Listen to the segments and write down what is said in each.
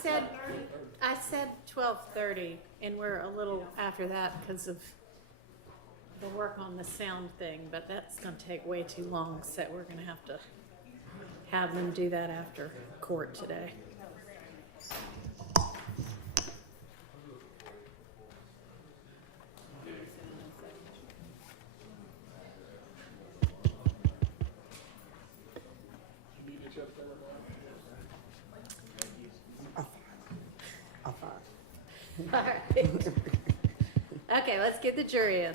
said 12:30, and we're a little after that because of the work on the sound thing, but that's going to take way too long, so we're going to have them do that after court today. All right. Okay, let's get the jury in.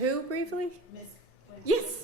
Who briefly? Miss. Yes.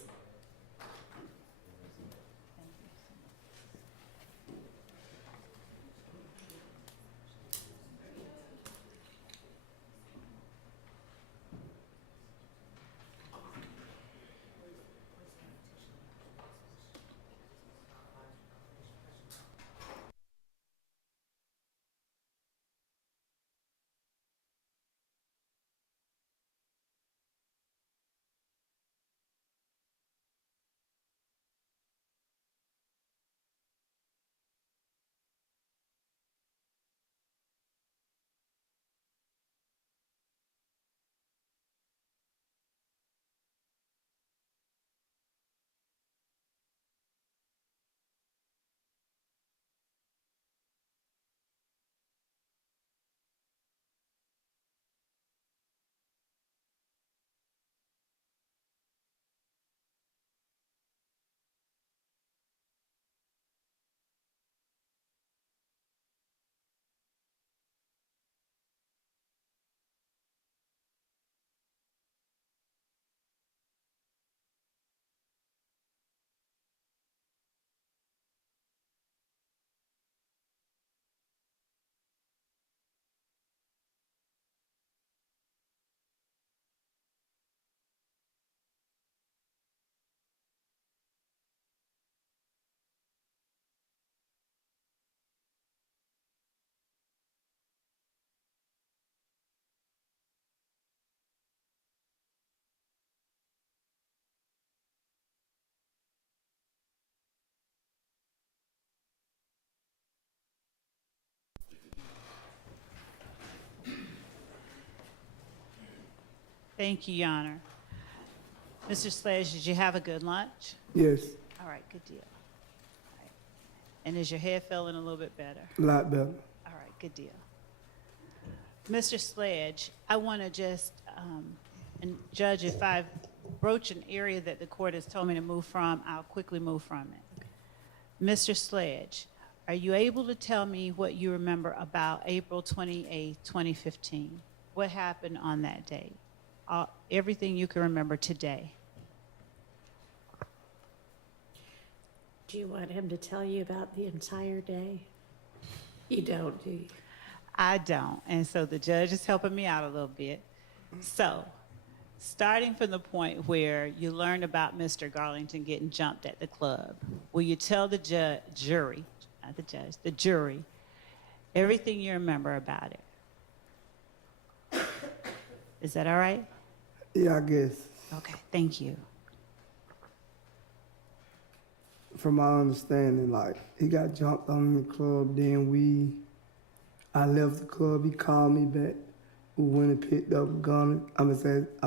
Thank you, Your Honor. Mr. Sledge, did you have a good lunch? Yes, All right, good deal. All right. And is your head feeling a little bit better? a lot better. All right, good deal. Mr. Sledge, I want to just, and Judge, if I broach an area that the court has told me to move from, I'll quickly move from it. Mr. Sledge, are you able to tell me what you remember about April 28, 2015? What happened on that day? Everything you can remember today. Do you want him to tell you about the entire day? You don't, do you? I don't, and so the judge is helping me out a little bit. So, starting from the point where you learned about Mr. Garlington getting jumped at the club, will you tell the jury, not the judge, the jury, everything you remember about it? Is that all right? Yeah, I guess. Okay, thank you. From my understanding, like, he got jumped on in the club, then I left the club, he called me back, we went and picked up Gunner, I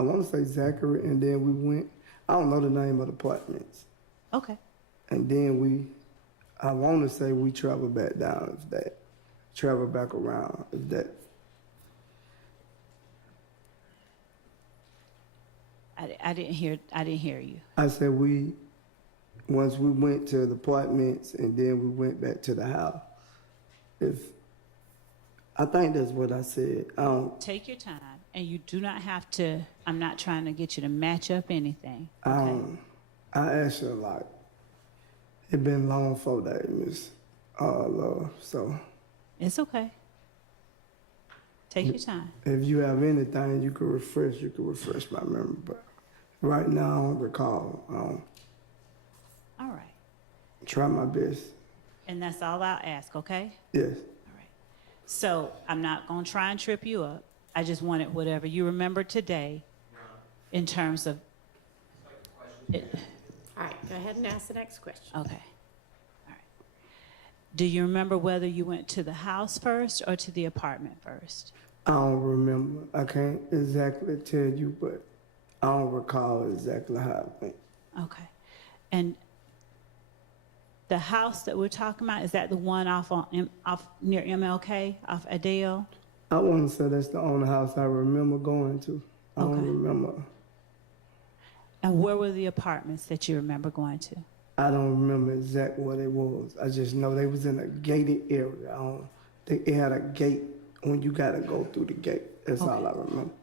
want to say Zachary, and then we went, I don't know the name of the apartments. Okay. And then I want to say we traveled back down, traveled back around, if that. I didn't hear you. I said once we went to the apartments and then we went back to the house. I think that's what I said. Take your time, and you do not have to, I'm not trying to get you to match up anything. Okay? I actually, it been long 4 days, Miss Love, so. It's okay. Take your time. If you have anything you could refresh my memory. But right now, I don't recall. All right. Try my best. And that's all I'll ask, okay? Yes. All right. So I'm not going to try and trip you up. I just wanted whatever you remember today in terms of it. All right, go ahead and ask the next question. Okay. All right. Do you remember whether you went to the house first or to the apartment first? I don't remember. I can't exactly tell you, but I don't recall exactly how it went. Okay. And the house that we're talking about, is that the one off near MLK, off Adele? I want to say that's the only house I remember going to. I don't Okay. remember. And where were the apartments that you remember going to? I don't remember exactly what it was. I just know they was in a gated area. I don't think it had a gate when you got to go through the gate. That's all I remember.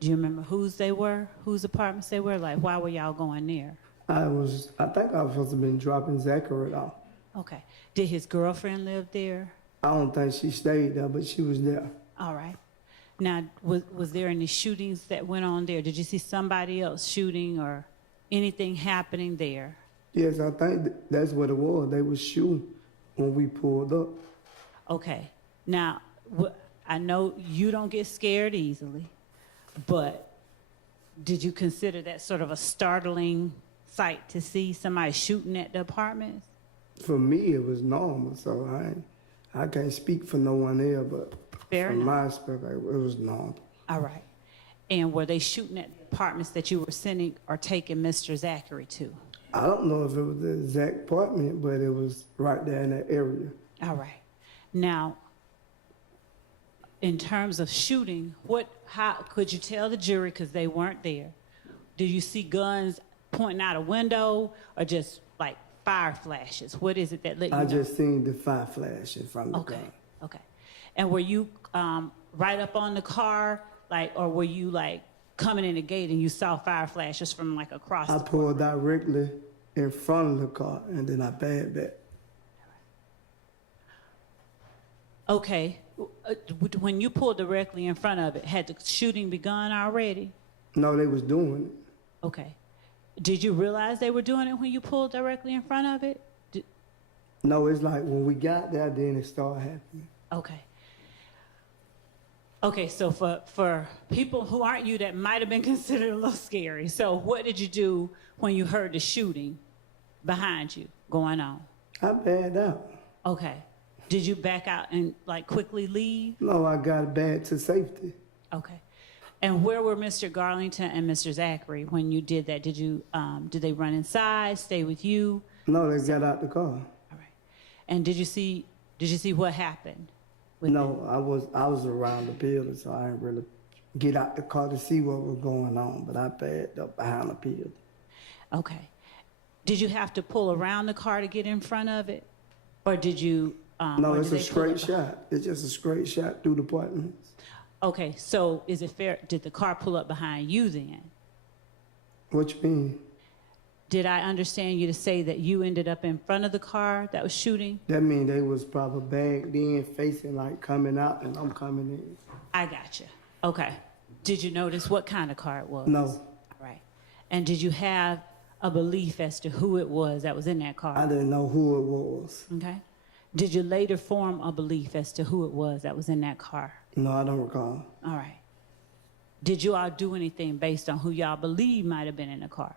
Do you remember whose they were, whose apartments they were? Like, why were y'all going there? I think I was supposed to have been dropping Zachary off. Okay. Did his girlfriend live there? I don't think she stayed there, but she was there. All right. Now, was there any shootings that went on there? Did you see somebody else shooting or anything happening there? Yes, I think that's what it was. They was shooting when we pulled up. Okay. Now, I know you don't get scared easily, but did you consider that sort of a startling sight to see somebody shooting at the apartments? For me, it was normal, so I can't speak for no one else, but Fair from enough. my perspective, it was normal. All right. And were they shooting at the apartments that you were sending or taking Mr. Zachary to? I don't know if it was the exact apartment, but it was right there in that area. All right. Now, in terms of shooting, how could you tell the jury, because they weren't there? Do you see guns pointing out a window or just like fire flashes? What is it that let you know? I just seen the fire flash in front of the Okay. gun. Okay. And were you right up on the car, like, or were you like coming in the gate and you saw fire flashes from like across I the pulled directly in front of the car, and then I backed back. Okay. When you pulled directly in front of it, had the shooting begun already? No, they was doing it. Okay. Did you realize they were doing it when you pulled directly in front of it? No, it's like when we got there, then it started happening. Okay. Okay, so for people who aren't you that might have been considered a little scary, so what did you do when you heard the shooting behind you going on? I backed out. Okay. Did you back out and like quickly leave? No, I got back to safety. Okay. And where were Mr. Garlington and Mr. Zachary when you did that? Did they run inside, stay with you? No, they got out the car. All right. And did you see what happened? with No, I was around the building, so I didn't really get out the car to see what was going on, but I backed up behind the building. them? Okay. Did you have to pull around the car to get in front of it? Or did you... No, or it's did a they pull straight it shot. It's just a straight shot through the apartments. Okay, so is it fair, did the car pull up behind you then? What you mean? Did I understand you to say that you ended up in front of the car that was shooting? That mean they was probably back then facing like coming out and I'm coming in. I got you. Okay. Did you notice what kind of car it was? No, All right. And did you have a belief as to who it was that was in that car? I didn't know who it was. Okay. Did you later form a belief as to who it was that was in that car? No, I don't recall. All right. Did you all do anything based on who y'all believe might have been in the car?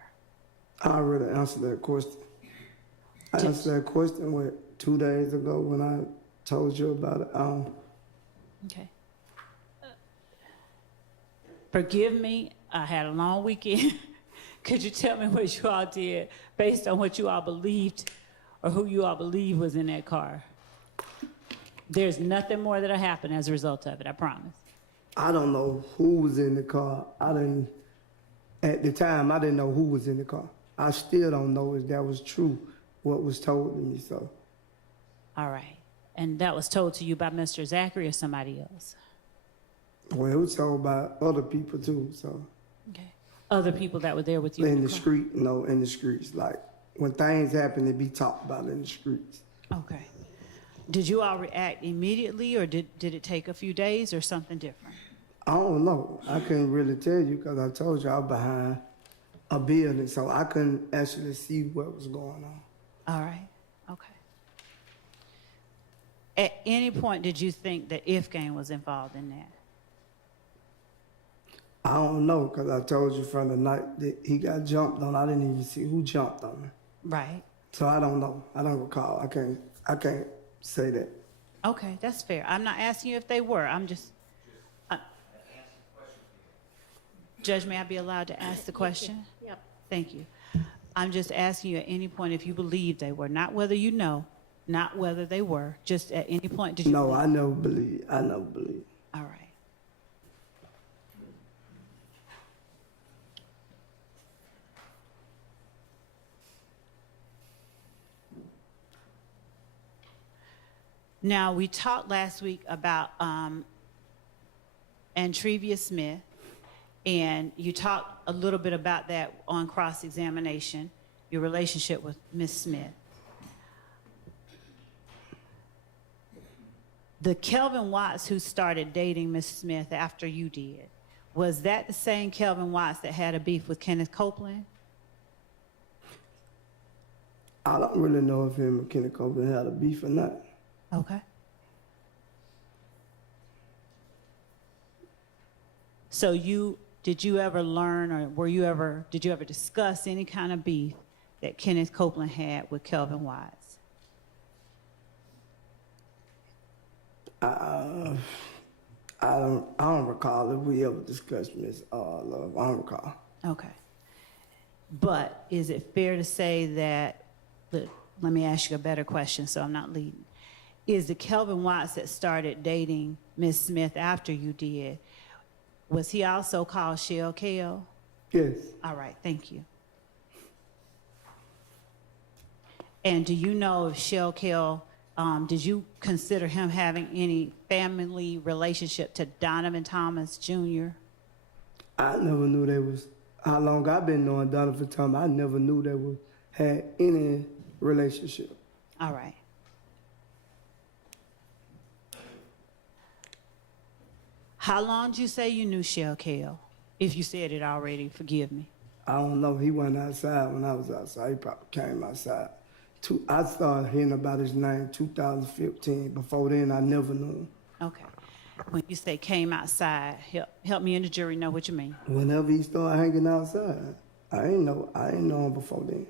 I already answered that question. I answered that question 2 days ago when I told you about it. Okay. Forgive me, I had a long weekend. Could you tell me what you all did based on what you all believed or who you all believe was in that car? There's nothing more that'll happen as a result of it, I promise. I don't know who was in the car. At the time, I didn't know who was in the car. I still don't know if that was true, what was told to me, so. All right. And that was told to you by Mr. Zachary or somebody else? Well, it was told by other people too, so. Okay. Other people that were there with you In the car? street, in the streets. Like, when things happen, it be talked about in the streets. Okay. Did you all react immediately, or did it take a few days, or something different? I don't know. I couldn't really tell you because I told you I was behind a building, so I couldn't actually see what was going on. All right, okay. At any point, did you think that IFGAN was involved in that? I don't know because I told you from the night that he got jumped on, I didn't even see who jumped on him. Right. So I don't know. I don't recall. I can't say that. Okay, that's fair. I'm not asking you if they were. I'm just. Judge, may I be allowed to ask the question? Yep. Thank you. I'm just asking you at any point if you believe they were, not whether you know, not whether they were, just at any point did you No, believe? I never believe. I never believe. All right. Now, we talked last week about Antrevia Smith, and you talked a little bit about that on cross-examination, your relationship with Miss Smith. The Kelvin Watts who started dating Miss Smith after you did, was that the same Kelvin Watts that had a beef with Kenneth Copeland? I don't really know if him and Kenneth Copeland had a beef or not. Okay. So did you ever learn, or did you ever discuss any kind of beef that Kenneth Copeland had with Kelvin Watts? I don't recall if we ever discussed Miss Love. I don't recall. Okay. But is it fair to say that, let me ask you a better question so I'm not leading. Is the Kelvin Watts that started dating Miss Smith after you did, was he also called Shell Kell? Yes. All right, thank you. And do you know if Shell Kell, did you consider him having any family relationship to Donovan Thomas Jr.? I never knew they was, how long I've been knowing Donovan Thomas, I never knew they had any relationship. All right. How long did you say you knew Shell Kell? If you said it already, forgive me. I don't know. He went outside when I was outside. He probably came outside. I started hearing about his name 2015. Before then, I never knew him. Okay. When you say came outside, help me and the jury know what you mean. Whenever he started hanging outside, I ain't know him before then.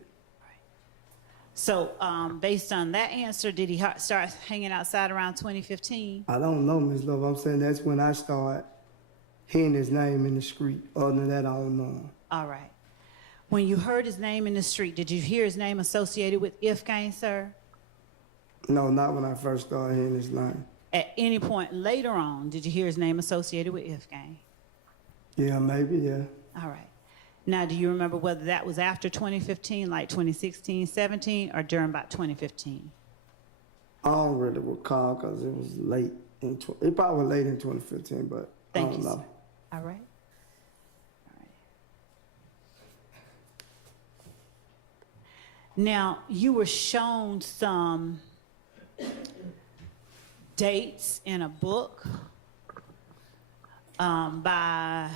So, based on that answer, did he start hanging outside around 2015? I don't know, Ms. Love. I'm saying that's when I started hearing his name in the street. Other than that, I don't know him. All right. When you heard his name in the street, did you hear his name associated with IFGAN, sir? No, not when I first started hearing his name. At any point later on, did you hear his name associated with IFGAN? Yeah, maybe, yeah. All right. Now, do you remember whether that was after 2015, like 2016, 17, or during about 2015? I don't really recall because it was late. It probably was late in 2015, but Thank I don't you, know. sir. All right. All right. Now, you were shown some dates in a book by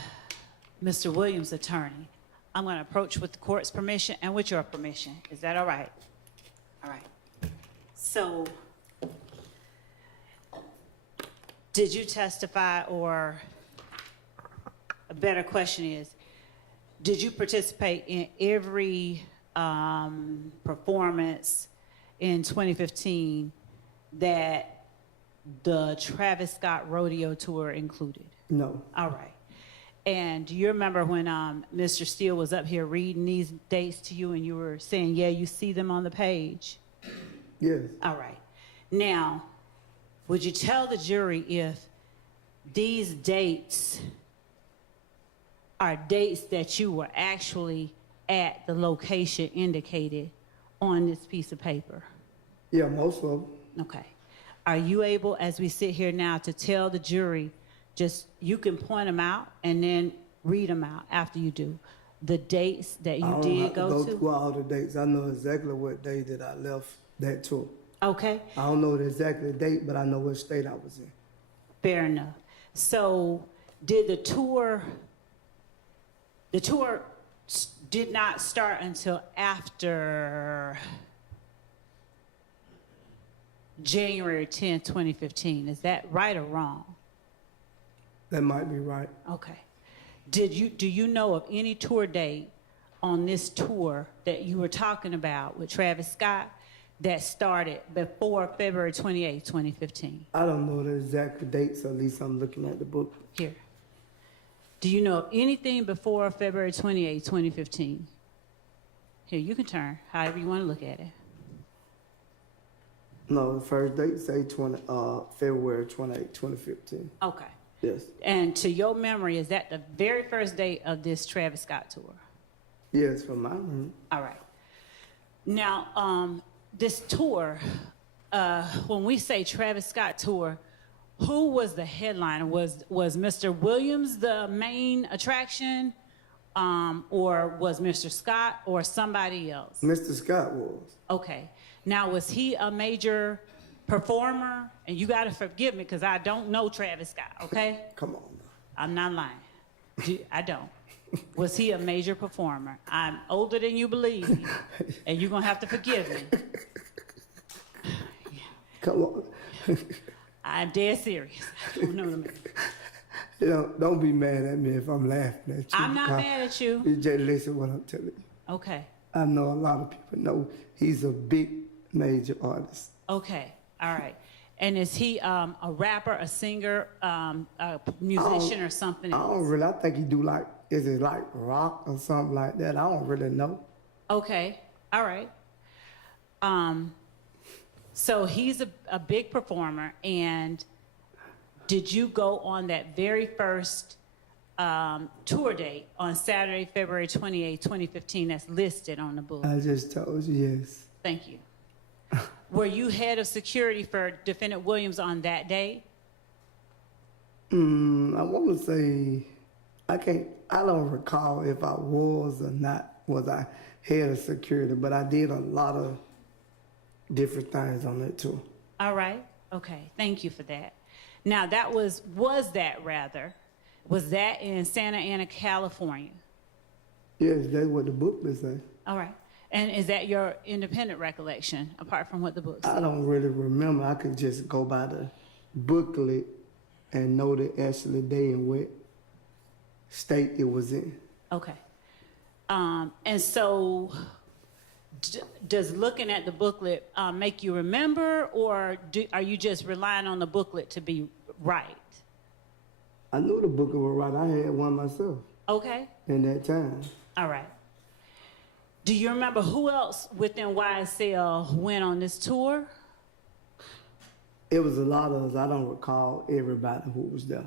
Mr. Williams' attorney. I'm going to approach with the court's permission and with your permission. Is that all right? All right. So, did you testify, or a better question is, did you participate in every performance in 2015 that the Travis Scott Rodeo Tour included? No. All right. And do you remember when Mr. Steele was up here reading these dates to you and you were saying, yeah, you see them on the page? Yes. All right. Now, would you tell the jury if these dates are dates that you were actually at the location indicated on this piece of paper? Yeah, most of them. Okay. Are you able, as we sit here now, to tell the jury, just, you can point them out and then read them out after you do, the dates that you did go to? I don't have to go through all the dates. I know exactly what day that I left that tour. Okay, I don't know the exact date, but I know what state I was in. fair enough. So did the tour did not start until after January 10th, 2015. Is that right or wrong? That might be right. Okay. Do you know of any tour date on this tour that you were talking about with Travis Scott that started before February 28th, 2015? I don't know the exact date, so at least I'm looking at the book. Here. Do you know of anything before February 28th, 2015? Here, you can turn, however you want to look at it. No, the first date say February 28, 2015. Okay. Yes. And to your memory, is that the very first date of this Travis Scott tour? Yes, from my memory. All right. Now, this tour, when we say Travis Scott tour, who was the headliner? Was Mr. Williams the main attraction, or was Mr. Scott or somebody else? Mr. Scott was. Okay. Now, was he a major performer? And you got to forgive me because I don't know Travis Scott, okay? Come on. I'm not lying. I don't. Was he a major performer? I'm older than you believe, and you're going to have to forgive me. Come on. I'm dead serious. I don't know the man. You know, don't be mad at me if I'm laughing at you. I'm not mad at you. You just listen what I'm telling you. Okay. I know a lot of people know he's a big major artist. Okay. All right. And is he a rapper, a singer, a musician, or something I else? don't really. I think he do like, is it like rock or something like that? I don't really know. Okay. All right. So he's a big performer, and did you go on that very first tour date on Saturday, February 28, 2015, that's listed on the book? I just told you yes. Thank you. Were you head of security for Defendant Williams on that day? I want to say, I don't recall if I was or not, was I head of security, but I did a lot of different things on that too. All right. Okay. Thank you for that. Now, was that in Santa Ana, California? Yes, that's what the booklet say. All right. And is that your independent recollection, apart from what the book says? I don't really remember. I could just go by the booklet and know the actual day and what state it was in. Okay. And so does looking at the booklet make you remember, or are you just relying on the booklet to be right? I knew the booklet was right. I had one myself. Okay. In that time. All right. Do you remember who else within YSL went on this tour? It was a lot of us. I don't recall everybody who was there.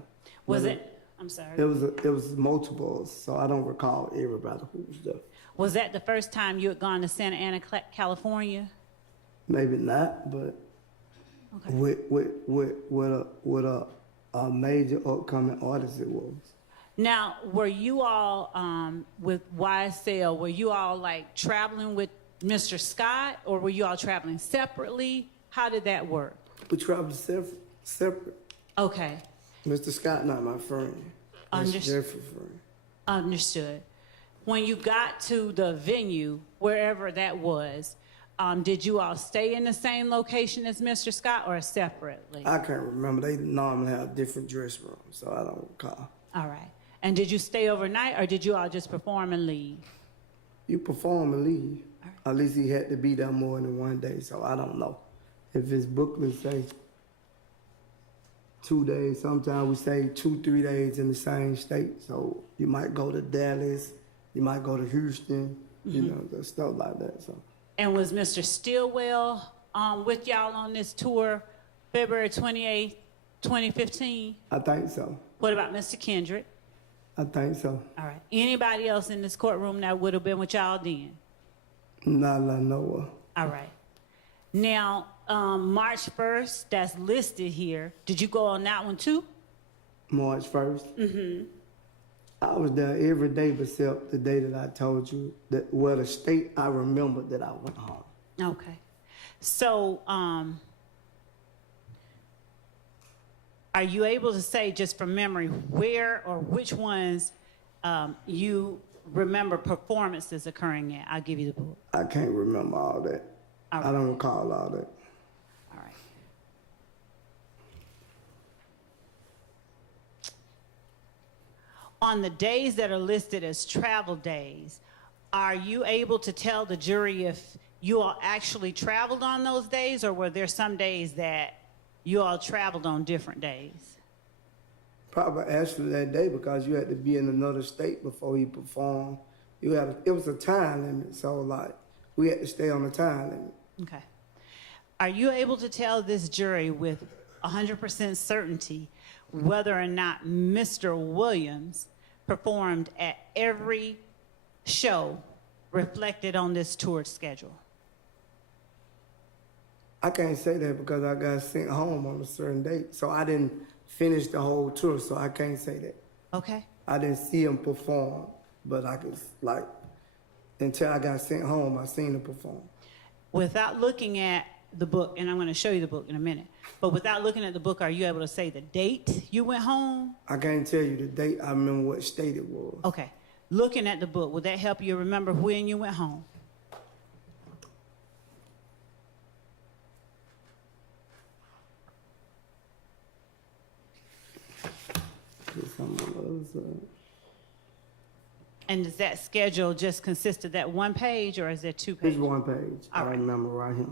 Was it? I'm sorry. It was multiples, so I don't recall everybody who was there. Was that the first time you had gone to Santa Ana, California? Maybe not, but Okay. with a major upcoming artist it was. Now, were you all with YSL? Were you all like traveling with Mr. Scott, or were you all traveling separately? How did that work? We traveled separate. Okay. Mr. Scott, not my friend. Mr. Jeffrey's friend. Understood. When you got to the venue, wherever that was, did you all stay in the same location as Mr. Scott or separately? I can't remember. They normally have different dress rooms, so I don't recall. All right. And did you stay overnight, or did you all just perform and leave? You perform and leave. All right. At least he had to be there more than one day, so I don't know. If his booklet say 2 days, sometimes we say 2-3 days in the same state. So you might go to Dallas, you might go to Houston, you know, the stuff like that. So. And was Mr. Stillwell with y'all on this tour February 28th, 2015? I think so. What about Mr. Kendrick? I think so. All right. Anybody else in this courtroom that would have been with y'all then? Not that I know of. All right. Now, March 1st, that's listed here. Did you go on that one too? March 1st? Mm-hmm. I was there every day except the day that I told you, that the state I remember that I went home. Okay. So, are you able to say, just from memory, where or which ones you remember performances occurring at? I'll give you the book. I can't remember all that. All I right. don't recall all that. All right. On the days that are listed as travel days, are you able to tell the jury if you all actually traveled on those days, or were there some days that you all traveled on different days? Probably actually that day because you had to be in another state before he performed. It was a time limit, so like we had to stay on the time limit. Okay. Are you able to tell this jury with 100% certainty whether or not Mr. Williams performed at every show reflected on this tour schedule? I can't say that because I got sent home on a certain date, so I didn't finish the whole tour, so I can't say that. Okay. I didn't see him perform, but I could, like, until I got sent home, I seen him perform. Without looking at the book, and I'm going to show you the book in a minute, but without looking at the book, are you able to say the date you went home? I can't tell you the date. I remember what state it was. Okay. Looking at the book, would that help you remember when you went home? It's on the other side. And does that schedule just consist of that one page, or is there two It's pages? one page. All I right. remember right here.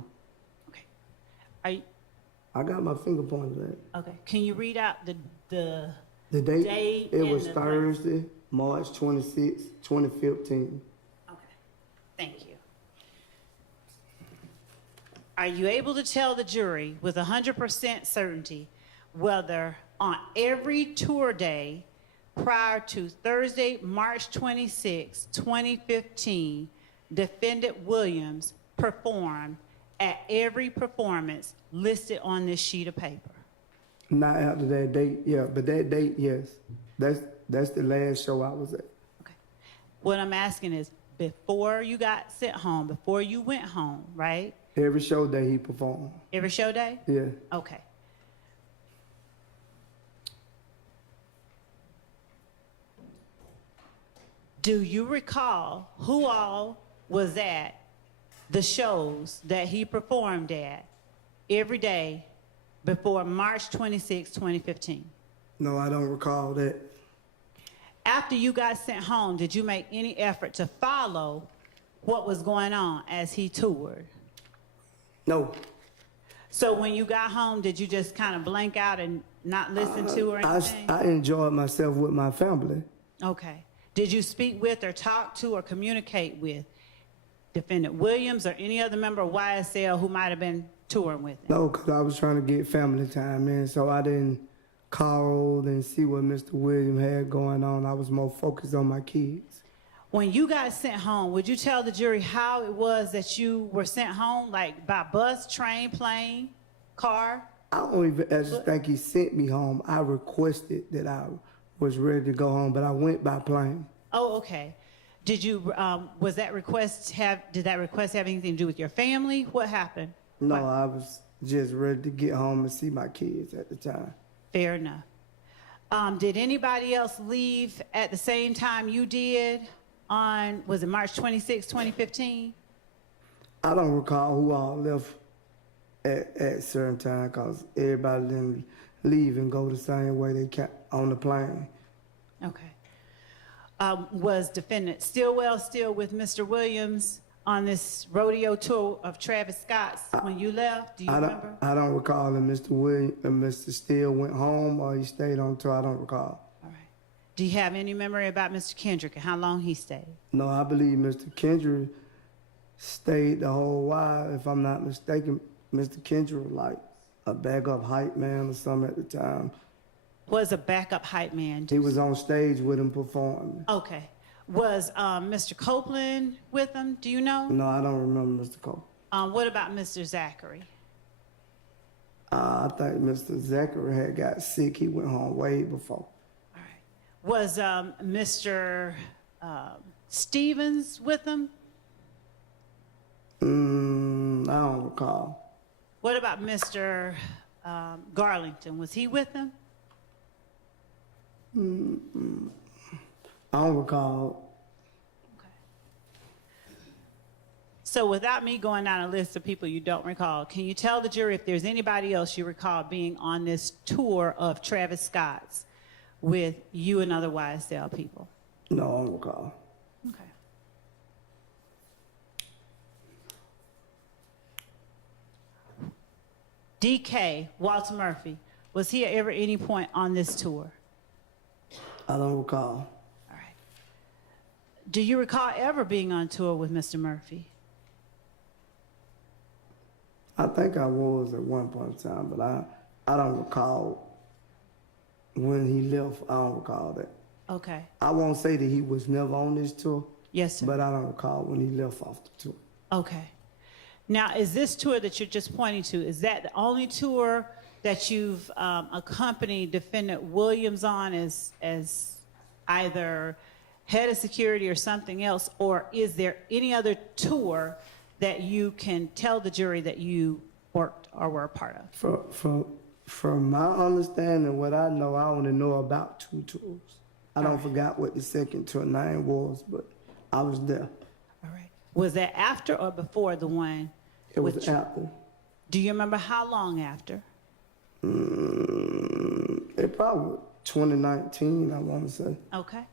Okay. Are you, I got my finger pointed at. okay. Can you read out the The date, Date it and was the Thursday, March 26, 2015. Okay. Thank you. Are you able to tell the jury with 100% certainty whether on every tour day prior to Thursday, March 26, 2015, Defendant Williams performed at every performance listed on this sheet of paper? Not after that date, yeah, but that date, yes. That's the last show I was at. Okay. What I'm asking is, before you got sent home, before you went home, right? Every show that he performed. Every show day? Yeah. Okay. Do you recall who all was at the shows that he performed at every day before March 26, 2015? No, I don't recall that. After you got sent home, did you make any effort to follow what was going on as he toured? No. So when you got home, did you just kind of blank out and not listen to or anything? I enjoyed myself with my family. Okay. Did you speak with or talk to or communicate with Defendant Williams or any other member of YSL who might have been touring with him? No, because I was trying to get family time in, so I didn't call and see what Mr. Williams had going on. I was more focused on my kids. When you got sent home, would you tell the jury how it was that you were sent home, like by bus, train, plane, car? I don't even actually think he sent me home. I requested that I was ready to go home, but I went by plane. Oh, okay. Did you, did that request have anything to do with your family? What happened? No, I was just ready to get home and see my kids at the time. Fair enough. Did anybody else leave at the same time you did on, was it March 26, 2015? I don't recall who all left at certain time because everybody didn't leave and go the same way they kept on the plane. Okay. Was Defendant Stillwell still with Mr. Williams on this rodeo tour of Travis Scott's when you left? Do you remember? I don't recall if Mr. Williams and Mr. Steele went home or he stayed on tour. I don't recall. All right. Do you have any memory about Mr. Kendrick and how long he stayed? No, I believe Mr. Kendrick stayed the whole while. If I'm not mistaken, Mr. Kendrick was like a backup hype man or something at the time. Was a backup hype man? He was on stage with him performing. Okay. Was Mr. Copeland with him? Do you know? No, I don't remember Mr. Cole. What about Mr. Zachary? I think Mr. Zachary had got sick. He went home way before. All right. Was Mr. Stevens with him? I don't recall. What about Mr. Garlington? Was he with him? I don't recall. Okay. So without me going down a list of people you don't recall, can you tell the jury if there's anybody else you recall being on this tour of Travis Scott's with you and other YSL people? No, I don't recall. Okay. DK, Walter Murphy, was he ever at any point on this tour? I don't recall. All right. Do you recall ever being on tour with Mr. Murphy? I think I was at one point in time, but I don't recall when he left. I don't recall that. Okay. I won't say that he was never on this tour, Yes, sir. but I don't recall when he left off the tour. Okay. Now, is this tour that you're just pointing to, is that the only tour that you've accompanied Defendant Williams on as either head of security or something else, or is there any other tour that you can tell the jury that you worked or were a part of? From my understanding, what I know, I only know about 2 tours. I don't forgot what the second tour name was, but I was there. All right. Was that after or before the one? It was after. Do you remember how long after? It probably 2019, I want to say. Okay.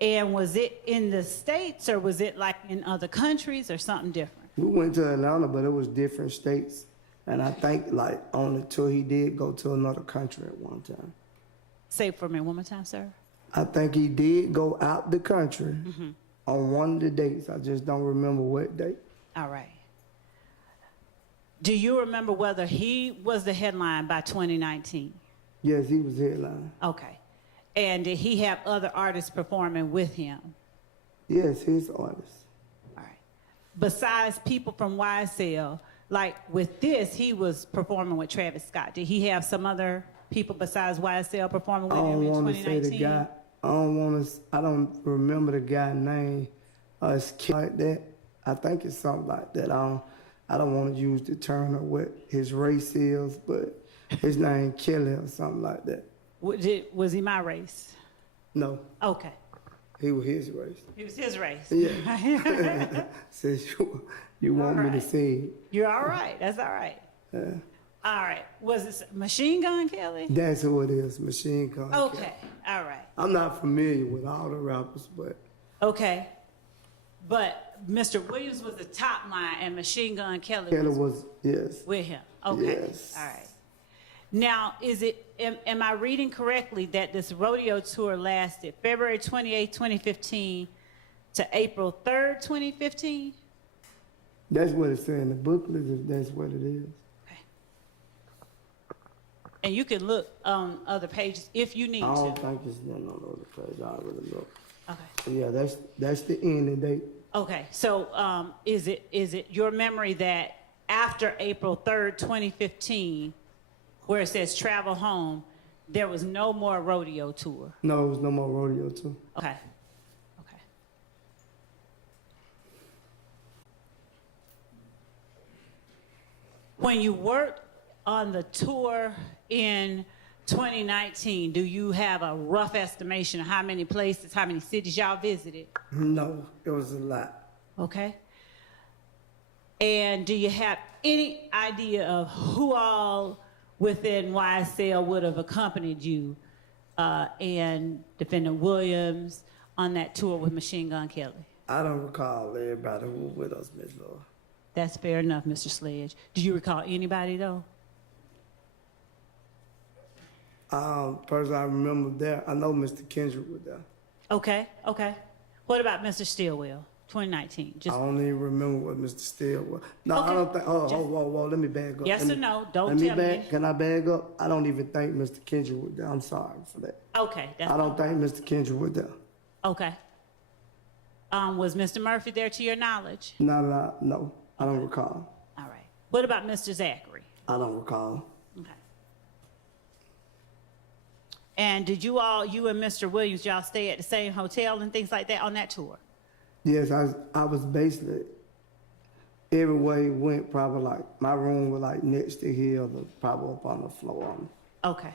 And was it in the States or was it like in other countries or something different? We went to Atlanta, but it was different states. And I think, like, on the tour, he did go to another country at one time. Say it for me one more time, sir. I think he did go out the country on one of the dates. I just don't remember what date. All right. Do you remember whether he was the headline by 2019? Yes, he was headline. Okay. And did he have other artists performing with him? Yes, his artist. All right. Besides people from YSL, like with this, he was performing with Travis Scott. Did he have some other people besides YSL performing with him in 2019? I don't want to say the guy. I don't remember the guy's name. It's like that. I think it's something like that. I don't want to use the term of what his race is, but his name Kelly or something like that. Was he my race? No. Okay. He was his race. He was his race. Yeah. Since you want me to say it. You're all right. That's all right. All right. Was it Machine Gun Kelly? That's who it is, Machine Gun Kelly. Okay. All right. I'm not familiar with all the rappers, but. Okay. But Mr. Williams was the top line and Machine Gun Kelly was, yes. with him. Okay. Yes. All right. Now, am I reading correctly that this rodeo tour lasted February 28, 2015 to April 3rd, 2015? That's what it said in the booklet, if that's what it is. Okay. And you can look on other pages if you need to. I don't think it's nothing on the other page. I already looked. Okay. Yeah, that's the ending date. Okay. So is it your memory that after April 3rd, 2015, where it says travel home, there was no more rodeo tour? No, there was no more rodeo tour. Okay. Okay. When you worked on the tour in 2019, do you have a rough estimation of how many places, how many cities y'all visited? No, it was a lot. Okay. And do you have any idea of who all within YSL would have accompanied you and Defendant Williams on that tour with Machine Gun Kelly? I don't recall everybody who was with us, Miss Laura. That's fair enough, Mr. Sledge. Do you recall anybody, though? Person I remember there, I know Mr. Kendrick was there. Okay, okay. What about Mr. Stillwell, 2019? I don't even remember what Mr. Steele was. No, Okay. I don't think. Whoa, let me bag up. Yes Let or me- no? Don't let me tell me. Can I bag up? I don't even think Mr. Kendrick was there. I'm sorry for that. Okay, that's I don't think Mr. Kendrick was there. okay. Was Mr. Murphy there to your knowledge? No, I don't recall. All right. What about Mr. Zachary? I don't recall. Okay. And did you and Mr. Williams, y'all stay at the same hotel and things like that on that tour? Yes, I was basically every way it went, probably like my room was like next to his, or probably up on the floor. Okay.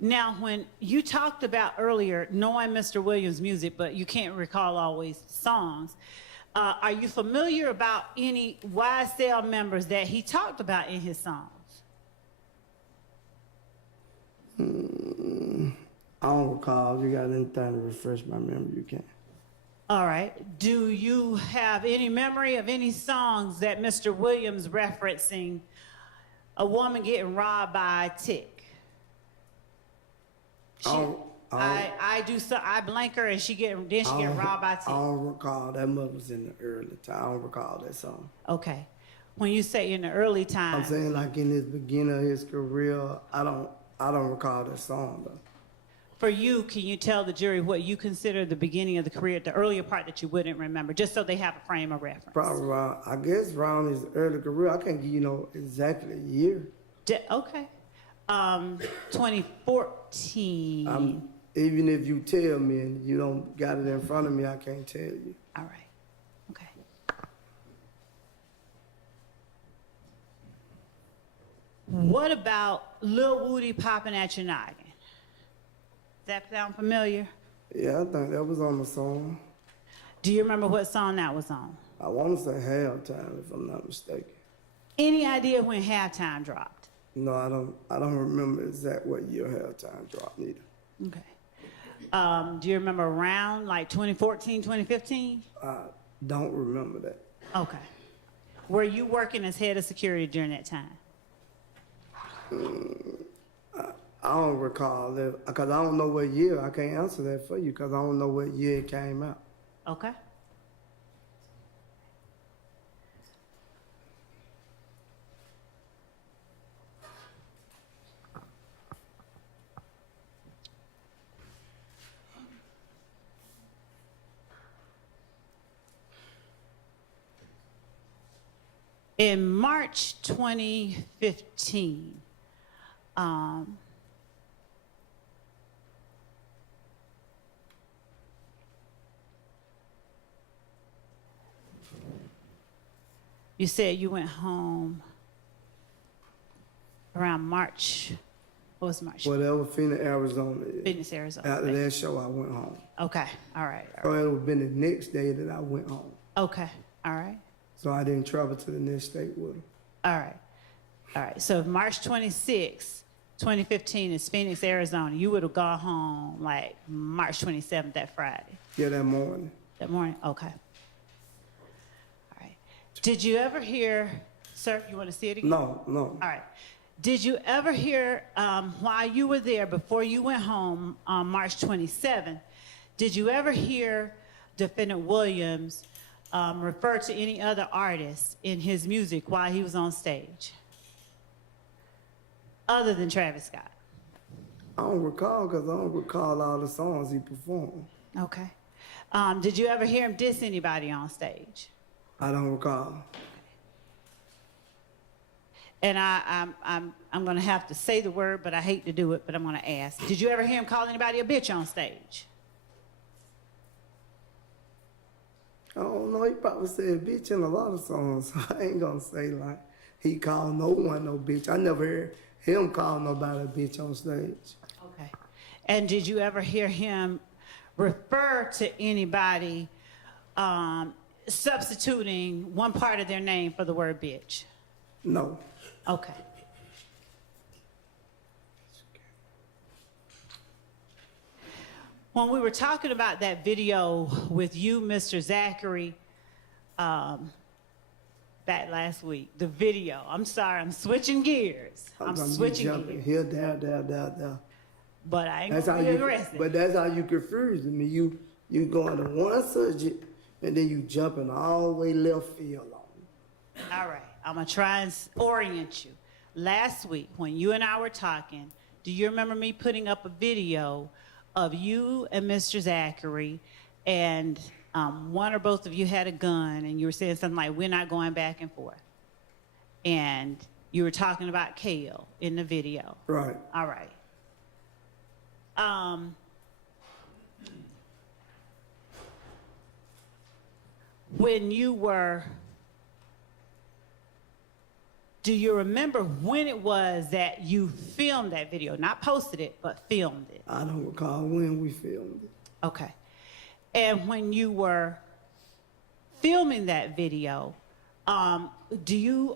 Now, when you talked about earlier knowing Mr. Williams' music, but you can't recall always songs, are you familiar about any YSL members that he talked about in his songs? I don't recall. If you got anything to refresh my memory, you can. All right. Do you have any memory of any songs that Mr. Williams referencing a woman getting robbed by a tick? I blank her and she get robbed by a tick. I don't recall. That was in the early time. I don't recall that song. Okay. When you say in the early time, I'm saying like in his beginning of his career, I don't recall that song though. for you, can you tell the jury what you consider the beginning of the career, the earlier part that you wouldn't remember, just so they have a frame of reference? Probably around, I guess around his early career. I can't give you exactly a year. Okay. 2014. Even if you tell me and you don't got it in front of me, I can't tell you. All right. Okay. What about Lil Woody popping at your noggin? Does that sound familiar? Yeah, I think that was on the song. Do you remember what song that was on? I want to say Halftime, if I'm not mistaken. Any idea when Halftime dropped? No, I don't remember exact what year Halftime dropped neither. Okay. Do you remember around like 2014, 2015? I don't remember that. Okay. Were you working as head of security during that time? I don't recall that because I don't know what year. I can't answer that for you because I don't know what year it came out. Okay. In March 2015, you said you went home around March. What was March? Whatever Phoenix, Arizona is. Phoenix, Arizona. After that show, I went home. Okay. All right. Or it would have been the next day that I went home. Okay. All right. So I didn't travel to the next state with him. All right. All right. So March 26, 2015 is Phoenix, Arizona. You would have gone home like March 27th, that Friday. Yeah, that morning. That morning? Okay. All right. Did you ever hear, sir, you want to see it again? No. All right. Did you ever hear, while you were there, before you went home on March 27th, did you ever hear Defendant Williams refer to any other artists in his music while he was on stage? Other than Travis Scott? I don't recall because I don't recall all the songs he performed. Okay. Did you ever hear him diss anybody on stage? I don't recall. And I'm going to have to say the word, but I hate to do it, but I'm going to ask. Did you ever hear him call anybody a bitch on stage? I don't know. He probably said bitch in a lot of songs. I ain't going to say like he called no one no bitch. I never heard him call nobody a bitch on stage. Okay. And did you ever hear him refer to anybody substituting one part of their name for the word bitch? No. Okay. When we were talking about that video with you, Mr. Zachary, back last week, the video, I'm sorry, I'm switching gears. I'm switching gears. Here, there. But I ain't gonna be aggressive. But that's how you confuse me. You going to one subject and then you jumping all the way left field on me. All right, I'm gonna try and orient you. Last week, when you and I were talking, do you remember me putting up a video of you and Mr. Zachary, and one or both of you had a gun, and you were saying something like, we're not going back and forth. And you were talking about Kale in the video. Right. All right. When you were do you remember when it was that you filmed that video? Not posted it, but filmed it. I don't recall when we filmed it. Okay. And when you were filming that video, do you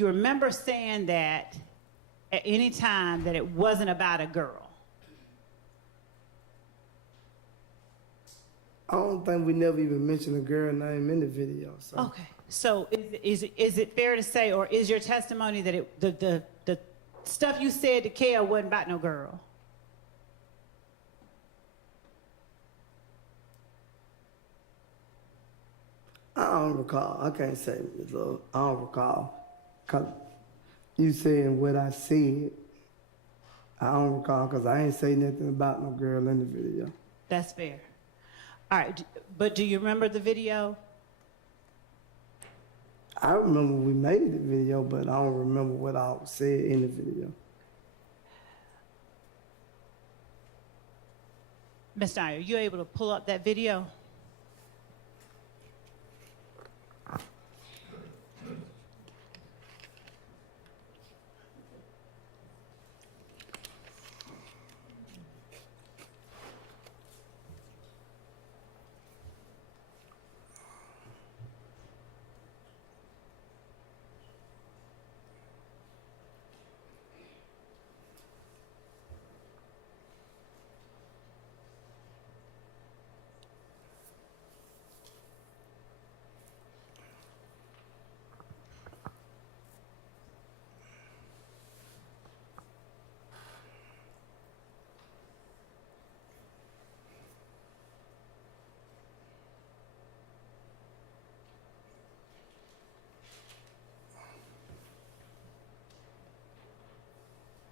remember saying that at any time that it wasn't about a girl? I don't think we never even mentioned a girl name in the video. So. Okay. So is it fair to say, or is your testimony that the stuff you said to Kale wasn't about no girl? I don't recall. I can't say, Ms. Love. I don't recall. Cause you saying what I said, I don't recall because I ain't say nothing about no girl in the video. That's fair. All right, but do you remember the video? I remember we made the video, but I don't remember what I said in the video. Ms. Dyer, are you able to pull up that video?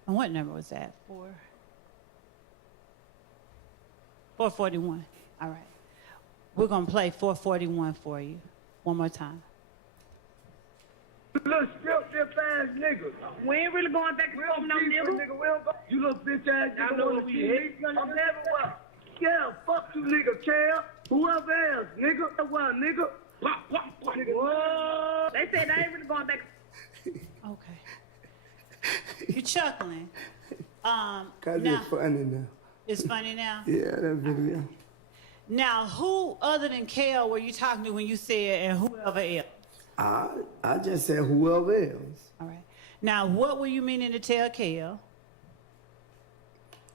And what number was that? 441. All right. We're going to play 441 for you one more time. You little strip ass nigga. We ain't really going back and forth with no nigga. You little bitch ass nigga. I know wanna what we see hit. me? I'm everywhere. Yeah, fuck you nigga, Cal. Whoever else, nigga. That's why, nigga. Pop, pop, pop. Nigga. Whoa. They said I ain't really going back. Okay. You're chuckling. Cause now, it's funny now. it's funny now? Yeah, that video. Now, who other than Kale were you talking to when you said, and whoever else? I just said whoever else. All right. Now, what were you meaning to tell Kale?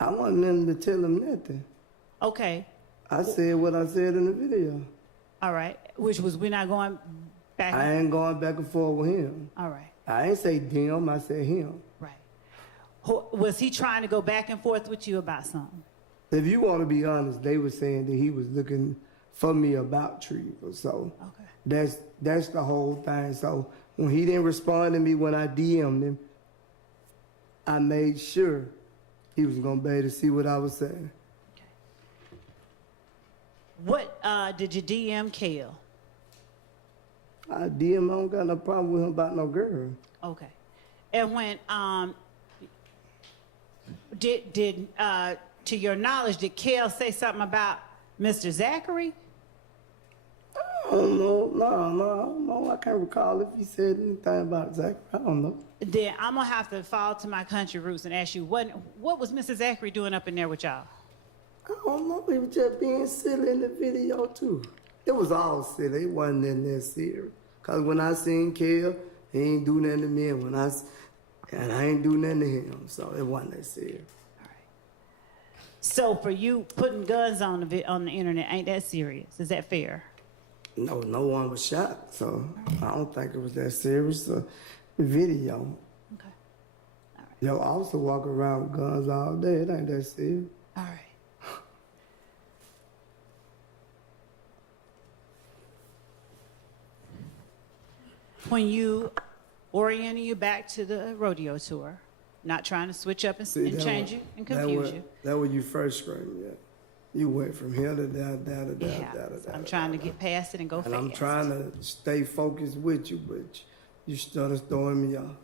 I wasn't letting to tell him nothing. Okay. I said what I said in the video. All right. Which was we're not going back. I ain't going back and forth with him. All right. I ain't say them, I said him. Right. Was he trying to go back and forth with you about something? If you want to be honest, they were saying that he was looking for me about Treva. So Okay. that's the whole thing. So when he didn't respond to me when I DM'd him, I made sure he was gonna be able to see what I was saying. Okay. What did you DM Kale? I DM, I don't got no problem with him about no girl. Okay. And when did to your knowledge, did Kale say something about Mr. Zachary? I don't know. No, I can't recall if he said anything about Zach. I don't know. Then I'm gonna have to fall to my country roots and ask you, what was Mr. Zachary doing up in there with y'all? I don't know. He was just being silly in the video too. It was all silly. It wasn't in there serious. Cause when I seen Kel, he ain't do nothing to me, and I ain't do nothing to him. So it wasn't that serious. All right. So for you, putting guns on the internet ain't that serious? Is that fair? No one was shot, so I don't think it was that serious. The video. Okay. All right. Yo, I also walk around with guns all day. It ain't that serious. All right. When you orienting you back to the rodeo tour, not trying to switch up and change you and confuse you. That was you first screaming, yeah. You went from here to that, I'm trying to get past it and go and fast. I'm trying to stay focused with you, but you started throwing me off.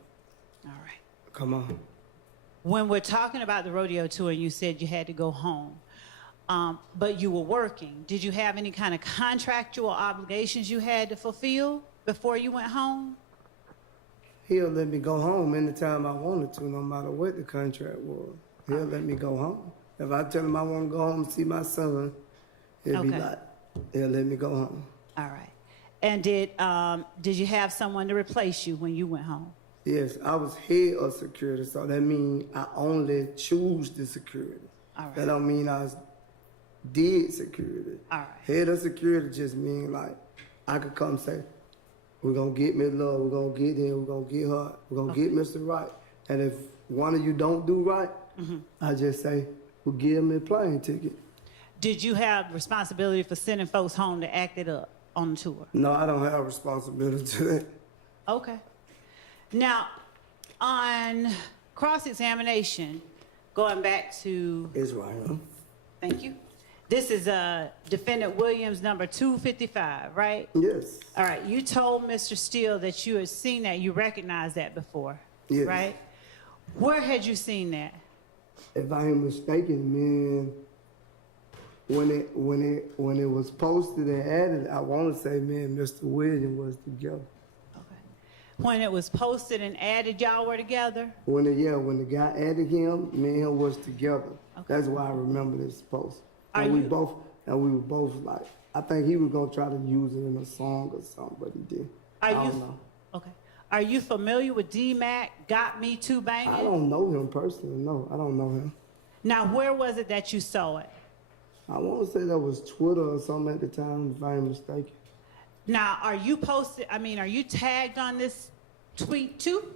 All right. Come on. When we're talking about the rodeo tour, you said you had to go home, but you were working. Did you have any kind of contractual obligations you had to fulfill before you went home? He'll let me go home anytime I wanted to, no matter what the contract was. He'll let me go home. If I tell him I want to go home and see my son, he'll be Okay. like, he'll let me go home. All right. And did you have someone to replace you when you went home? Yes, I was head of security, so that means I only choose the security. All right. That don't mean I did security. All right. Head of security just mean like I could come say, we're gonna get Miss Love, we're gonna get him, we're gonna get her, we're gonna get Mr. Right. And if one of you don't do right, I just say, we'll give him a plane ticket. Did you have responsibility for sending folks home to act it up on the tour? No, I don't have responsibility to that. Okay. Now, on cross-examination, going back to, It's right, huh? thank you. This is Defendant Williams, number 255, right? Yes. All right, you told Mr. Steele that you had seen that, you recognized that before, Yes. right? Where had you seen that? If I ain't mistaken, man, when it was posted and added, I want to say, man, Mr. Williams was together. Okay. When it was posted and added, y'all were together? When the guy added him, me and him was together. Okay. That's why I remember this post. Are And we you- were both like, I think he was gonna try to use it in a song or something, but he didn't. I don't know. Okay. Are you familiar with D-Mac, Got Me Too Banging? I don't know him personally. No, I don't know him. Now, where was it that you saw it? I want to say that was Twitter or something at the time, if I ain't mistaken. Now, are you tagged on this tweet too?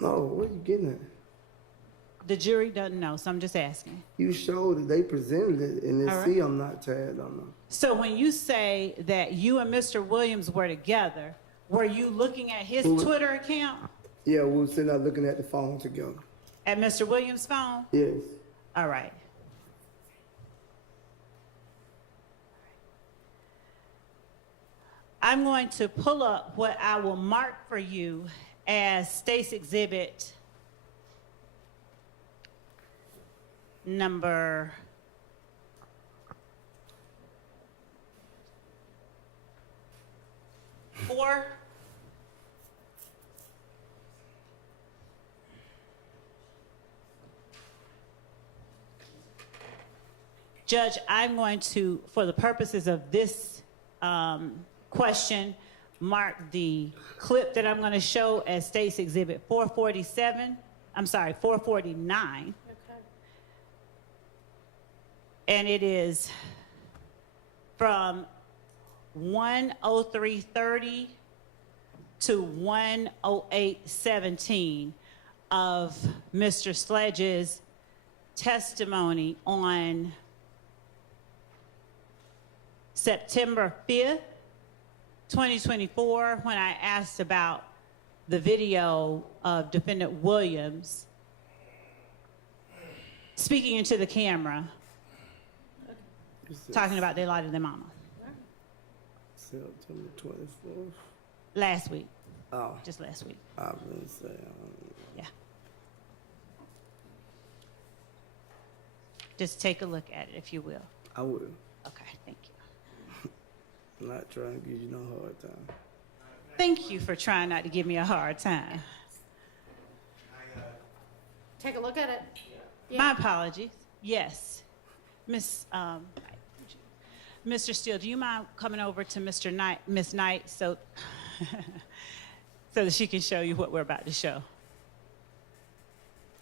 No, what are you getting at? The jury doesn't know, so I'm just asking. You showed it, they presented it, and All they right. see I'm not tagged on them. So when you say that you and Mr. Williams were together, were you looking at his Who- Twitter account? Yeah, we were sitting there looking at the phone together. At Mr. Williams' phone? Yes. All right. I'm going to pull up what I will mark for you as State's Exhibit number 4. Judge, I'm going to, for the purposes of this question, mark the clip that I'm going to show as State's Exhibit 449. Okay. And it is from 1:03:30 to 1:08:17 of Mr. Sledge's testimony on September 5th, 2024, when I asked about the video of Defendant Williams speaking into the camera, talking about they lied to their mama September 24th. last week, Oh, just last week. I was gonna say, Yeah. Just take a look at it, if you will. I will. Okay, thank you. I'm not trying to give you no hard time. Thank you for trying not to give me a hard time. Take a look at it. My apologies. Yes. Mr. Steele, do you mind coming over to Miss Knight, so that she can show you what we're about to show?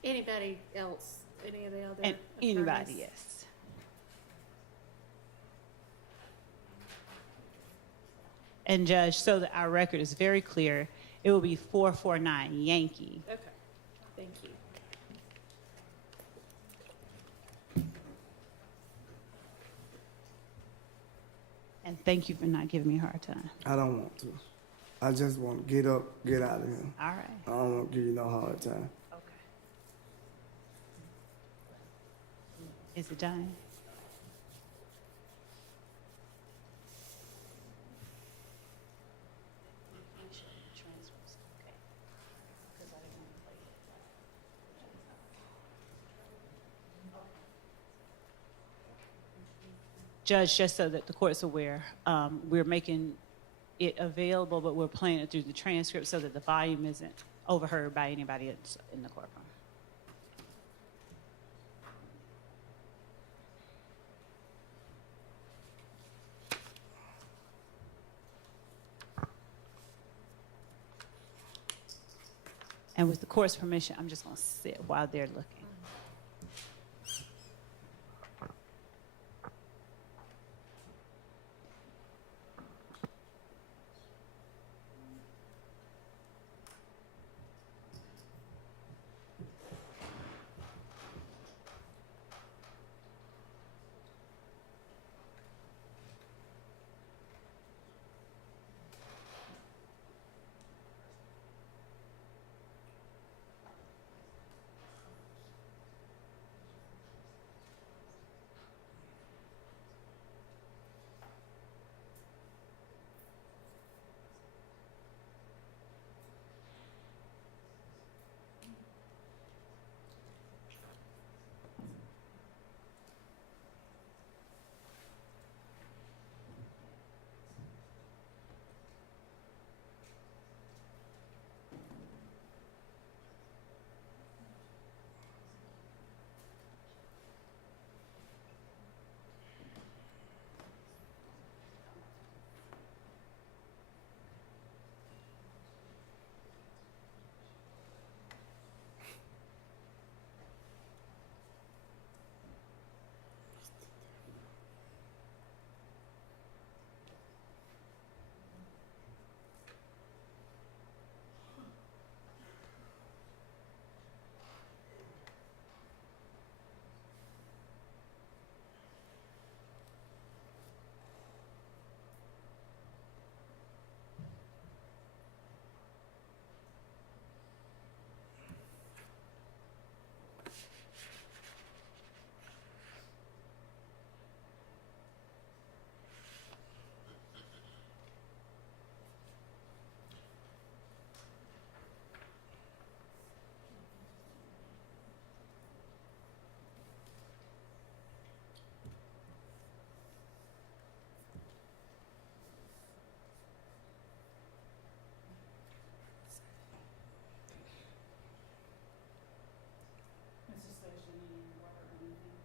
Anybody else? Any of the other? And anybody, attorneys? yes. And Judge, so that our record is very clear, it will be 449 Yankee. Okay. Thank you. And thank you for not giving me a hard time. I don't want to. I just want to get up, get out of here. All right. I don't want to give you no hard time. Okay. Is it done? Judge, just so that the court's aware, we're making it available, but we're playing it through the transcript so that the volume isn't overheard by anybody else in the courtroom. And with the court's permission, I'm just going to sit while they're looking.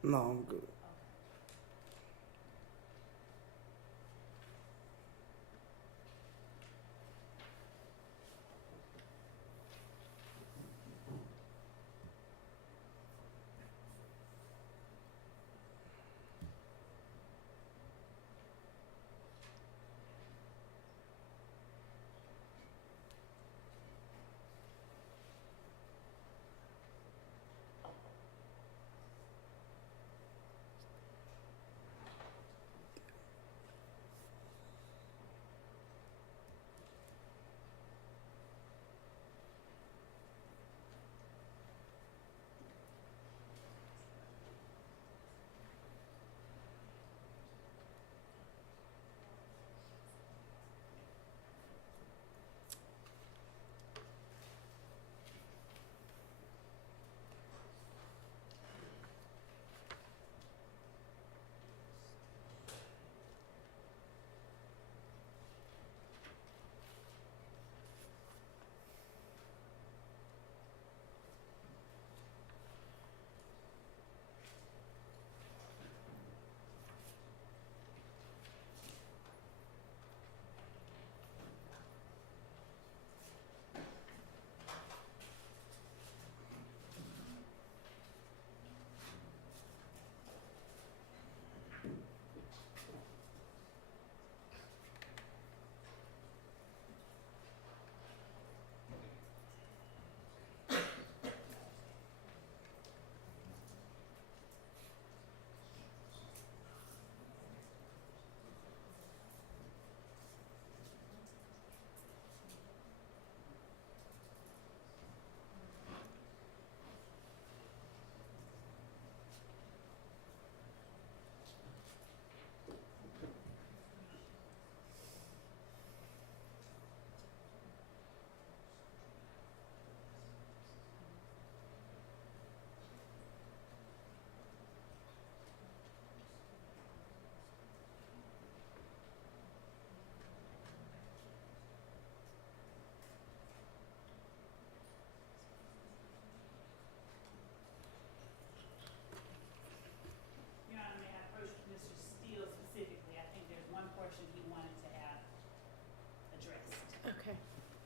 No, I'm good.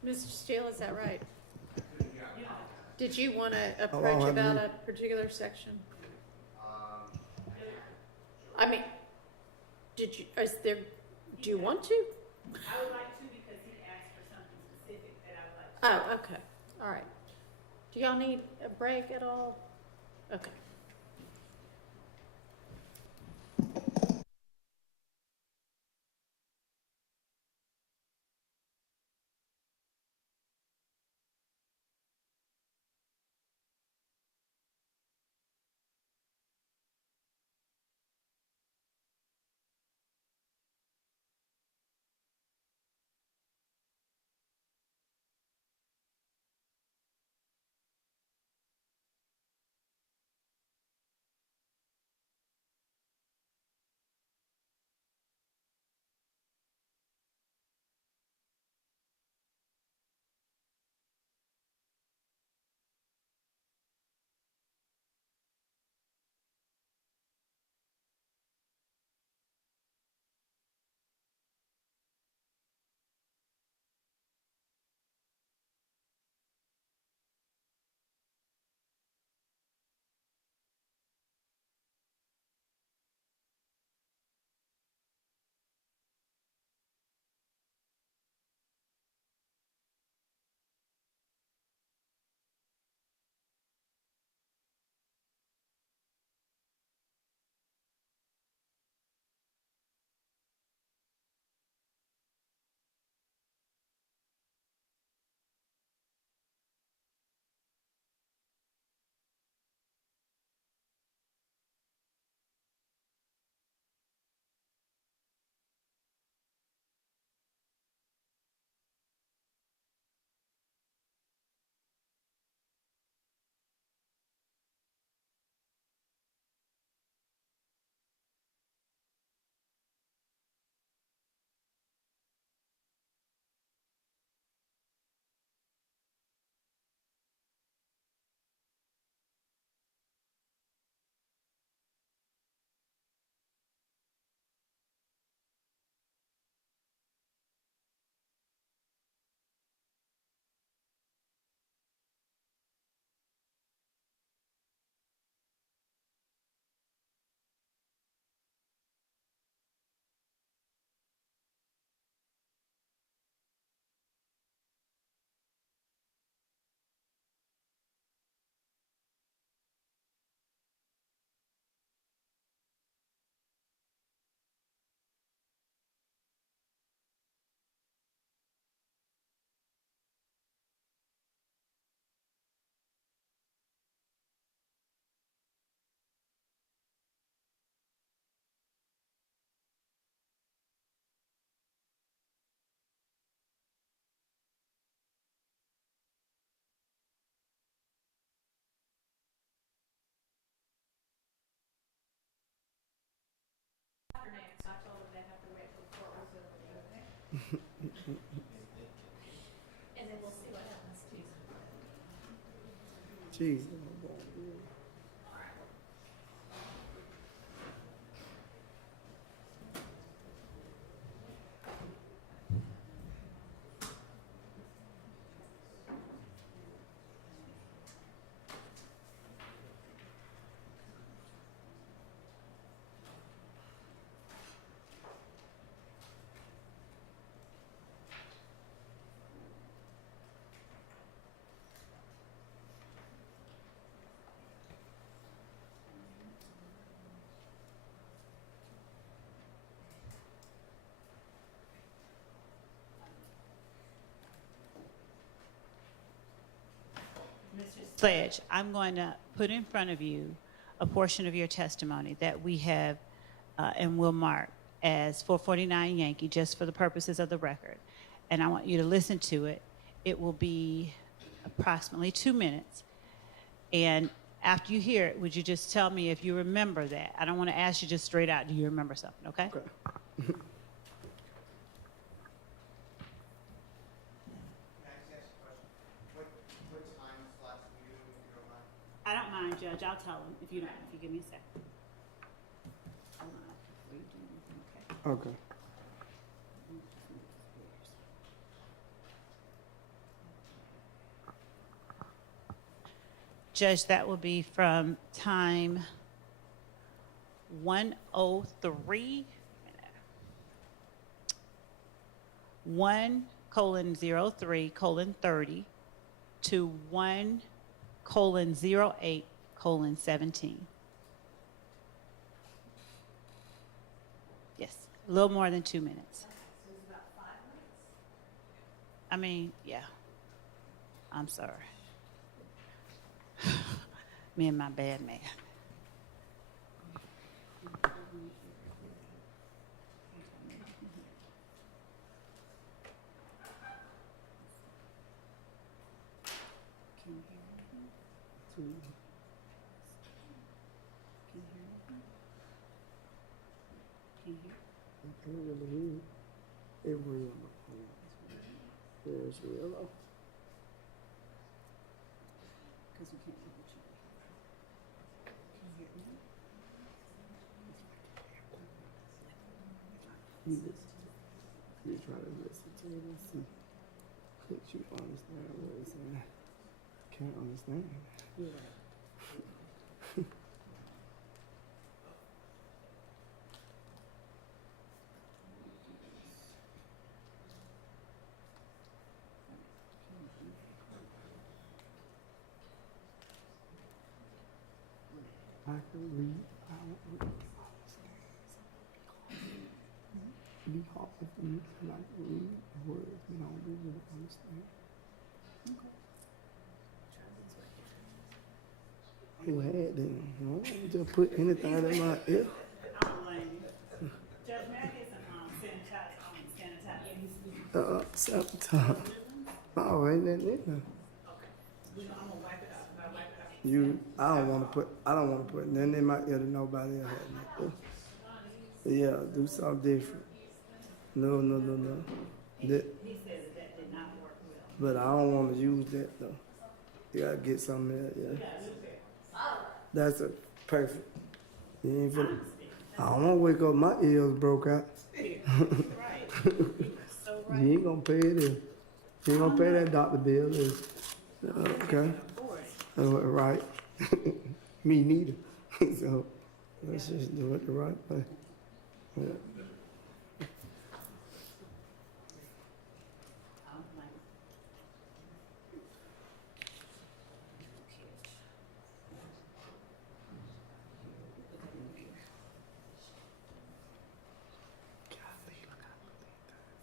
Mr. Steele, is that right? Did you want to I'll approach have about you- a particular section? I mean, do you want to? I would like to because he asked for something specific that I would like to. Oh, okay, all right. Do y'all need a break at all? Okay. And then we'll see what happens. Jesus. Mr. Sledge, I'm going to put in front of you a portion of your testimony that we have and will mark as 449 Yankee, just for the purposes of the record. And I want you to listen to it. It will be approximately 2 minutes. And after you hear it, would you just tell me if you remember that? I don't want to ask you just straight out, do you remember something, okay? Okay. I don't mind, Judge. I'll tell him if you don't. If you give me a second. Hold on. Before you do anything, okay? Okay. Judge, that will be from time 103, 1:03:30 to 1:08:17. Yes, a little more than 2 minutes. I mean, yeah. I'm sorry. Me and my bad math. I can't really hear it. It's real. Yeah, it's real though. You try to listen to it and see. Could you understand what it's saying? Can't understand. Yeah. I can read. I don't understand. It'd be hard for me to like read words and I don't really understand. Who had them? No, just put anything in my ear. Judge, may I get some sanitizer? Sabotage. Oh, ain't that it? I don't want to put nothing in my ear that nobody else had in their ear. Yeah, do something different. No. He says that did not work well. But I don't want to use that though. You gotta get something else, yeah. That's a perfect. You ain't finna, I don't want to wake up my ears broke out. Right. So You ain't gonna pay it in. You ain't gonna pay that doctor bill, is okay. Right. Me neither. So let's just do it the right way. Yeah.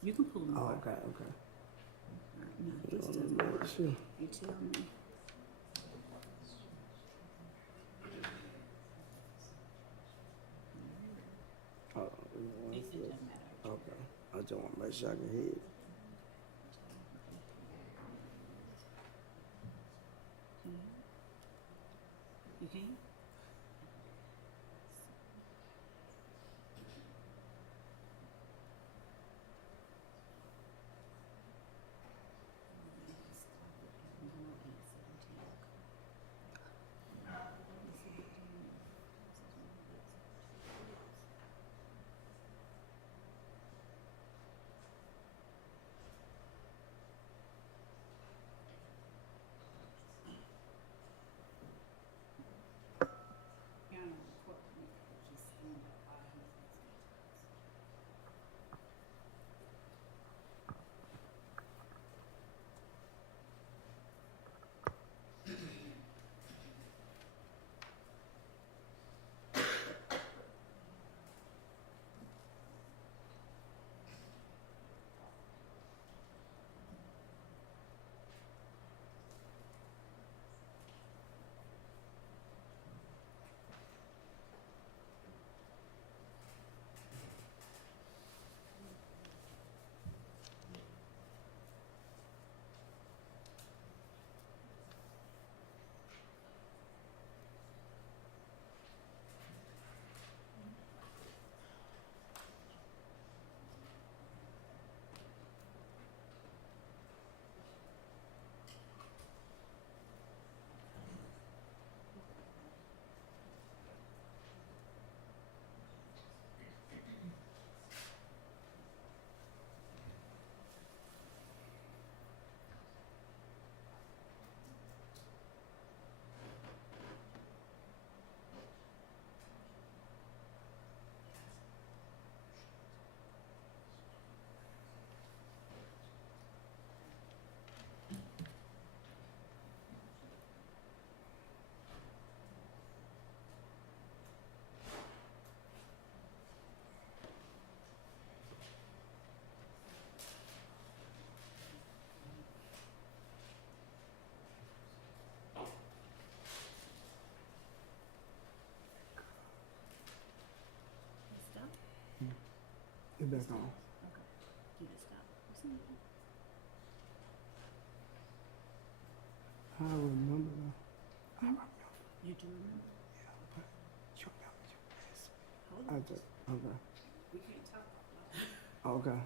You can pull them. Oh, okay. No, You wanna make sure. you tell me. Oh, okay. I just want to make sure I can hear it. You can? Get back on. Okay. You just stop. I remember now. I remember. You do remember? Yeah, but you remember you asked me. Hold I just, okay. We can't talk. Okay.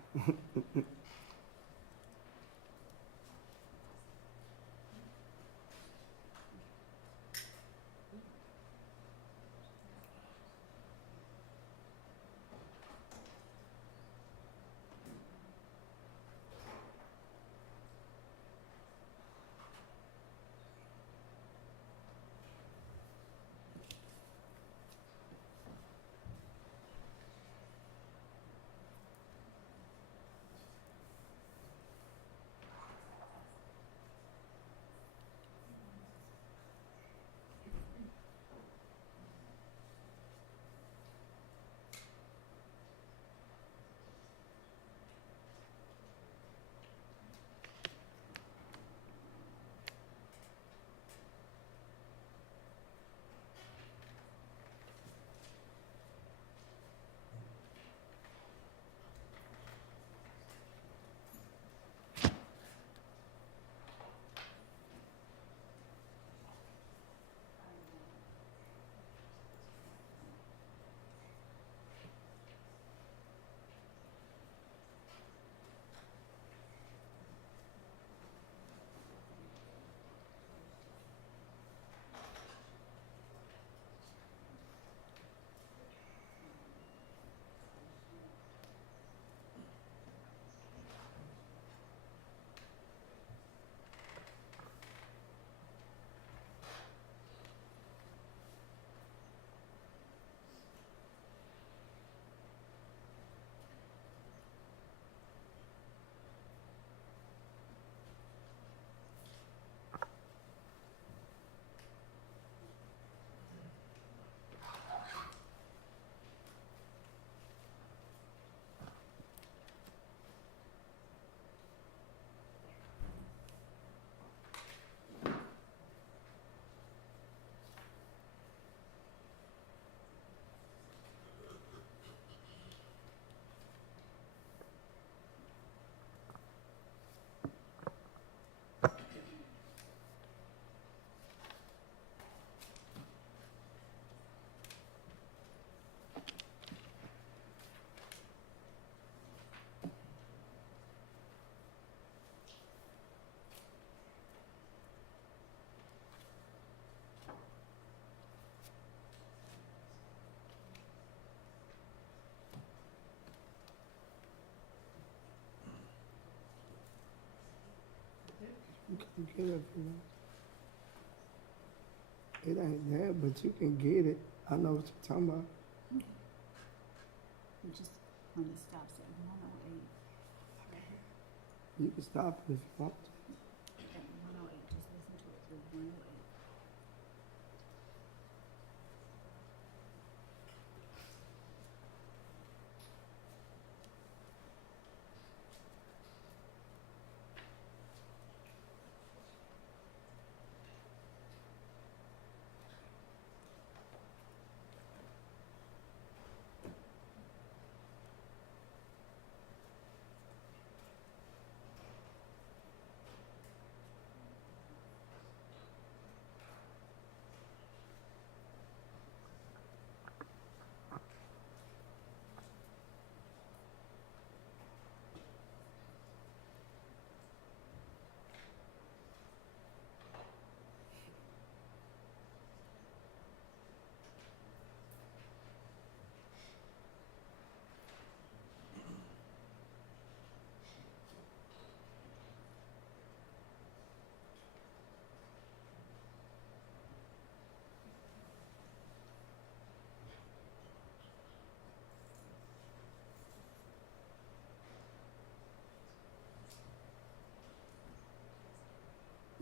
You can get it, you know. It ain't that, but you can get it. I know what you're talking about. You just when it stops at 108. You can stop it if you want to. At 108, just listen to it through 108.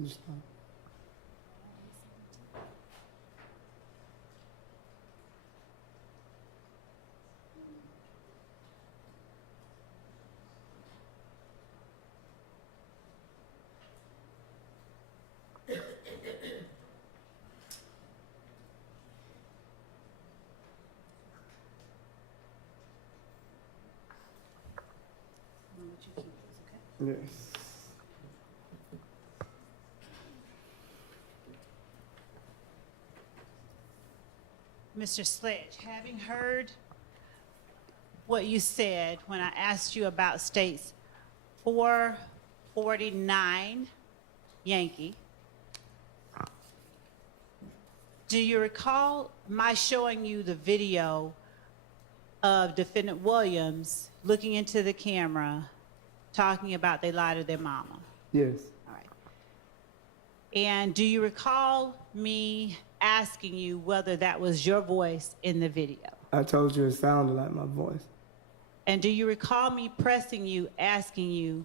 You stop. Yes. Mr. Sledge, having heard what you said when I asked you about states 449 Yankee, do you recall my showing you the video of Defendant Williams looking into the camera, talking about they lied to their mama? Yes. All right. And do you recall me asking you whether that was your voice in the video? I told you it sounded like my voice. And do you recall me pressing you, asking you,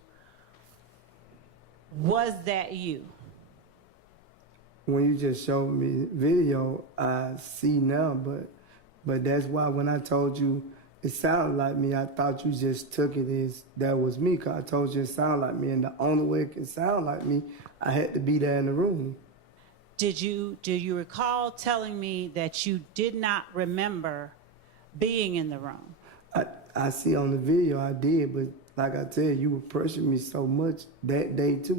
was that you? When you just showed me video, I see now, but that's why when I told you it sounded like me, I thought you just took it as that was me, because I told you it sounded like me, and the only way it could sound like me, I had to be there in the room. Do you recall telling me that you did not remember being in the room? I see on the video I did, but like I tell you, you were pressuring me so much that day too.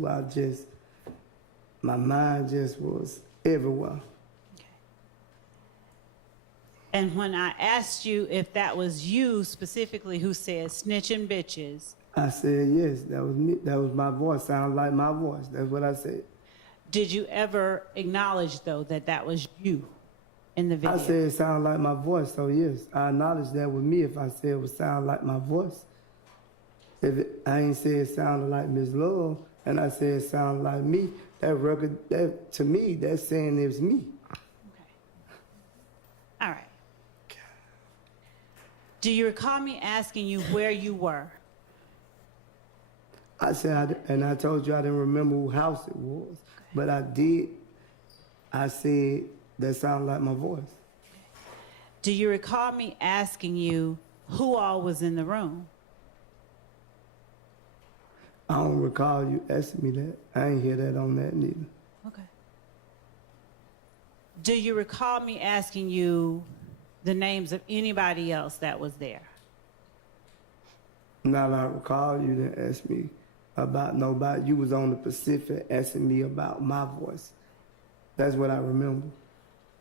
My mind just was everywhere. Okay. And when I asked you if that was you specifically who said snitching bitches, I said yes, that was me. That was my voice. Sounded like my voice. That's what I said. did you ever acknowledge though that that was you in the video? I said it sounded like my voice, so yes, I acknowledge that with me if I said it would sound like my voice. I ain't say it sounded like Miss Love, and I said it sounded like me, that record, that to me, that's saying it was me. Okay. All right. Do you recall me asking you where you were? I said, and I told you I didn't remember whose house it was, but I did. I said that sounded like my voice. Do you recall me asking you who all was in the room? I don't recall you asking me that. I ain't hear that on that neither. Okay. Do you recall me asking you the names of anybody else that was there? Now that I recall, you didn't ask me about nobody. You was on the Pacific asking me about my voice. That's what I remember.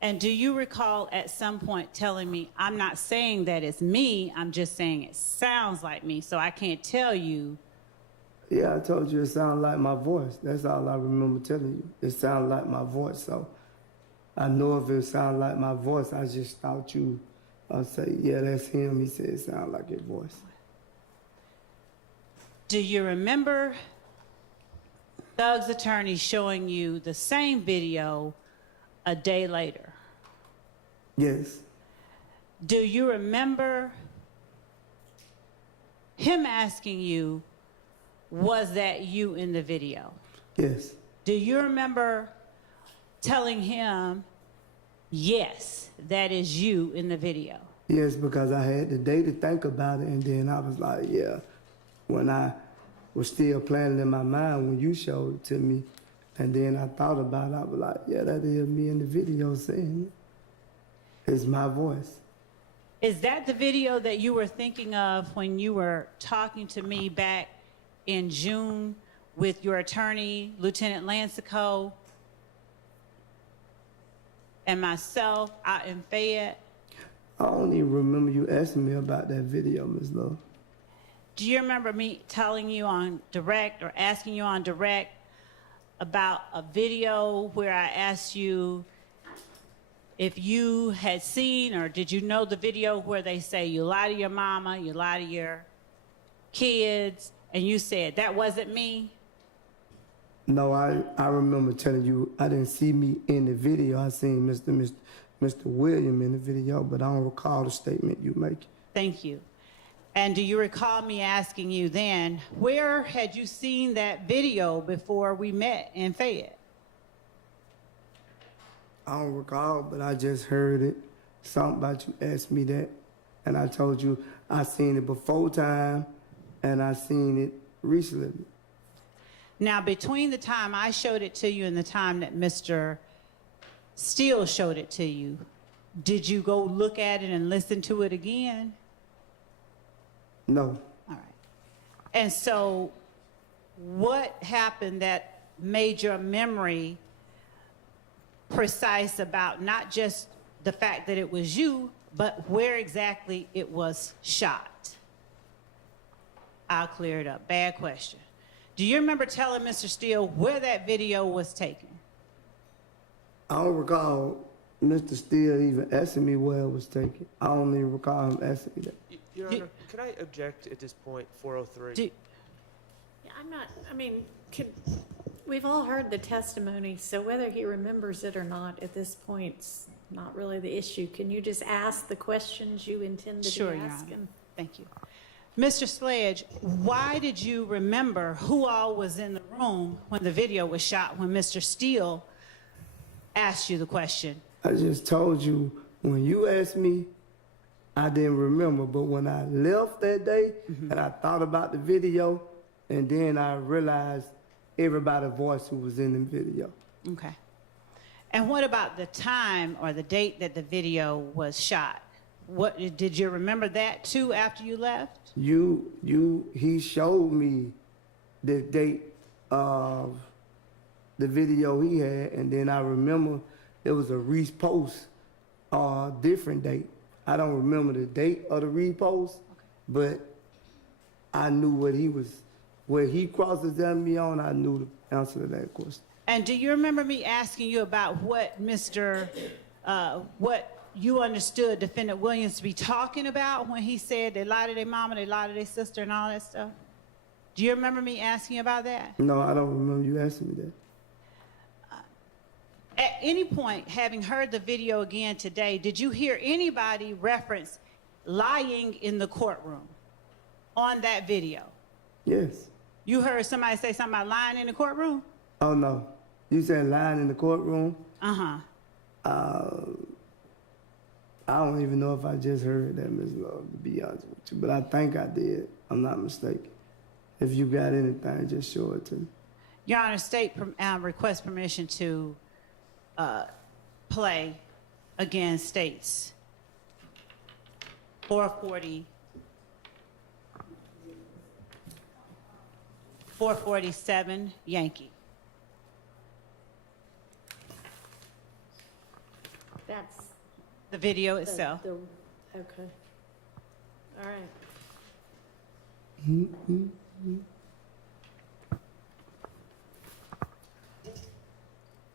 And do you recall at some point telling me, I'm not saying that it's me, I'm just saying it sounds like me, so I can't tell you? Yeah, I told you it sounded like my voice. That's all I remember telling you. It sounded like my voice, so I know if it sounded like my voice, I just thought you say, yeah, that's him. He said it sounded like his voice. Do you remember Thug's attorney showing you the same video a day later? Yes. Do you remember him asking you, was that you in the video? Yes. Do you remember telling him, yes, that is you in the video? Yes, because I had the day to think about it, and then I was like, yeah. When I was still planning in my mind when you showed it to me, and then I thought about it, I was like, yeah, that is me in the video saying it. It's my voice. Is that the video that you were thinking of when you were talking to me back in June with your attorney, Lieutenant Lancico, and myself out in Fayette? I don't even remember you asking me about that video, Ms. Love. Do you remember me telling you on direct or asking you on direct about a video where I asked you if you had seen or did you know the video where they say you lie to your mama, you lie to your kids, and you said that wasn't me? No, I remember telling you I didn't see me in the video. I seen Mr. William in the video, but I don't recall the statement you make. Thank you. And do you recall me asking you then, where had you seen that video before we met in Fayette? I don't recall, but I just heard it. Something about you asked me that, and I told you I seen it before time, and I seen it recently. Now, between the time I showed it to you and the time that Mr. Steele showed it to you, did you go look at it and listen to it again? No. All right. And so what happened that made your memory precise about not just the fact that it was you, but where exactly it was shot? I'll clear it up. Bad question. Do you remember telling Mr. Steele where that video was taken? I don't recall Mr. Steele even asking me where it was taken. I don't even recall him asking me that. Your Honor, can I object at this point, 403? Yeah, I'm not, I mean, we've all heard the testimony, so whether he remembers it or not at this point's not really the issue. Can you just ask the questions you intend to Sure, be Your Honor. asking? Thank you. Mr. Sledge, why did you remember who all was in the room when the video was shot, when Mr. Steele asked you the question? I just told you, when you asked me, I didn't remember. But when I left that day and I thought about the video, and then I realized everybody's voice who was in the video. Okay. And what about the time or the date that the video was shot? What did you remember that too after you left? He showed me the date of the video he had, and then I remember it was a repost, different date. I don't remember the date of the repost, but I knew where he cross-examined me on, I knew the answer to that question. And do you remember me asking you about what what you understood Defendant Williams to be talking about when he said they lied to their mama, they lied to their sister, and all that stuff? Do you remember me asking about that? No, I don't remember you asking me that. At any point, having heard the video again today, did you hear anybody reference lying in the courtroom on that video? Yes. You heard somebody say something about lying in the courtroom? Oh, no. You said lying in the courtroom? Uh-huh. I don't even know if I just heard that, Ms. Love, to be honest with you. But I think I did. I'm not mistaken. If you got anything, just show it to me. Your Honor, state requests permission to play again states 447 Yankee. That's The video itself. Okay. All right.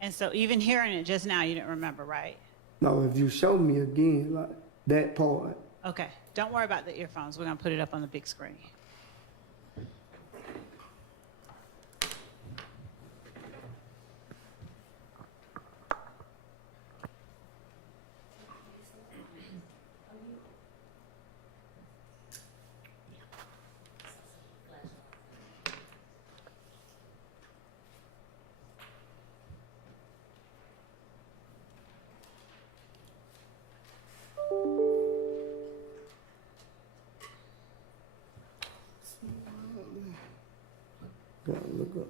And so even hearing it just now, you didn't remember, right? No, if you show me again, like that part. Okay. Don't worry about the earphones. We're going to put it up on the big screen. Gotta look up.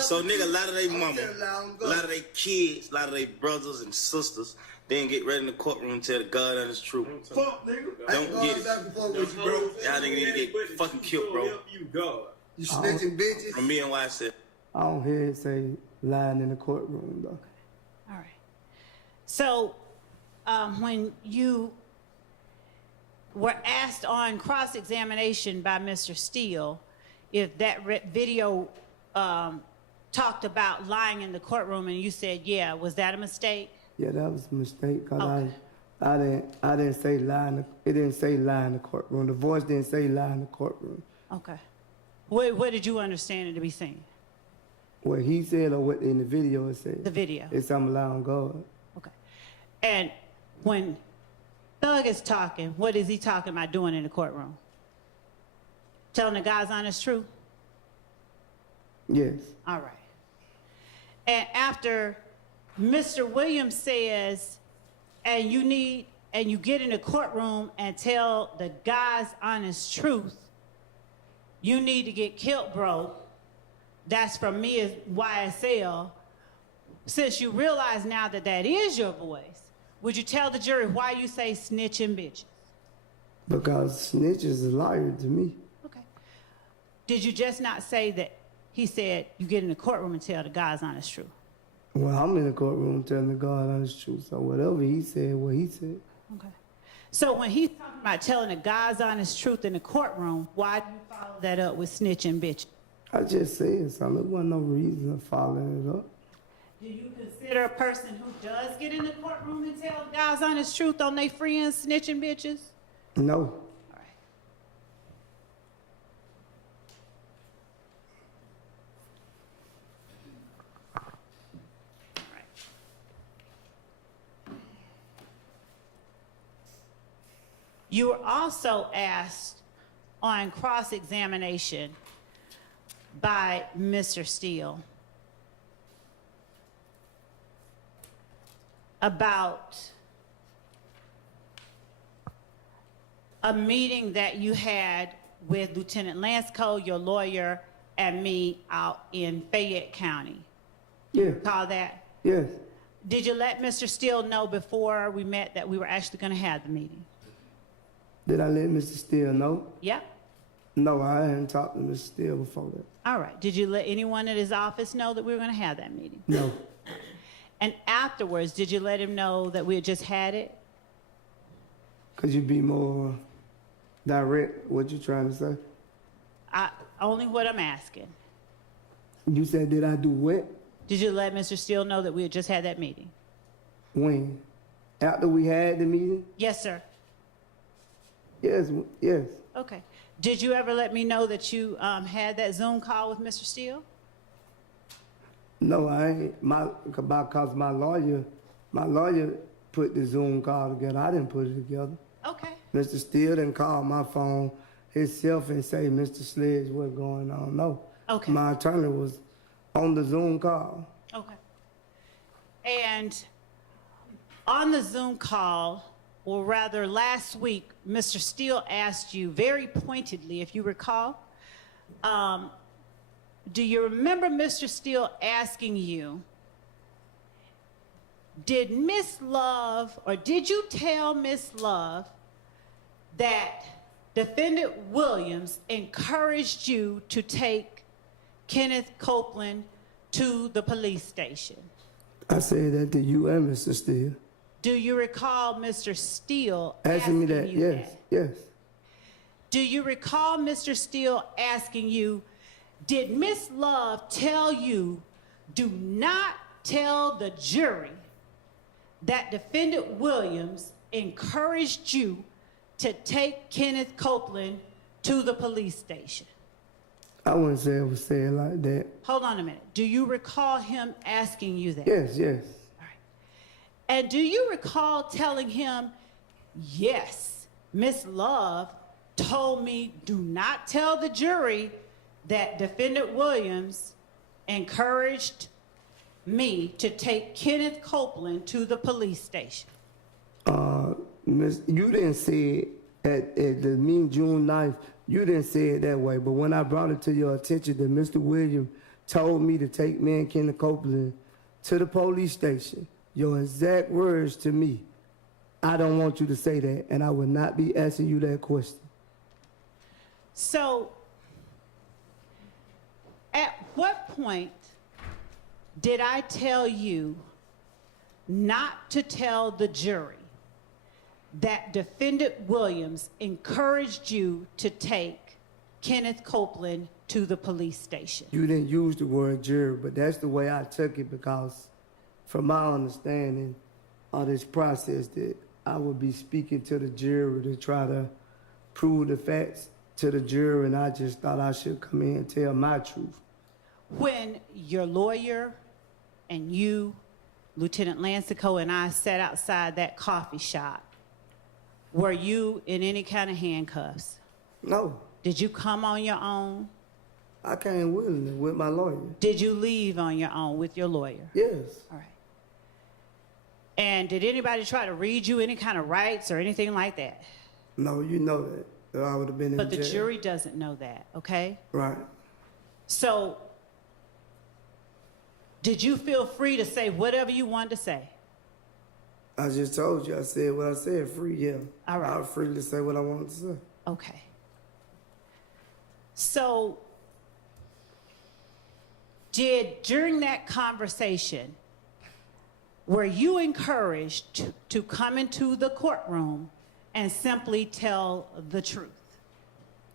So nigga, a lot of they mama, a lot of they kids, a lot of they brothers and sisters, they didn't get ready in the courtroom and tell the God and his truth. Fuck, nigga. Don't get it. Y'all niggas need to get fucking killed, bro. You snitching bitches. From me and YSL. I don't hear it say lying in the courtroom, though. All right. So when you were asked on cross-examination by Mr. Steele if that video talked about lying in the courtroom, and you said, yeah, was that a mistake? Yeah, that was a mistake, because Okay. I didn't say lie it didn't say lie in the courtroom. The voice didn't say lie in the courtroom. Okay. What did you understand it to be saying? What he said or what in the video it said? The video. It's I'm lie on God. Okay. And when Thug is talking, what is he talking about doing in the courtroom? Telling the God's honest truth? Yes. All right. And after Mr. Williams says, and you get in the courtroom and tell the God's honest truth, you need to get killed, bro. That's from me as YSL. Since you realize now that that is your voice, Would you tell the jury why you say snitching bitches? Because snitch is a liar to me. Okay. Did you just not say that he said you get in the courtroom and tell the God's honest truth? Well, I'm in the courtroom telling the God honest truth. So whatever he said, what he said. Okay. So when he's talking about telling the God's honest truth in the courtroom, why do you follow that up with snitching bitches? I just said something. There wasn't no reason to following it up. Do you consider a person who does get in the courtroom and tell the God's honest truth on their friends snitching bitches? No. All right. All right. You were also asked on cross-examination by Mr. Steele about a meeting that you had with Lieutenant Lansco, your lawyer, and me out in Fayette County. Yeah. Call that? Yes. Did you let Mr. Steele know before we met that we were actually going to have the meeting? Did I let Mr. Steele know? Yep. No, I hadn't talked to Mr. Steele before that. All right. Did you let anyone at his office know that we were going to have that meeting? No. And afterwards, did you let him know that we had just had it? Could you be more direct? What you trying to say? Only what I'm asking. You said, did I do what? Did you let Mr. Steele know that we had just had that meeting? When? After we had the meeting? Yes, sir. Yes, yes. Okay. Did you ever let me know that you had that Zoom call with Mr. Steele? No, I ain't. Because my lawyer put the Zoom call together. I didn't put it together. Okay. Mr. Steele didn't call my phone himself and say, Mr. Sledge, what's going on? No. Okay. My attorney was on the Zoom call. Okay. And on the Zoom call, or rather last week, Mr. Steele asked you very pointedly, if you recall, do you remember Mr. Steele asking you, did Miss Love, or did you tell Miss Love that Defendant Williams encouraged you to take Kenneth Copeland to the police station? I said that to you and Mr. Steele. Do you recall Mr. Steele Asking me that, you yes, yes. Do you recall Mr. Steele asking you, did Miss Love tell you, do not tell the jury that Defendant Williams encouraged you to take Kenneth Copeland to the police station? I wouldn't say it was said like that. Hold on a minute. Do you recall him asking you that? Yes, yes. All right. And do you recall telling him, yes, Miss Love told me do not tell the jury that Defendant Williams encouraged me to take Kenneth Copeland to the police station? You didn't say it at the meeting June 9th. You didn't say it that way. But when I brought it to your attention that Mr. Williams told me to take me and Kenneth Copeland to the police station, your exact words to me, I don't want you to say that, and I would not be asking you that question. So, at what point did I tell you not to tell the jury that Defendant Williams encouraged you to take Kenneth Copeland to the police station? You didn't use the word jury, but that's the way I took it, because from my understanding of this process that I would be speaking to the jury to try to prove the facts to the jury, and I just thought I should come in and tell my truth. When your lawyer and you, Lieutenant Lancico, and I sat outside that coffee shop, were you in any kind of handcuffs? No. Did you come on your own? I came willingly with my lawyer. Did you leave on your own with your lawyer? Yes. All right. And did anybody try to read you any kind of rights or anything like that? No, you know that. Or I would have been in But jail. the jury doesn't know that, okay? Right. So, did you feel free to say whatever you wanted to say? I just told you. I said what I said. Free, yeah. All right. I was free to say what I wanted to say. Okay. So, during that conversation, were you encouraged to come into the courtroom and simply tell the truth?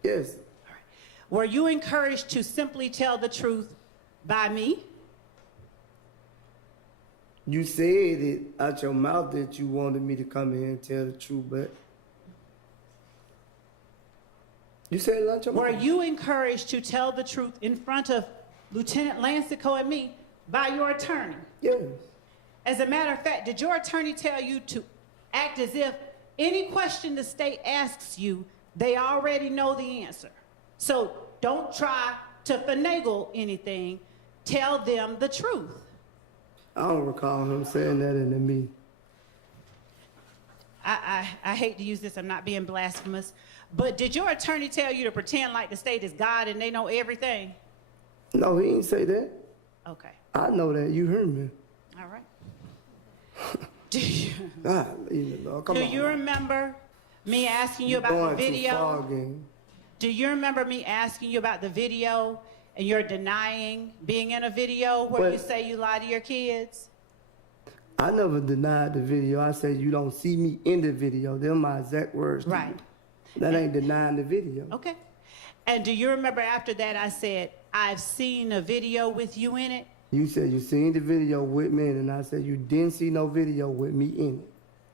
Yes. Were you encouraged to simply tell the truth by me? You said it out your mouth that you wanted me to come here and tell the truth, but you said it out your mouth. Were you encouraged to tell the truth in front of Lieutenant Lancico and me by your attorney? Yes. As a matter of fact, did your attorney tell you to act as if any question the state asks you, they already know the answer? So don't try to finagle anything. Tell them the truth. I don't recall him saying that in the meeting. I hate to use this, I'm not being blasphemous, but did your attorney tell you to pretend like the state is God and they know everything? No, he didn't say that. Okay, I know that. You heard me. all right. Do you, God, leave it alone. Come do on. you remember me asking you about the Going too video? far, gang. Do you remember me asking you about the video and you're denying being in a video where you But- say you lie to your kids? I never denied the video. I said you don't see me in the video. They're my exact words. to Right. you. That ain't denying the video. Okay. And do you remember after that I said, I've seen a video with you in it? You said you seen the video with me, and I said you didn't see no video with me in it.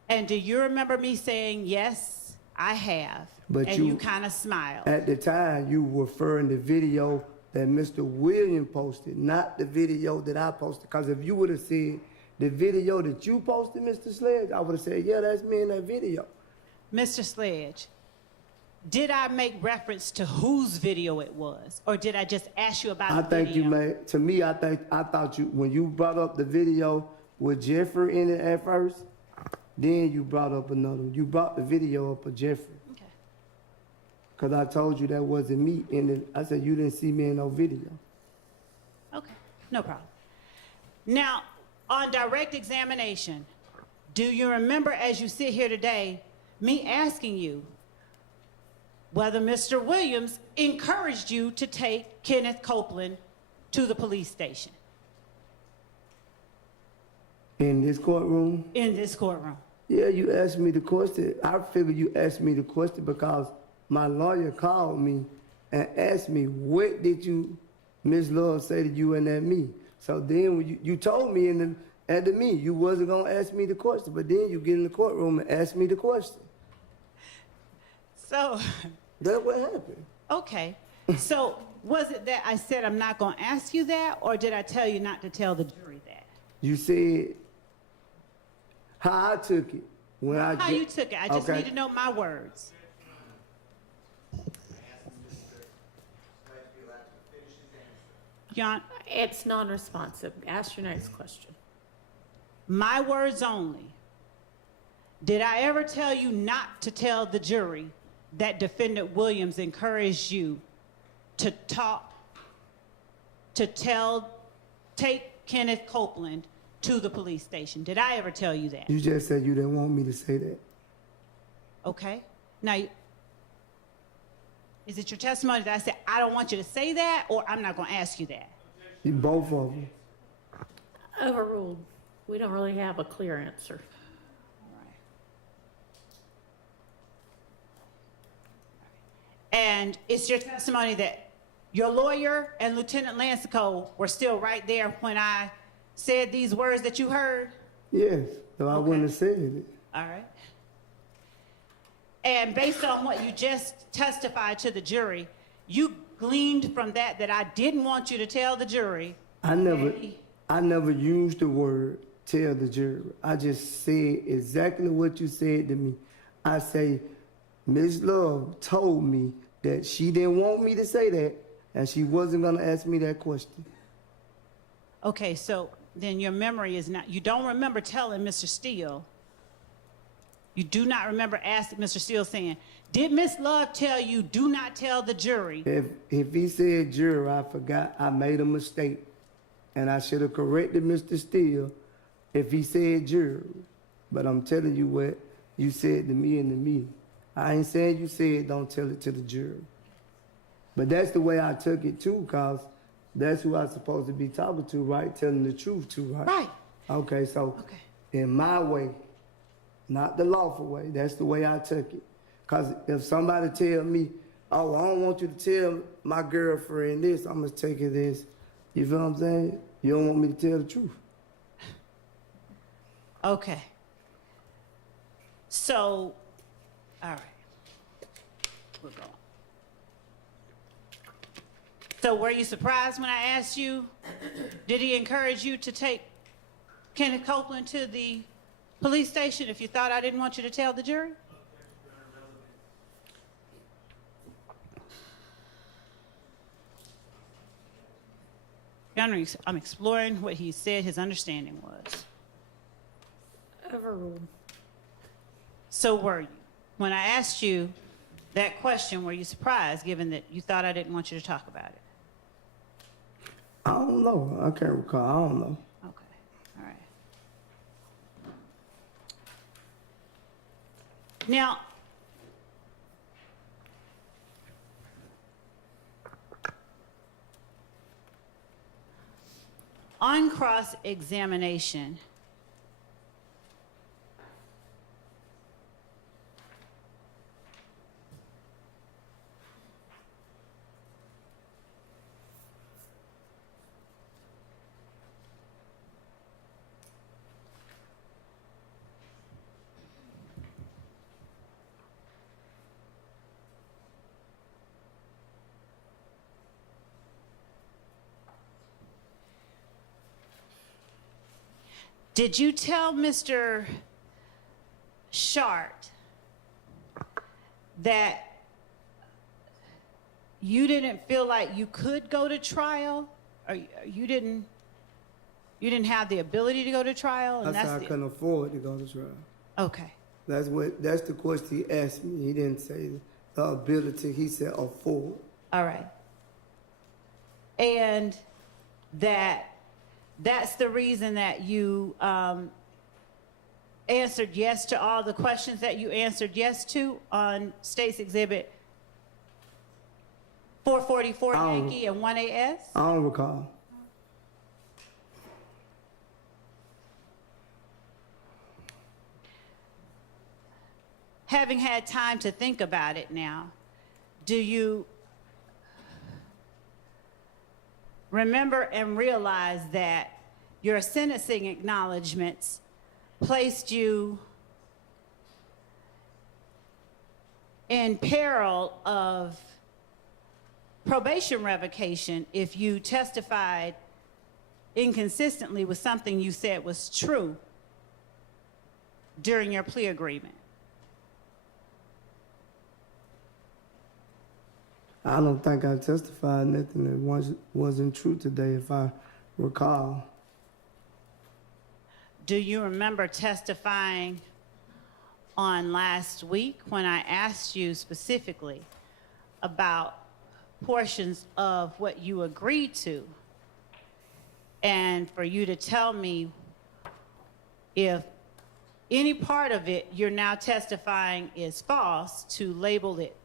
And do you remember me saying, yes, I have? But and you- you kind of smiled. At the time, you were referring to video that Mr. Williams posted, not the video that I posted. Because if you would have said the video that you posted, Mr. Sledge, I would have said, yeah, that's me in that video. Mr. Sledge, did I make reference to whose video it was? Or did I just ask you about I the think video? you made, to me, I thought you, when you brought up the video with Jeffrey in it at first, then you brought up another one. You brought the video up of Jeffrey. Okay. Because I told you that wasn't me in it. I said you didn't see me in no video. Okay, no problem. Now, on direct examination, do you remember as you sit here today, me asking you whether Mr. Williams encouraged you to take Kenneth Copeland to the police station In this courtroom, in this courtroom? yeah, you asked me the question. I figured you asked me the question because my lawyer called me and asked me, what did you, Miss Love, say to you and that me? So then when you told me at the meeting you wasn't going to ask me the question, but then you get in the courtroom and ask me the question. So, That's what happened. okay. So, was it that I said I'm not going to ask you that, or did I tell you not to tell the jury that? You said how I took it. When I How get- you took it. I just Okay. need to know my words. Yon, It's non-responsive. Ask your next question. my words only. Did I ever tell you not to tell the jury that Defendant Williams encouraged you to take Kenneth Copeland to the police station? Did I ever tell you that? You just said you didn't want me to say that. Okay. Now, is it your testimony that I said, I don't want you to say that, or I'm not going to ask you that? You both of them. Overruled. We don't really have a clear answer. And it's your testimony that your lawyer and Lieutenant Lancico were still right there when I said these words that you heard? Yes, so I Okay. wouldn't have said it. All right. And based on what you just testified to the jury, you gleaned from that that I didn't want you to tell the jury. I never that used the word tell the jury. I just said exactly what you said to me. I say, Ms. Love told me that she didn't want me to say that, and she wasn't gonna ask me that question. Okay, so then your memory is not, you don't remember telling Mr. Steele, you do not remember asking Mr. Steele saying, did Miss Love tell you do not tell the jury? If he said jury, I forgot I made a mistake, and I should have corrected Mr. Steele if he said jury. But I'm telling you what you said to me in the meeting. I ain't saying you said don't tell it to the jury. But that's the way I took it too, cause that's who I'm supposed to be talking to, right? Telling the truth to, right? Right. Okay, so in my way, not the lawful way, that's the way I took it. Cause if somebody tell me, oh, I don't want you to tell my girlfriend this, I'm gonna take it as, you feel what I'm saying? You don't want me to tell the truth. Okay. So, all right. We're going. So were you surprised when I asked you, did he encourage you to take Kenneth Copeland to the police station if you thought I didn't want you to tell the jury? I'm exploring what he said his understanding was. Overruled. So were you? When I asked you that question, were you surprised given that you thought I didn't want you to talk about it? I don't know. I can't recall. I don't know. Okay. All right. Now, on cross-examination, did you tell Mr. Shart that you didn't feel like you could go to trial, or you didn't have the ability to go to trial? And I said I couldn't afford to go to trial. Okay. That's the question he asked me. He didn't say the ability. He said afford. All right. And that's the reason that you answered yes to all the questions that you answered yes to on State's Exhibit 444 Yankee and 1AS? I don't recall. Having had time to think about it now, do you remember and realize that your sentencing acknowledgments placed you in peril of probation revocation if you testified inconsistently with something you said was true during your plea agreement? I don't think I testified nothing that wasn't true today, if I recall. Do you remember testifying on last week when I asked you specifically about portions of what you agreed to, and for you to tell me if any part of it you're now testifying is false, to label it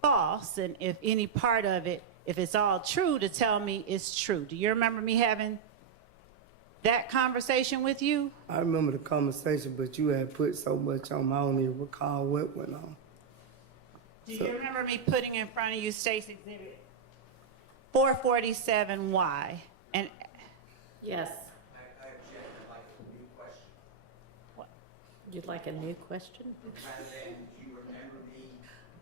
false, and if any part of it, if it's all true, to tell me it's true? Do you remember me having that conversation with you? I remember the conversation, but you had put so much on, I don't even recall what went on. Do you remember me putting in front of you State's Exhibit 447Y? And Yes. I object, I'd like a new question. what? You'd like a new question? Rather than you remember me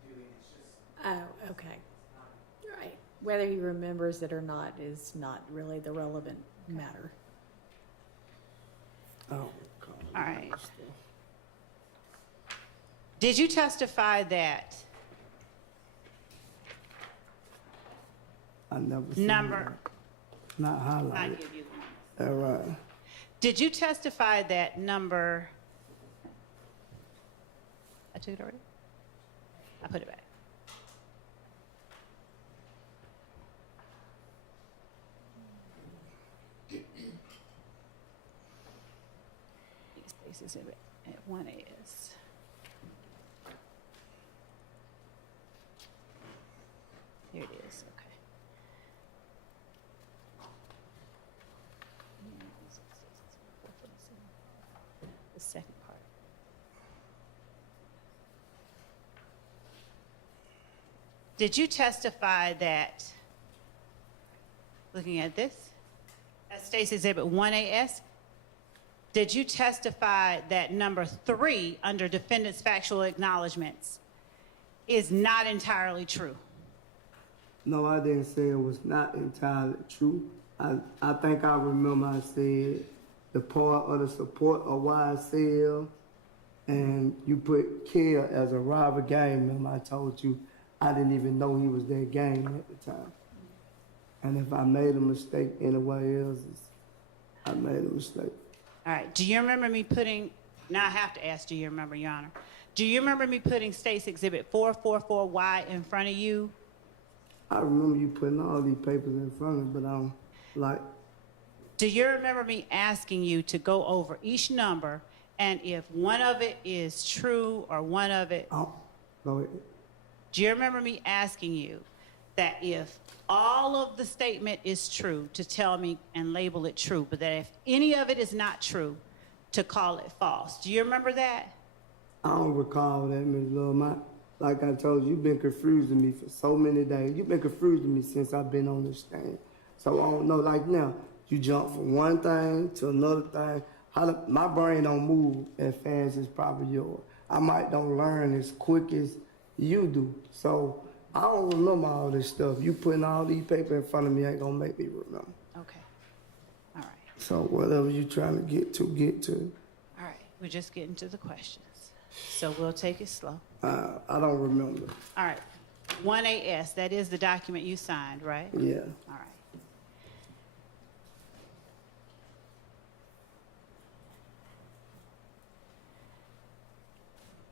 doing it, just Oh, okay. Right. Whether he remembers it or not is not really the relevant matter. Oh, All right. Did you testify that I never seen number? that. Not I highlighted. give you the number. All right. Did you testify that number? I took it already. I put it back. State's Exhibit at 1AS. Here it is, okay. The second part. Did you testify that, looking at this, that states Exhibit 1AS, did you testify that number 3 under defendant's factual acknowledgments is not entirely true? No, I didn't say it was not entirely true. I think I remember I said the part of the support of YSL, and you put Care as a rival gang member. I told you I didn't even know he was that gang at the time. And if I made a mistake anywhere else, I made a mistake. All right, do you remember me putting, now I have to ask, do you remember, Your Honor? Do you remember me putting State's Exhibit 444Y in front of you? I remember you putting all these papers in front of me, but I don't like. Do you remember me asking you to go over each number, and if one of it is true or one of it, Oh, go ahead. do you remember me asking you that if all of the statement is true, to tell me and label it true, but that if any of it is not true, to call it false? Do you remember that? I don't recall that, Ms. Lil. Like I told you, you've been confusing me for so many days. You've been confusing me since I've been on this stand. So I don't know, like now, you jump from one thing to another thing. My brain don't move as fast as probably yours. I might don't learn as quick as you do. So I don't remember all this stuff. You putting all these papers in front of me ain't gonna make me remember. Okay. All right. So whatever you trying to get to, get to. All right. We're just getting to the questions. So we'll take it slow. I don't remember. All right. 1AS, that is the document you signed, right? Yeah. All right.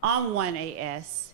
On 1AS,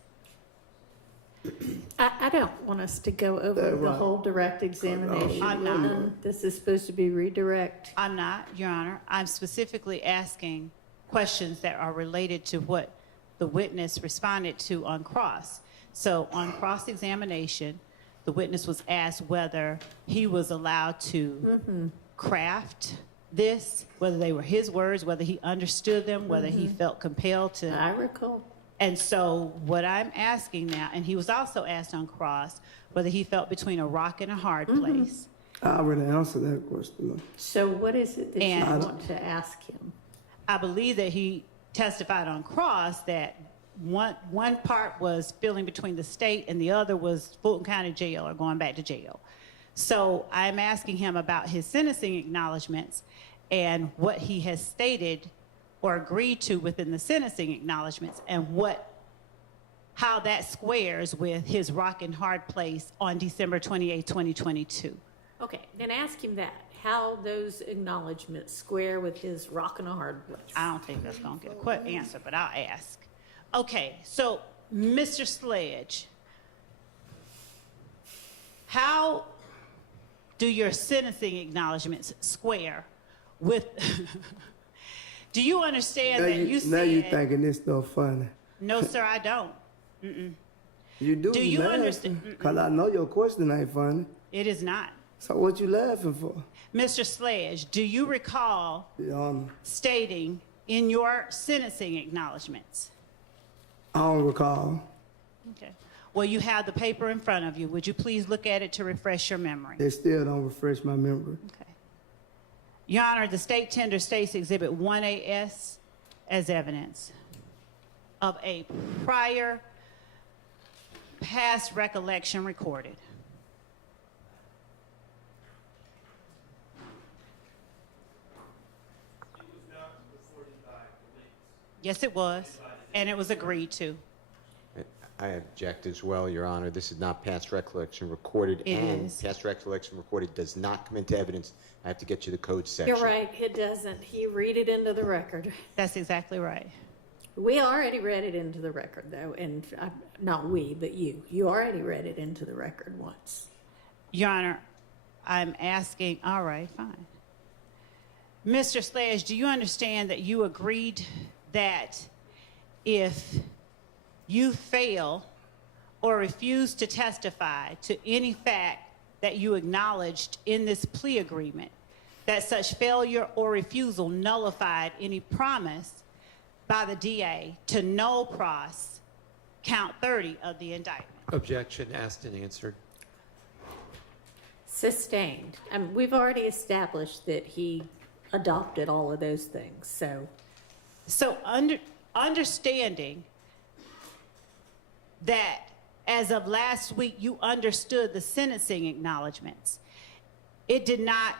I don't want us to go over That's the right. whole direct examination. I'm not. This is supposed to be redirect. I'm not, Your Honor. I'm specifically asking questions that are related to what the witness responded to on cross. So on cross-examination, the witness was asked whether he was allowed to craft this, whether they were his words, whether he understood them, whether he felt compelled to. I recall. And so what I'm asking now, and he was also asked on cross whether he felt between a rock and a hard place. I already answered that question. So what is it that you And- want to ask him? I believe that he testified on cross that one part was feeling between the state and the other was Fulton County Jail or going back to jail. So I'm asking him about his sentencing acknowledgments and what he has stated or agreed to within the sentencing acknowledgments and how that squares with his rock and hard place on December 28, 2022. Okay, then ask him that, how those acknowledgments square with his rock and a hard place. I don't think that's going to get a quick answer, but I'll ask. Okay, so Mr. Sledge, how do your sentencing acknowledgments square with? Do you understand that you said? Now you thinking this stuff funny. No, sir, I don't. You do. Do you understand? Because I know your question ain't funny. It is not. So what you laughing for? Mr. Sledge, do you recall Your Honor, stating in your sentencing acknowledgments? I don't recall. Okay. Well, you have the paper in front of you. Would you please look at it to refresh your memory? They still don't refresh my memory. Okay. Your Honor, the state tender states Exhibit 1AS as evidence of a prior past recollection recorded. Yes, it was, and it was agreed to. I object as well, Your Honor. This is not past recollection recorded, It and is. past recollection recorded does not come into evidence. I have to get you the code section. You're right, it doesn't. He read it into the record. That's exactly right. We already read it into the record, though, and not we, but you. You already read it into the record once. Your Honor, I'm asking, all right, fine. Mr. Sledge, do you understand that you agreed that if you fail or refuse to testify to any fact that you acknowledged in this plea agreement, that such failure or refusal nullified any promise by the DA to null pros count 30 of the indictment. Objection asked and answered. Sustained. We've already established that he adopted all of those things, so. So understanding that as of last week, you understood the sentencing acknowledgments, it did not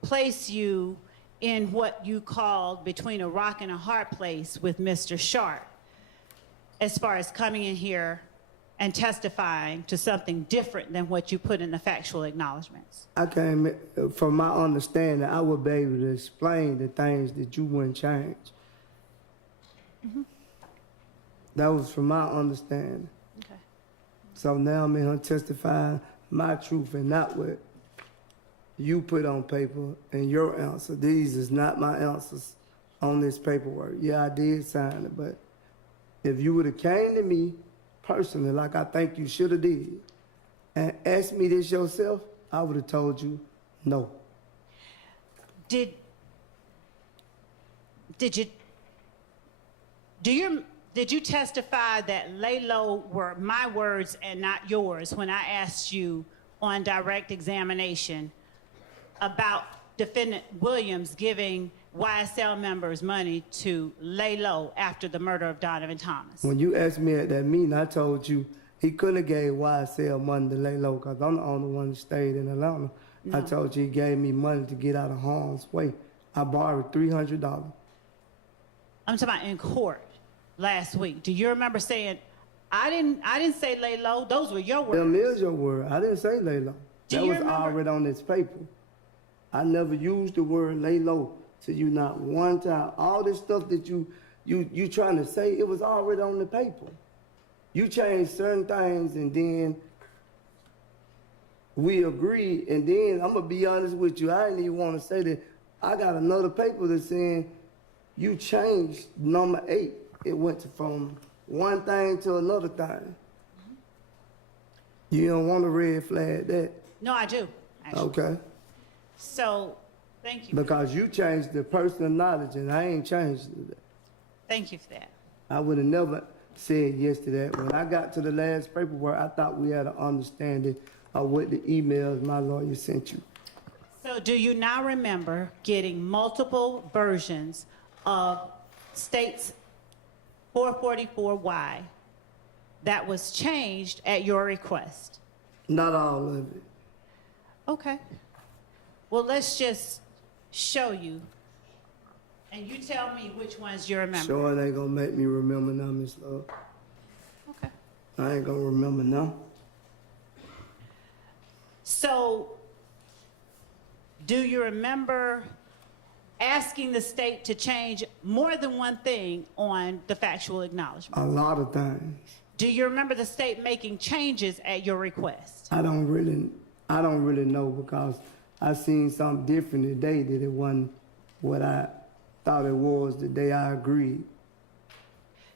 place you in what you called between a rock and a hard place with Mr. Sharp, as far as coming in here and testifying to something different than what you put in the factual acknowledgments. I came, from my understanding, I would be able to explain the things that you wouldn't change. Mm-hmm. That was from my understanding. Okay. So now I'm in here testifying my truth and not what you put on paper and your answer. These is not my answers on this paperwork. Yeah, I did sign it, but if you would have came to me personally, like I think you should have did, and asked me this yourself, I would have told you no. Did you testify that lay low were my words and not yours when I asked you on direct examination about Defendant Williams giving YSL members money to lay low after the murder of Donovan Thomas? When you asked me at that meeting, I told you he couldn't have gave YSL money to lay low because I'm the only one that stayed in Atlanta. No. I told you he gave me money to get out of harm's way. I borrowed $300. I'm talking about in court last week. Do you remember saying, I didn't say lay low, those were your words? Them is your word. I didn't say lay low. That was remember? already on this paper. I never used the word lay low to you not one time. All this stuff that you trying to say, it was already on the paper. You changed certain things and then we agreed, and then I'm gonna be honest with you, I didn't even want to say that. I got another paper that's saying you changed number 8. It went from one thing to another thing. You don't want to red flag that? No, I do, actually. Okay. So, thank you. Because you changed the personal knowledge and I ain't changed it. Thank you for that. I would have never said yes to that. When I got to the last paperwork, I thought we had an understanding of what the emails my lawyer sent you. So do you now remember getting multiple versions of state's 444Y that was changed at your request? Not all of it. Okay. Well, let's just show you, and you tell me which ones you remember. Sure, it ain't gonna make me remember now, Miss Love. Okay. I ain't gonna remember now. So, do you remember asking the state to change more than one thing on the factual acknowledgement? A lot of things. Do you remember the state making changes at your request? I don't really know because I seen something different today that it wasn't what I thought it was the day I agreed.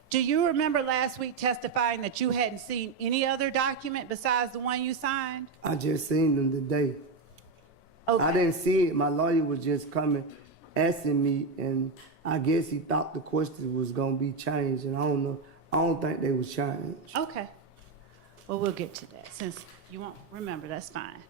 Do you remember last week testifying that you hadn't seen any other document besides the one you signed? I just seen them today. Okay. I didn't see it. My lawyer was just coming, asking me, and I guess he thought the questions was gonna be changed, and I don't know. I don't think they was changed. Okay. Well, we'll get to that. Since you won't remember, that's fine.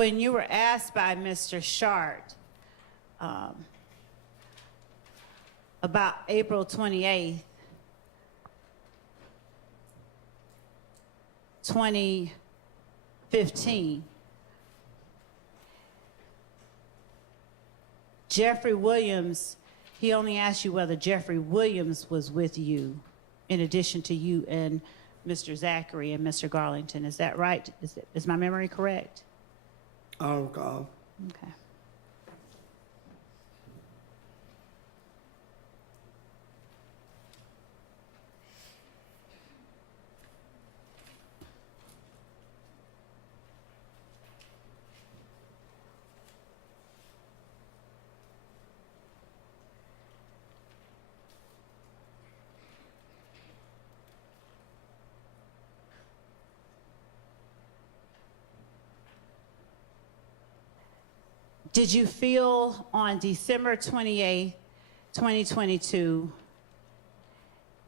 when you were asked by Mr. Shart about April 28th, 2015, Jeffrey Williams, he only asked you whether Jeffrey Williams was with you in addition to you and Mr. Zachary and Mr. Garlington. Is that right? Is my memory correct? I don't recall. Okay. Did you feel on December 28th, 2022,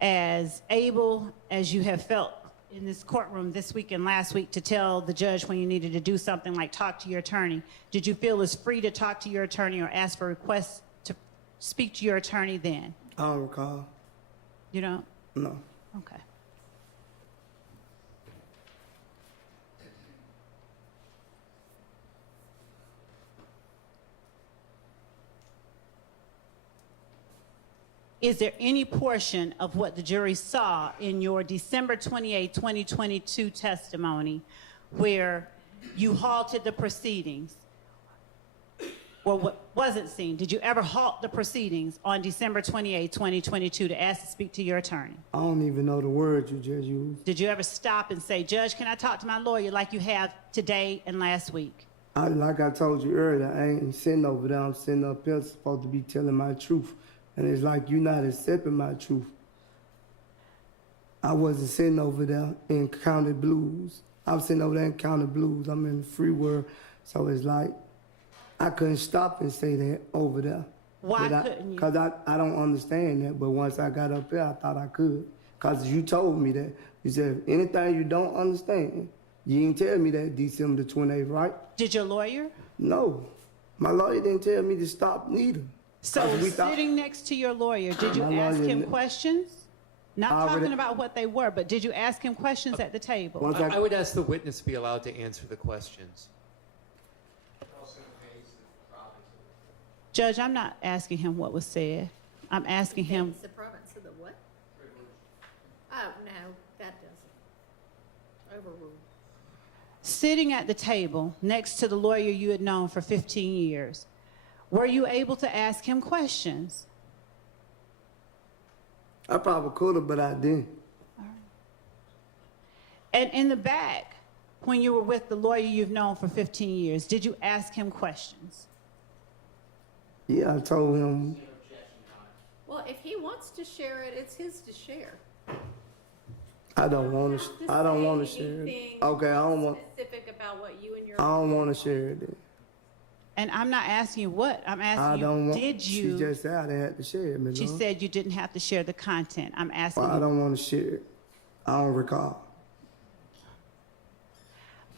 as able as you have felt in this courtroom this week and last week to tell the judge when you needed to do something like talk to your attorney? Did you feel as free to talk to your attorney or ask for requests to speak to your attorney then? I don't recall. You don't? No. Okay. Is there any portion of what the jury saw in your December 28, 2022 testimony where you halted the proceedings? Or what wasn't seen? Did you ever halt the proceedings on December 28, 2022 to ask to speak to your attorney? I don't even know the words you just used. Did you ever stop and say, Judge, can I talk to my lawyer like you have today and last week? Like I told you earlier, I ain't sitting over there. I'm sitting up here supposed to be telling my truth. And it's like you're not accepting my truth. I wasn't sitting over there in County Blues. I was sitting over there in County Blues. I'm in the free world. So it's like I couldn't stop and say that over there. Why couldn't you? Because I don't understand that. But once I got up there, I thought I could. Because you told me that. You said, anything you don't understand, you didn't tell me that December the 28th, right? Did your lawyer? No. My lawyer didn't tell me to stop neither. So sitting next to your lawyer, did you ask him questions? Not talking about what they were, but did you ask him questions at the table? I would ask the witness to be allowed to answer the questions. Judge, I'm not asking him what was said. I'm asking him. It's the province of the what? Oh, no, that doesn't. Overruled. Sitting at the table next to the lawyer you had known for 15 years, were you able to ask him questions? I probably could have, but I didn't. All right. And in the back, when you were with the lawyer you've known for 15 years, did you ask him questions? Yeah, I told him. Well, if he wants to share it, it's his to share. I don't want to. I don't want to share it. Okay, I don't want. Specific about what you and your. I don't want to share it. And I'm not asking you what. I'm asking I don't want. did you? She just said I had to share it, Ms. She Lord. said you didn't have to share the content. I'm asking Well, you. I don't want to share it. I don't recall.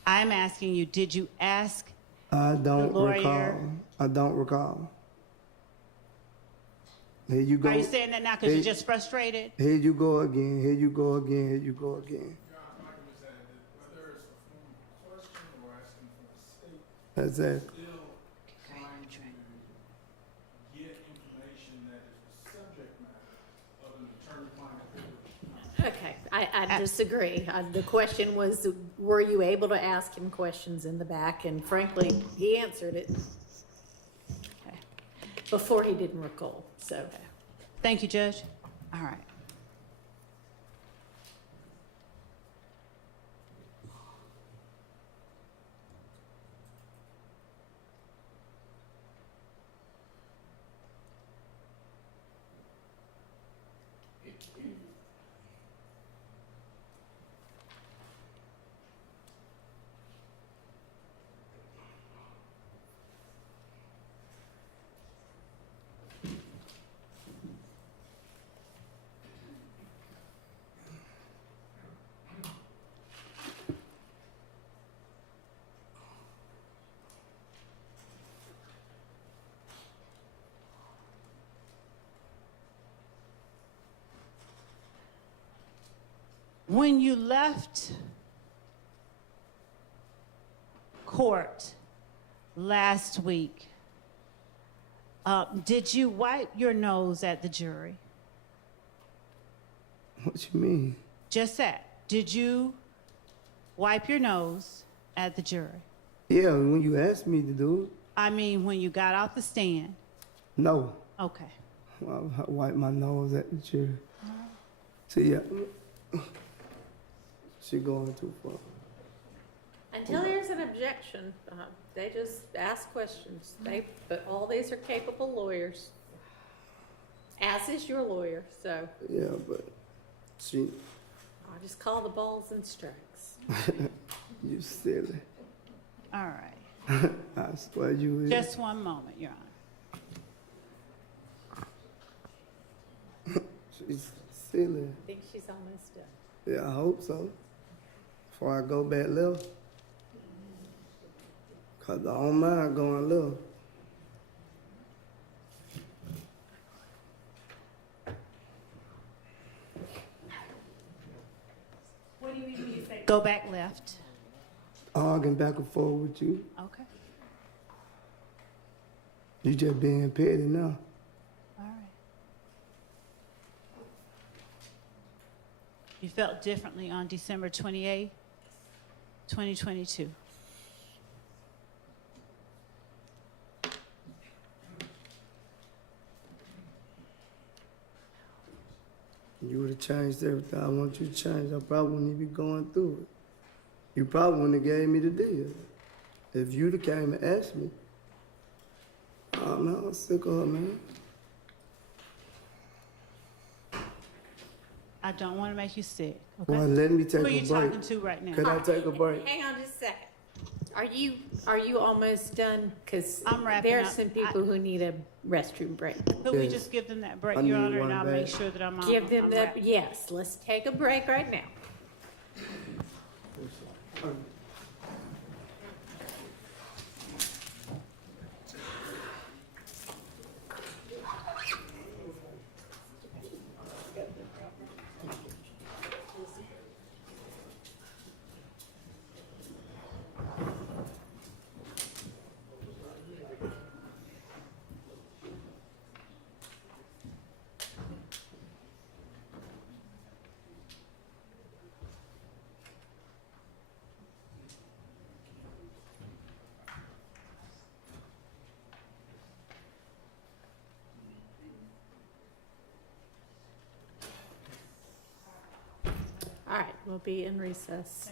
I'm asking you, did you ask I don't the lawyer? recall. I don't recall. Here you go. Are you saying that now because you're just frustrated? Here you go again. Here you go again. Here you go again. Whether it's a formal question or asking for a statement, That's it. still trying to get information that is the subject matter of an attorney-client privilege. Okay, I disagree. The question was, were you able to ask him questions in the back? And frankly, he answered it Okay. before he didn't recall. So, Thank you, Judge. All right. When you left court last week, did you wipe your nose at the jury? What you mean? Just that. Did you wipe your nose at the jury? Yeah, when you asked me to do it. I mean, when you got off the stand. No. Okay. I wipe my nose at the chair. See, yeah. She going too far. Until there's an objection, they just ask questions. But all these are capable lawyers, as is your lawyer. So Yeah, but she, I'll just call the balls and strikes. you silly. All right. I swear you is. Just one moment, Your Honor. She's silly. I think she's almost done. Yeah, I hope so. Before I go back left. Cause I don't mind going left. What do you mean when you say go back left? Arguing back and forth with you. Okay. You just being petty now. All right. You felt differently on December 28th, 2022. You would have changed everything I want you to change. I probably wouldn't even be going through it. You probably wouldn't have gave me the deal. If you'd have came and asked me. Oh, man, I'm sick of her, man. I don't want to make you sick, okay? Boy, let me take Who a are you break. talking to right now? Can I take a break? Hang on just a second. Are you almost done? Because I'm wrapping there are up. some people who need a restroom break. Could we Yes. just give them that break, I Your need Honor, and one I'll back. make sure that I'm on. Give them I'm the, wrapping. yes, let's take a break right now. All right, we'll be in recess.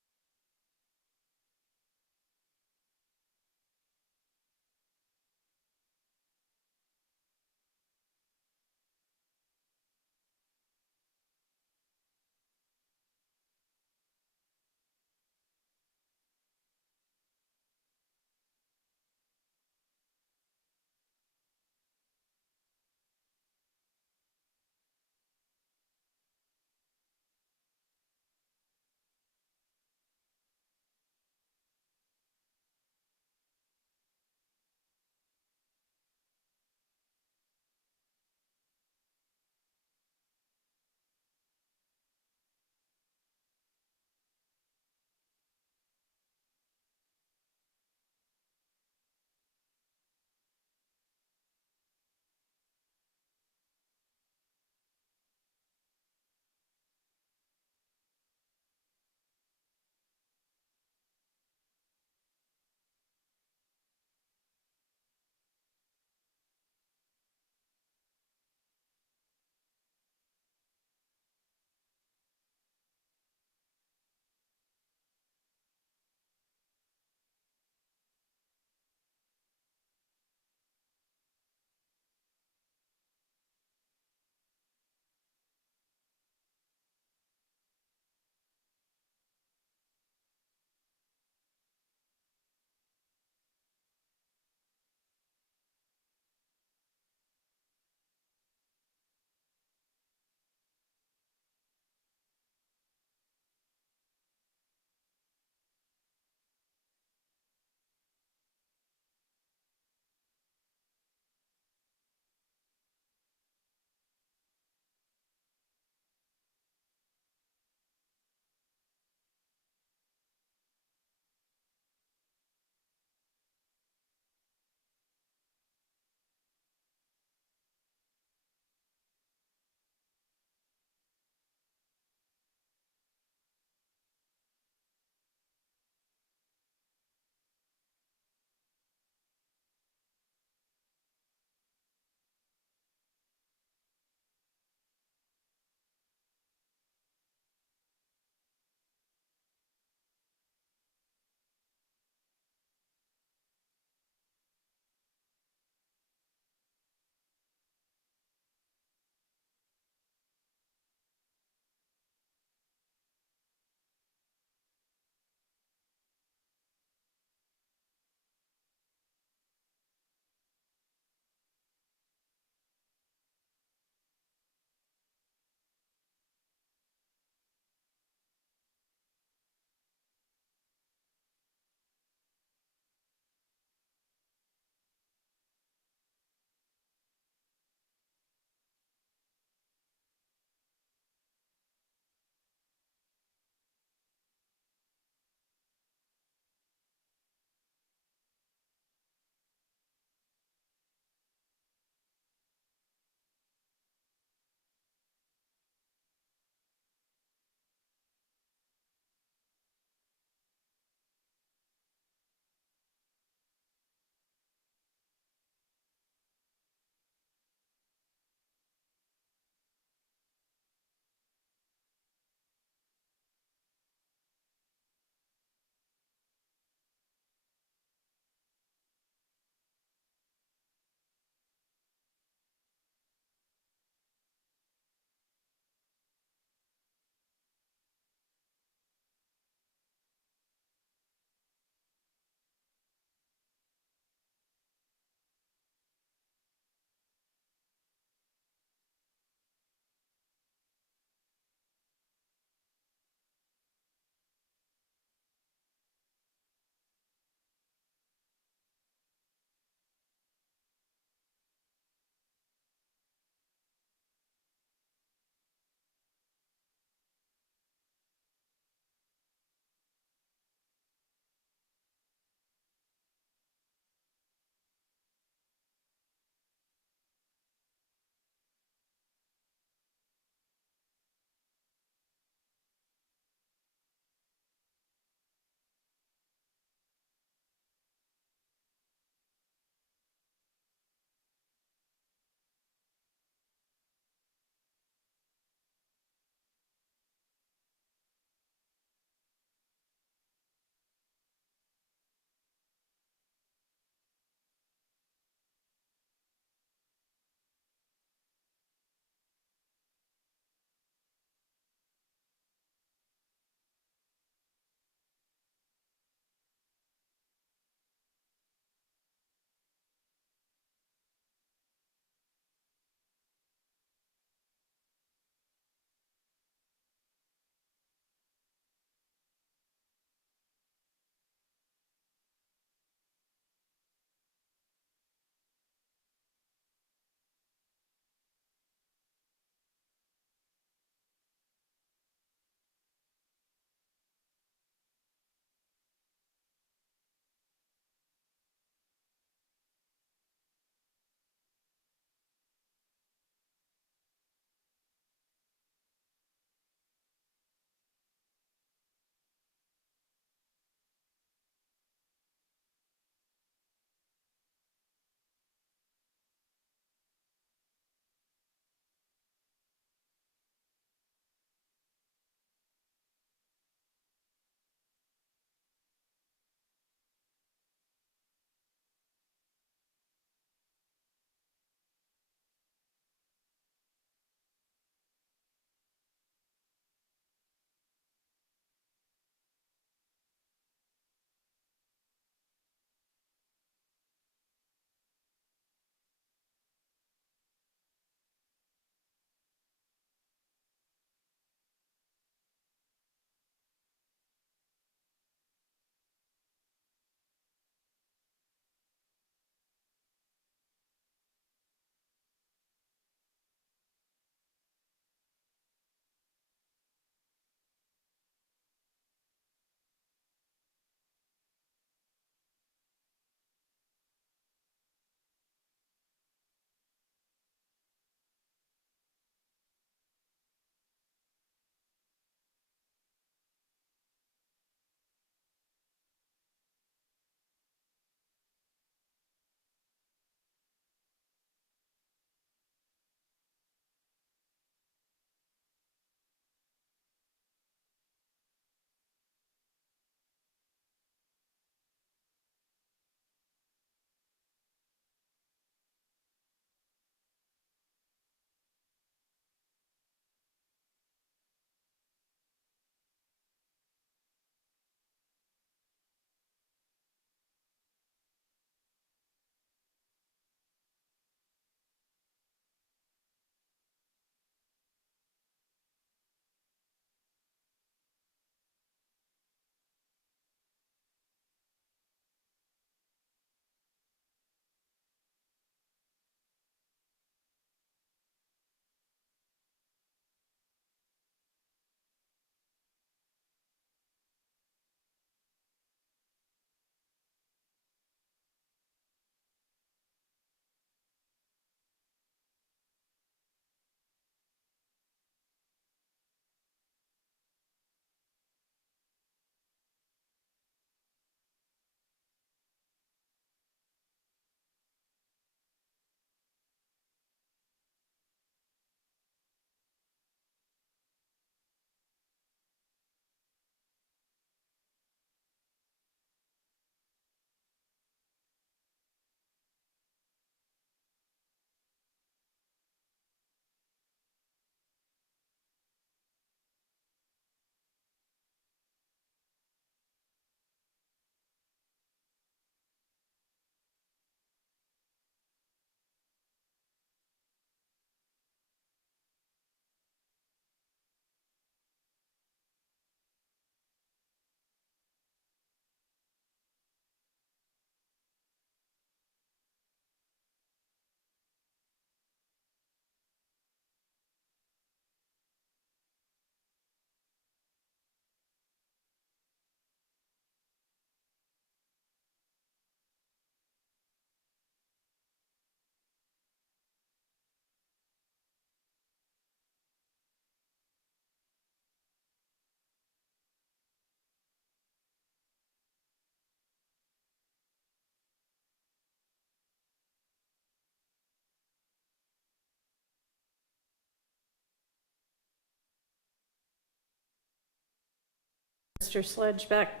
Mr. Sledge back?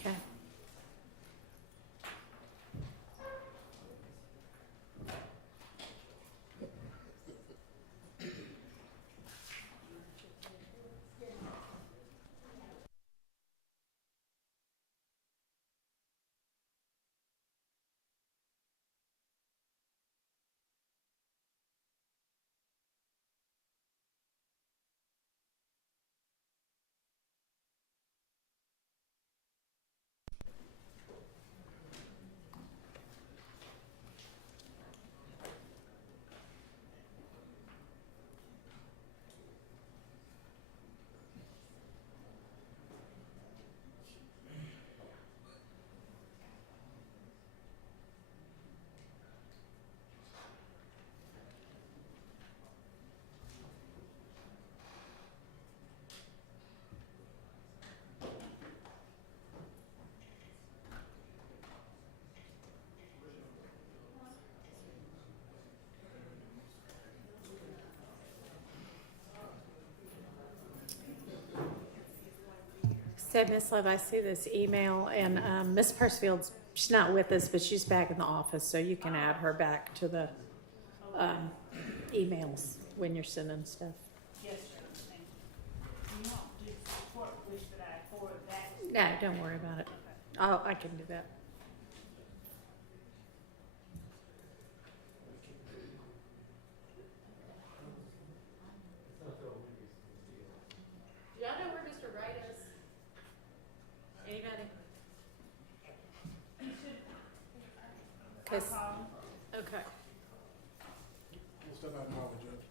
Okay. So, Miss Love, I see this email, and Miss Persfield's, she's not with us, but she's back in the office, so you can add her back to the emails when you're sending stuff. Yes, sir. Thank you. You want to support, wish that I forward that? No, don't worry about it. I can do that. Do y'all know where Mr. Wright is? Anybody? Okay. We'll step out now, Judge.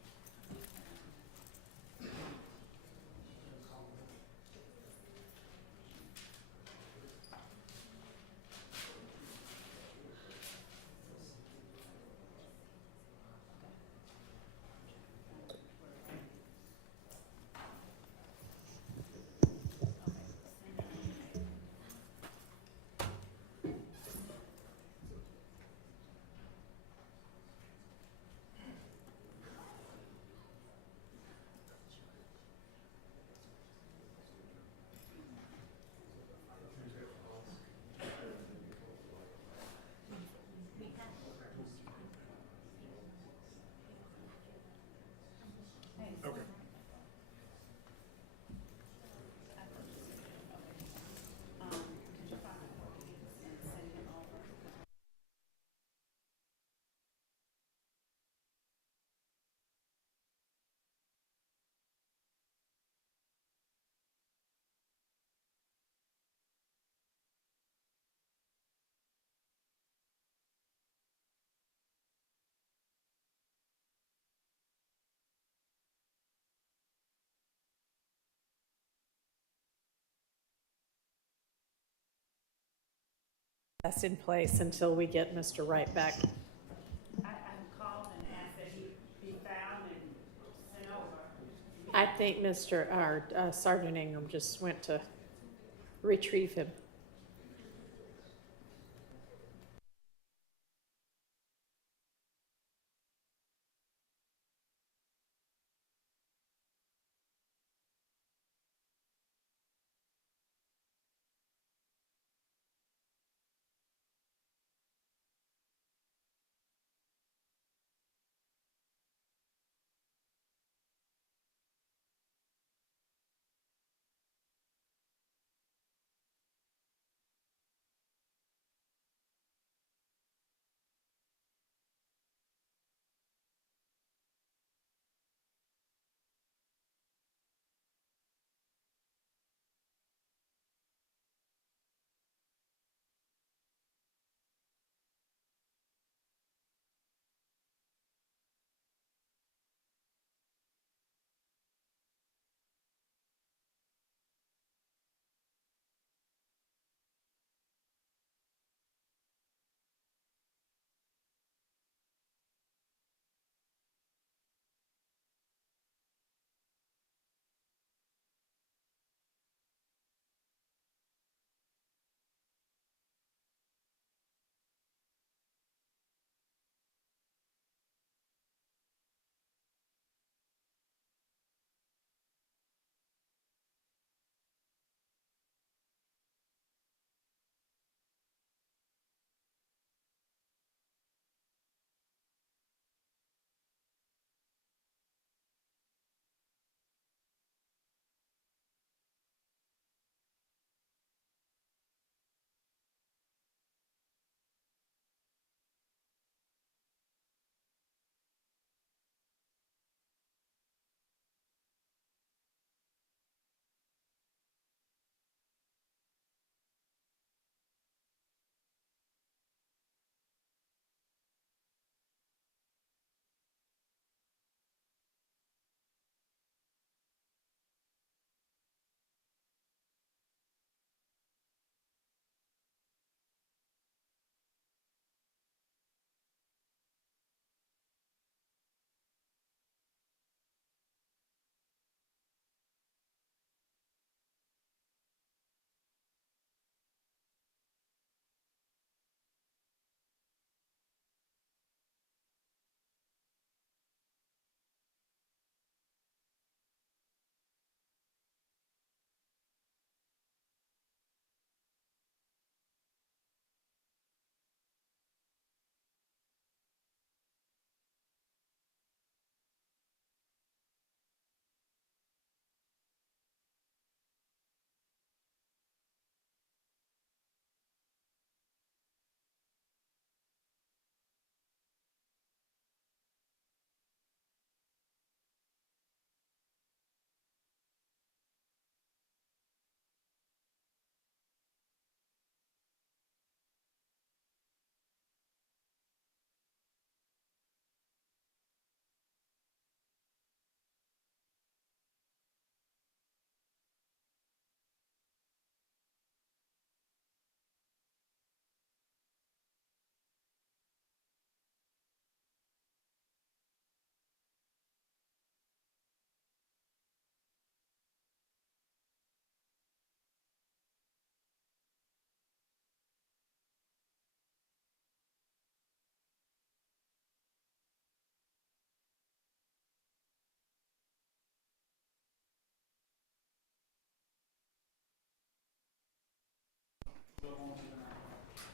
Okay. That's in place until we get Mr. Wright back. I called and asked that he be found and sent over. I think Sergeant Ingram just went to retrieve him.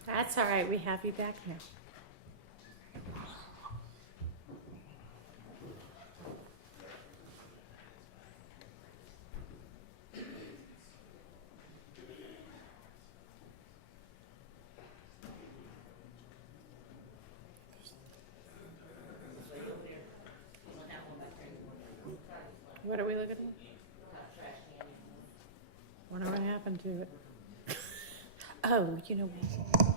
That's all right. We have you back now. What are we looking at? Wonder what happened to it. Oh, you know what?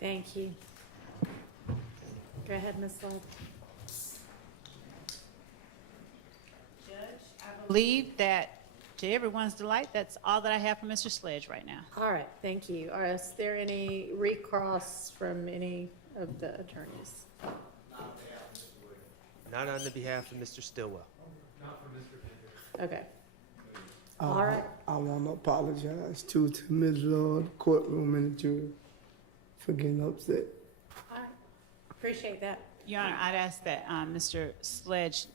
Thank you. Go ahead, Ms. Love. Judge, I believe that, to everyone's delight, that's all that I have for Mr. Sledge right now. All right, thank you. Is there any recross from any of the attorneys? Not on the behalf of Mr. Stillwell. Okay. All right. I want to apologize to Ms. Lord, the courtroom, and the jury for getting upset. All right. Appreciate that. Your Honor, I'd ask that Mr. Sledge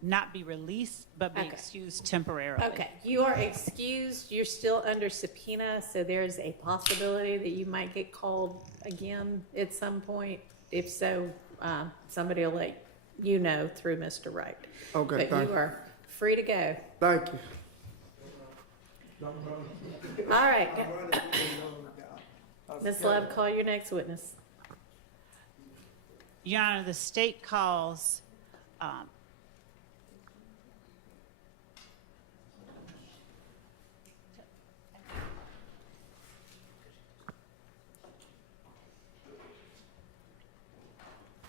not be released, but be Okay. excused temporarily. Okay, you are excused. You're still under subpoena, so there's a possibility that you might get called again at some point. If so, somebody will let you know through Mr. Wright. Okay, But thank you you. are free to go. Thank you. All right. Ms. Love, call your next witness. Your Honor, the state calls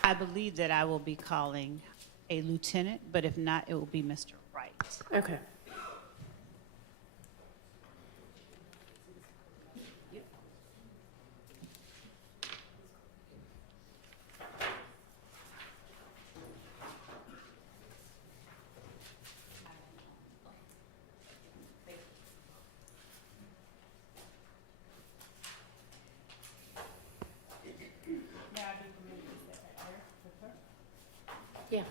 I believe that I will be calling a lieutenant, but if not, it will be Mr. Wright. Okay. Yeah.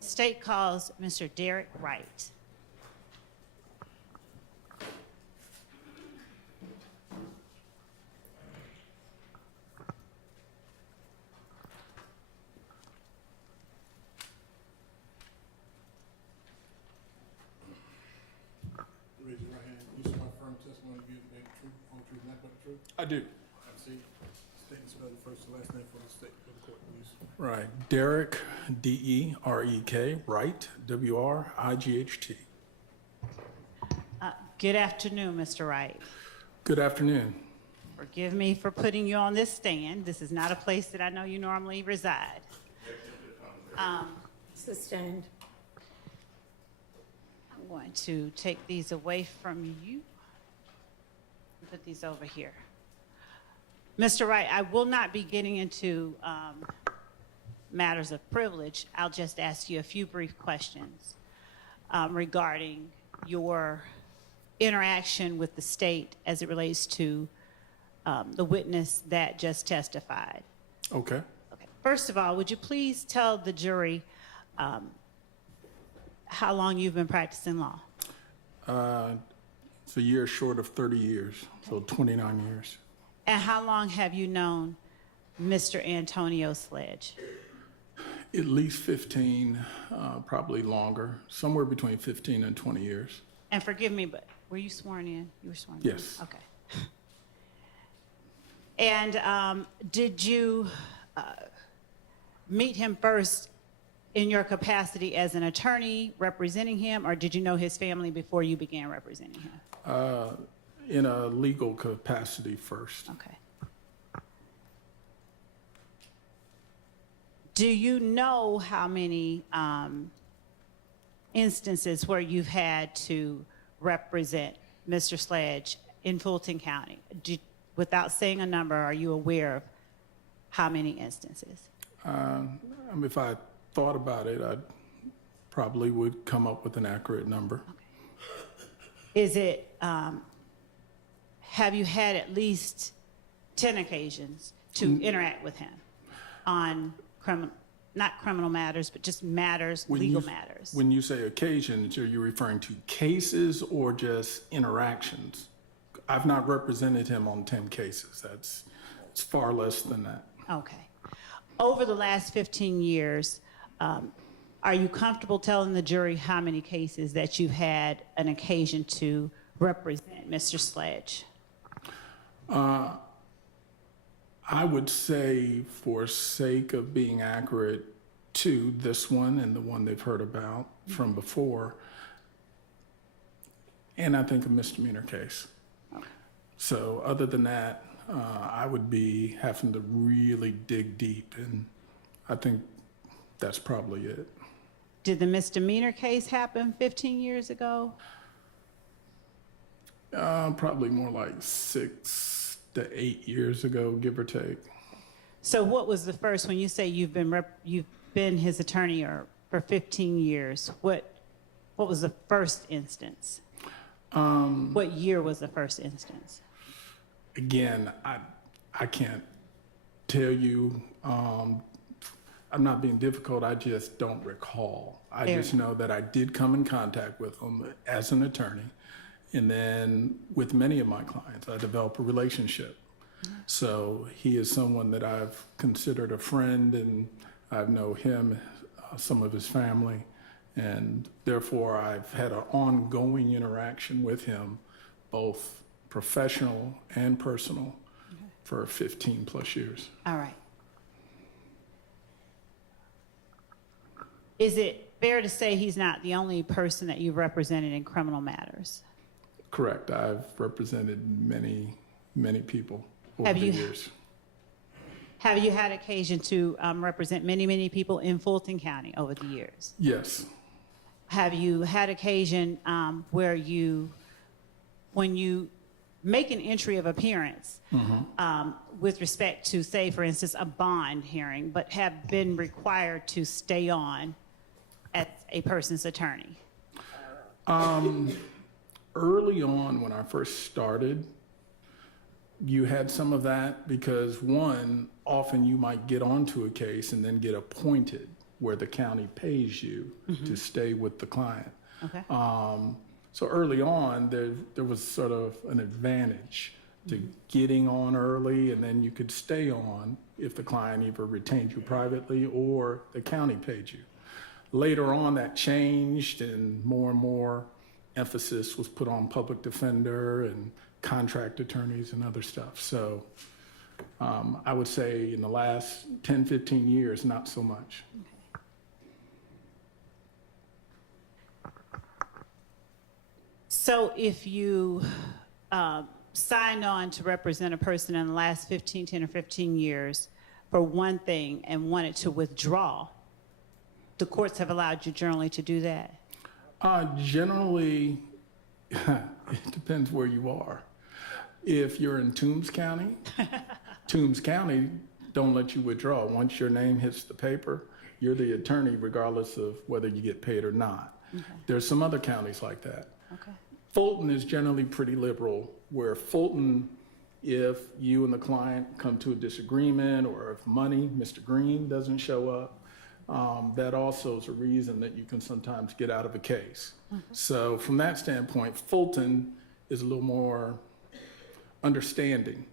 State calls Mr. Derek Wright. Raise your right hand. You swear affirm testimony to give the truth, whole truth, nothing but the truth? I do. I see. State and spell the first and last name for the state, for the court, please. Right. Derek, D-E-R-E-K, Wright, W-R-I-G-H-T. Good afternoon, Mr. Wright. Good afternoon. Forgive me for putting you on this stand. This is not a place that I know you normally reside. Sustained. I'm going to take these away from you. Put these over here. Mr. Wright, I will not be getting into matters of privilege. I'll just ask you a few brief questions regarding your interaction with the state as it relates to the witness that just testified. Okay. Okay. First of all, would you please tell the jury how long you've been practicing law? It's a year short of 30 years, so 29 years. And how long have you known Mr. Antonio Sledge? At least 15, probably longer, somewhere between 15 and 20 years. And forgive me, but were you sworn in? You were sworn in? Yes. Okay. And did you meet him first in your capacity as an attorney representing him, or did you know his family before you began representing him? In a legal capacity first. Okay. Do you know how many instances where you've had to represent Mr. Sledge in Fulton County? Without saying a number, are you aware of how many instances? If I thought about it, I probably would come up with an accurate number. Okay. Is it, have you had at least 10 occasions to interact with him on not criminal matters, but just matters, legal matters? When you say occasions, are you referring to cases or just interactions? I've not represented him on 10 cases. It's far less than that. Okay. Over the last 15 years, are you comfortable telling the jury how many cases that you've had an occasion to represent Mr. Sledge? I would say, for sake of being accurate to this one and the one they've heard about from before, and I think a misdemeanor case. Okay. So other than that, I would be having to really dig deep, and I think that's probably it. Did the misdemeanor case happen 15 years ago? Probably more like 6 to 8 years ago, give or take. So what was the first, when you say you've been his attorney for 15 years, what was the first instance? What year was the first instance? Again, I can't tell you. I'm not being difficult. I just don't recall. I just know that I did come in contact with him as an attorney. And then with many of my clients, I developed a relationship. So he is someone that I've considered a friend, and I know him, some of his family, and therefore I've had an ongoing interaction with him, both professional and personal, for 15 plus years. All right. Is it fair to say he's not the only person that you've represented in criminal matters? Correct. I've represented many, many people over the years. Have you had occasion to represent many, many people in Fulton County over the years? Yes. Have you had occasion where when you make an entry of appearance with respect to, say, for instance, a bond hearing, but have been required to stay on as a person's attorney? Early on, when I first started, you had some of that because, one, often you might get onto a case and then get appointed where the county pays you to stay with the client. Okay. So early on, there was sort of an advantage to getting on early, and then you could stay on if the client either retained you privately or the county paid you. Later on, that changed, and more emphasis was put on public defender and contract attorneys and other stuff. So I would say in the last 10, 15 years, not so much. So if you signed on to represent a person in the last 10 or 15 years for one thing and wanted to withdraw, the courts have allowed you generally to do that? Generally, it depends where you are. If you're in Toombs County, Toombs County don't let you withdraw. Once your name hits the paper, you're the attorney regardless of whether you get paid or not. Okay. There's some other counties like that. Okay. Fulton is generally pretty liberal, where Fulton, if you and the client come to a disagreement or if money, Mr. Green doesn't show up, that also is a reason that you can sometimes get out of a case. So from that standpoint, Fulton is a little more understanding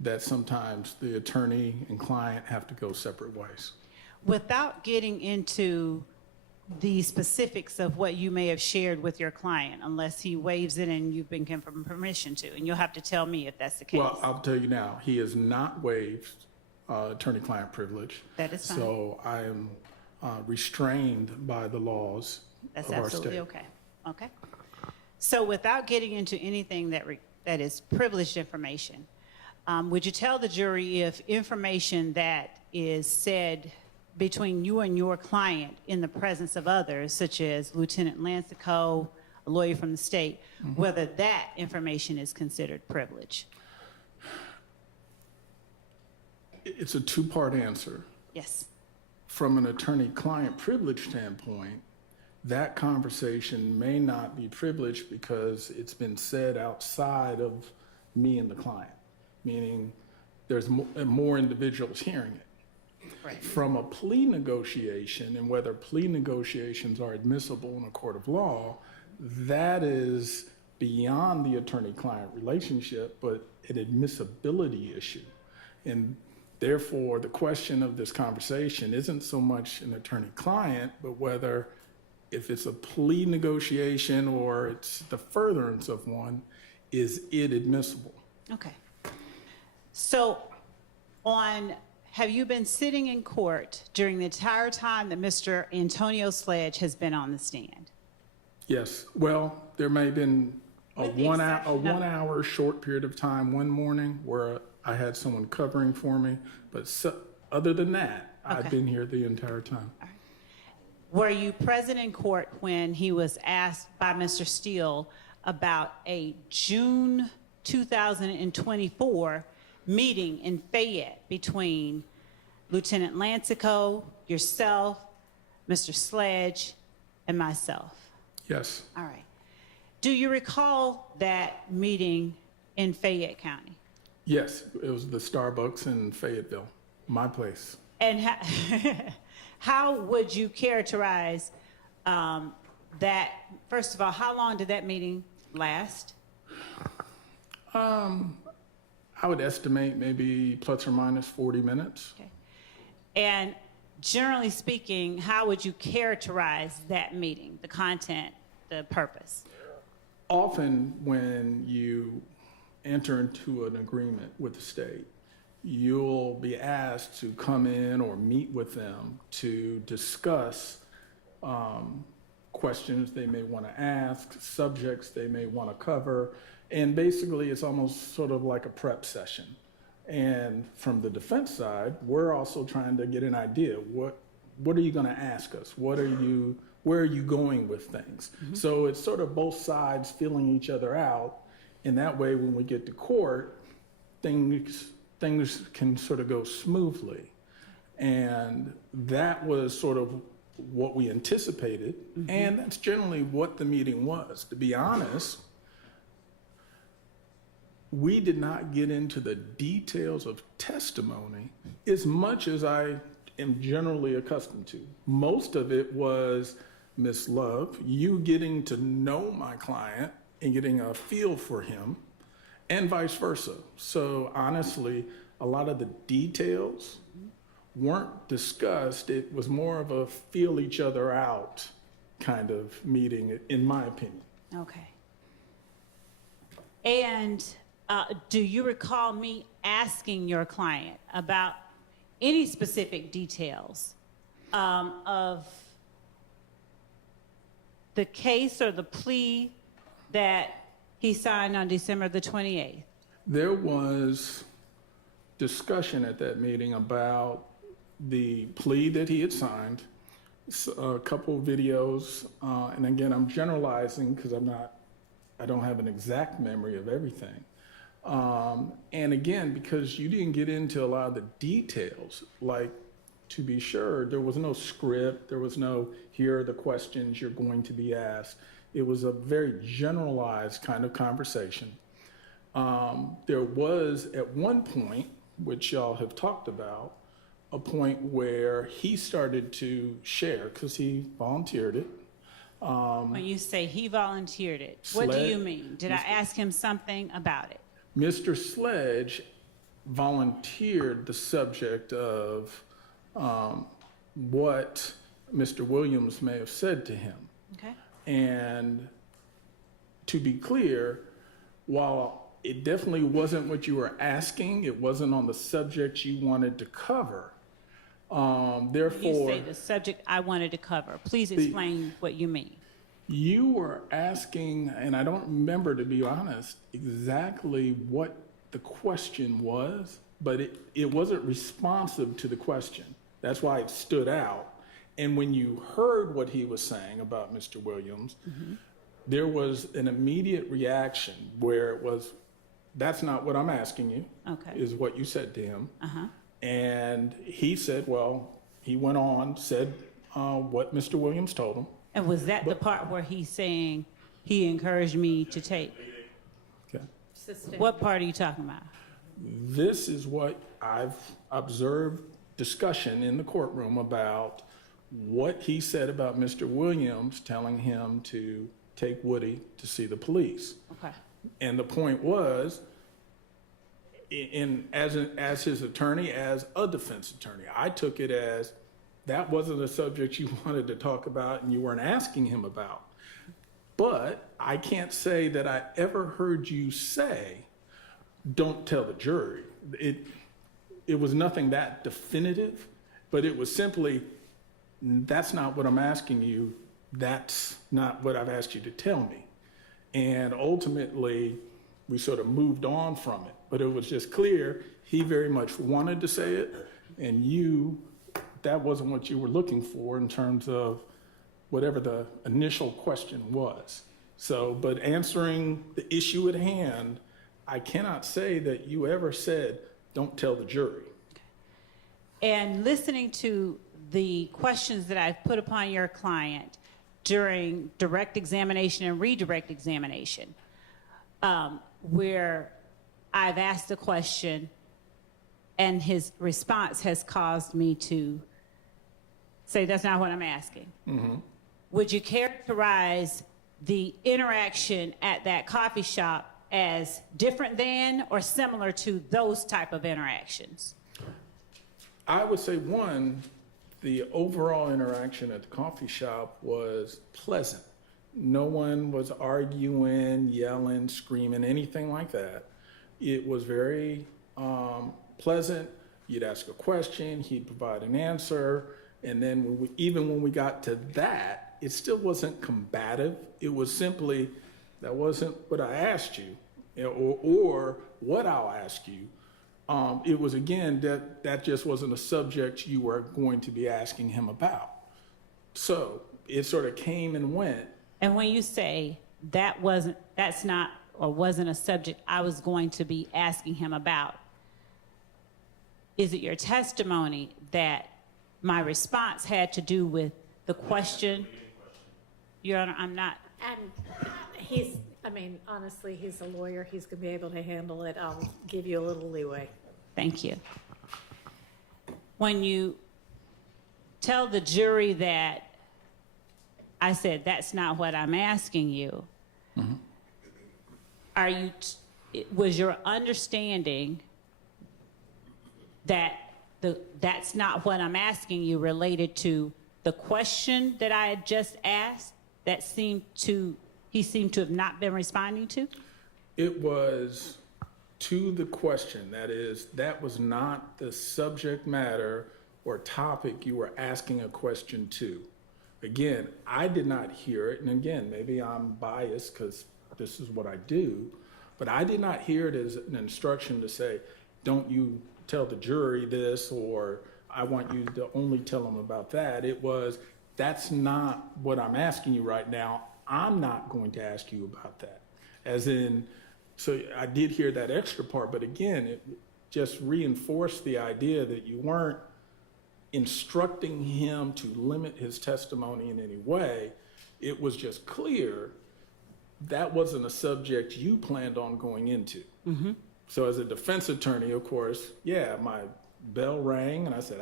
that sometimes the attorney and client have to go separate ways. Without getting into the specifics of what you may have shared with your client, unless he waives it and you've been given permission to, and you'll have to tell me if that's the case. Well, I'll tell you now, he has not waived attorney-client privilege. That is fine. So I am restrained by the laws That's of our state. absolutely okay. Okay. So without getting into anything that is privileged information, would you tell the jury if information that is said between you and your client in the presence of others, such as Lieutenant Lancico, a lawyer from the state, whether that information is considered privilege? It's a two-part answer. Yes. From an attorney-client privilege standpoint, that conversation may not be privileged because it's been said outside of me and the client, meaning there's more individuals hearing it. Right. From a plea negotiation, and whether plea negotiations are admissible in a court of law, that is beyond the attorney-client relationship, but an admissibility issue. And therefore, the question of this conversation isn't so much an attorney-client, but whether if it's a plea negotiation or it's the furtherance of one, is it admissible? Okay. So have you been sitting in court during the entire time that Mr. Antonio Sledge has been on the stand? Yes. Well, there may have been a With the one exception of- hour short period of time one morning where I had someone covering for me, but other than that, I've Okay. been here the entire time. Were you present in court when he was asked by Mr. Steele about a June 2024 meeting in Fayette between Lieutenant Lancico, yourself, Mr. Sledge, and myself? Yes. All right. Do you recall that meeting in Fayette County? Yes. It was the Starbucks in Fayetteville, my place. And how would you characterize that? First of all, how long did that meeting last? I would estimate maybe plus or minus 40 minutes. Okay. And generally speaking, how would you characterize that meeting, the content, the purpose? Often when you enter into an agreement with the state, you'll be asked to come in or meet with them to discuss questions they may want to ask, subjects they may want to cover, and basically it's almost sort of like a prep session. And from the defense side, we're also trying to get an idea, what are you going to ask us? Where are you going with things? So it's sort of both sides feeling each other out, and that way when we get to court, things can sort of go smoothly. And that was sort of what we anticipated, and that's generally what the meeting was. To be honest, we did not get into the details of testimony as much as I am generally accustomed to. Most of it was, Ms. Love, you getting to know my client and getting a feel for him, and vice versa. So honestly, a lot of the details weren't discussed. It was more of a feel each other out kind of meeting, in my opinion. Okay. And do you recall me asking your client about any specific details of the case or the plea that he signed on December the 28th? There was discussion at that meeting about the plea that he had signed, a couple of videos, and again, I'm generalizing because I don't have an exact memory of everything. And again, because you didn't get into a lot of the details, like, to be sure, there was no script, there was no, here are the questions you're going to be asked. It was a very generalized kind of conversation. There was, at one point, which y'all have talked about, a point where he started to share, because he volunteered it. When you say he volunteered it, what do you mean? Did I ask him something about it? Mr. Sledge volunteered the subject of what Mr. Williams may have said to him. Okay. And to be clear, while it definitely wasn't what you were asking, it wasn't on the subject you wanted to cover. Therefore, you say the subject I wanted to cover. Please explain what you mean. You were asking, and I don't remember, to be honest, exactly what the question was, but it wasn't responsive to the question. That's why it stood out. And when you heard what he was saying about Mr. Williams, there was an immediate reaction where it was, that's not what I'm asking you, is what you said to him. And he said, well, he went on, said what Mr. Williams told him. And was that the part where he's saying he encouraged me to take? Okay. What part are you talking about? This is what I've observed discussion in the courtroom about what he said about Mr. Williams telling him to take Woody to see the police. Okay. And the point was, as his attorney, as a defense attorney, I took it as that wasn't a subject you wanted to talk about and you weren't asking him about. But I can't say that I ever heard you say, don't tell the jury. It was nothing that definitive, but it was simply, that's not what I'm asking you. That's not what I've asked you to tell me. And ultimately, we sort of moved on from it. But it was just clear he very much wanted to say it, and that wasn't what you were looking for in terms of whatever the initial question was. So, but answering the issue at hand, I cannot say that you ever said, don't tell the jury. And listening to the questions that I've put upon your client during direct examination and redirect examination, where I've asked a question and his response has caused me to say, that's not what I'm asking. Would you characterize the interaction at that coffee shop as different than or similar to those type of interactions? I would say, one, the overall interaction at the coffee shop was pleasant. No one was arguing, yelling, screaming, anything like that. It was very pleasant. You'd ask a question, he'd provide an answer, and then even when we got to that, it still wasn't combative. It was simply, that wasn't what I asked you, or what I'll ask you. It was, again, that just wasn't a subject you were going to be asking him about. So it sort of came and went. And when you say that's not or wasn't a subject I was going to be asking him about, is it your testimony that my response had to do with the question? Your Honor, I'm not. And honestly, he's a lawyer. He's going to be able to handle it. I'll give you a little leeway. Thank you. When you tell the jury that I said, that's not what I'm asking you, was your understanding that that's not what I'm asking you related to the question that I had just asked that he seemed to have not been responding to? It was to the question, that is, that was not the subject matter or topic you were asking a question to. Again, I did not hear it, and again, maybe I'm biased because this is what I do, but I did not hear it as an instruction to say, don't you tell the jury this, or I want you to only tell them about that. It was, that's not what I'm asking you right now. I'm not going to ask you about that. As in, so I did hear that extra part, but again, it just reinforced the idea that you weren't instructing him to limit his testimony in any way. It was just clear that wasn't a subject you planned on going into. Mm-hmm. So as a defense attorney, of course, yeah, my bell rang and I said,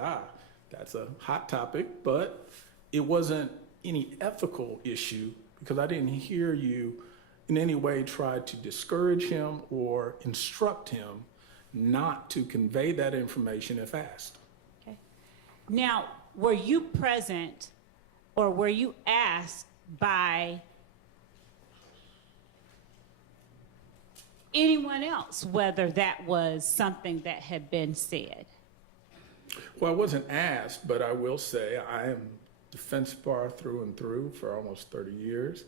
that's a hot topic, but it wasn't any ethical issue because I didn't hear you in any way try to discourage him or instruct him not to convey that information if asked. Okay. Now, were you present or were you asked by anyone else whether that was something that had been said? Well, I wasn't asked, but I will say I am defense bar through and through for almost 30 years.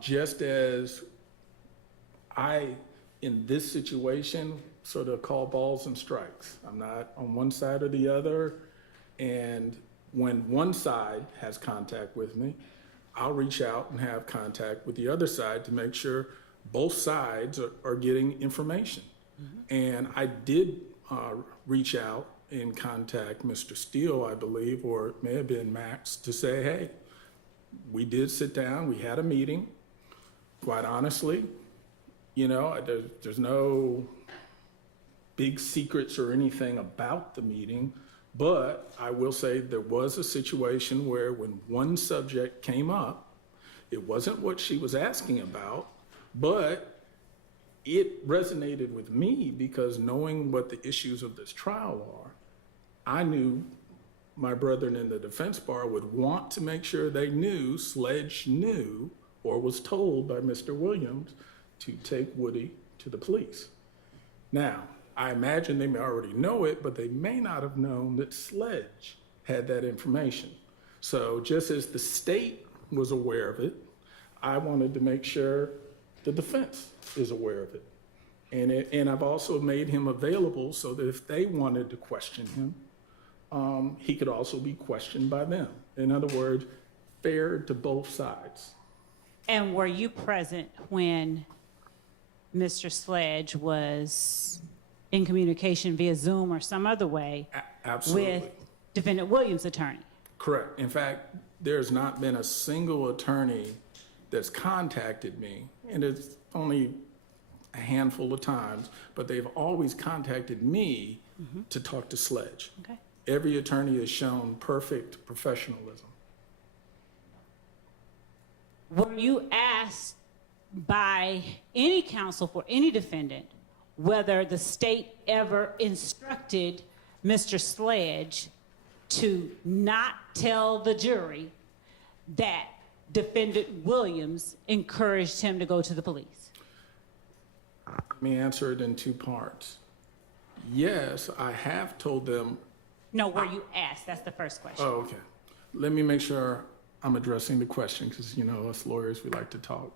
Just as I, in this situation, sort of call balls and strikes. I'm not on one side or the other. And when one side has contact with me, I'll reach out and have contact with the other side to make sure both sides are getting information. Mm-hmm. And I did reach out and contact Mr. Steele, I believe, or it may have been Max, to say, hey, we did sit down, we had a meeting. Quite honestly, you know, there's no big secrets or anything about the meeting, but I will say there was a situation where when one subject came up, it wasn't what she was asking about, but it resonated with me because knowing what the issues of this trial are, I knew my brethren in the defense bar would want to make sure they knew, Sledge knew, or was told by Mr. Williams to take Woody to the police. Now, I imagine they may already know it, but they may not have known that Sledge had that information. So just as the state was aware of it, I wanted to make sure the defense is aware of it. And I've also made him available so that if they wanted to question him, he could also be questioned by them. In other words, fair to both sides. And were you present when Mr. Sledge was in communication via Zoom or some other way Absolutely. with Defendant Williams' attorney? Correct. In fact, there's not been a single attorney that's contacted me, and it's only a handful of times, but they've always contacted me to talk to Sledge. Okay. Every attorney has shown perfect professionalism. Were you asked by any counsel for any defendant whether the state ever instructed Mr. Sledge to not tell the jury that Defendant Williams encouraged him to go to the police? Let me answer it in two parts. Yes, I have told them. No, were you asked? That's the first question. Oh, okay. Let me make sure I'm addressing the question because, you know, us lawyers, we like to talk.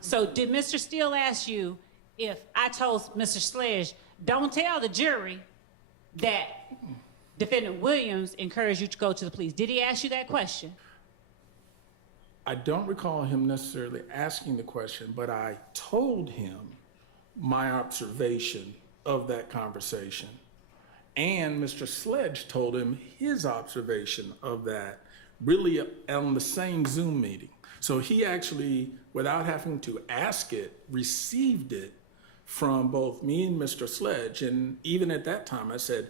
So did Mr. Steele ask you if I told Mr. Sledge, don't tell the jury that Defendant Williams encouraged you to go to the police? Did he ask you that question? I don't recall him necessarily asking the question, but I told him my observation of that conversation. And Mr. Sledge told him his observation of that, really on the same Zoom meeting. So he actually, without having to ask it, received it from both me and Mr. Sledge. And even at that time, I said,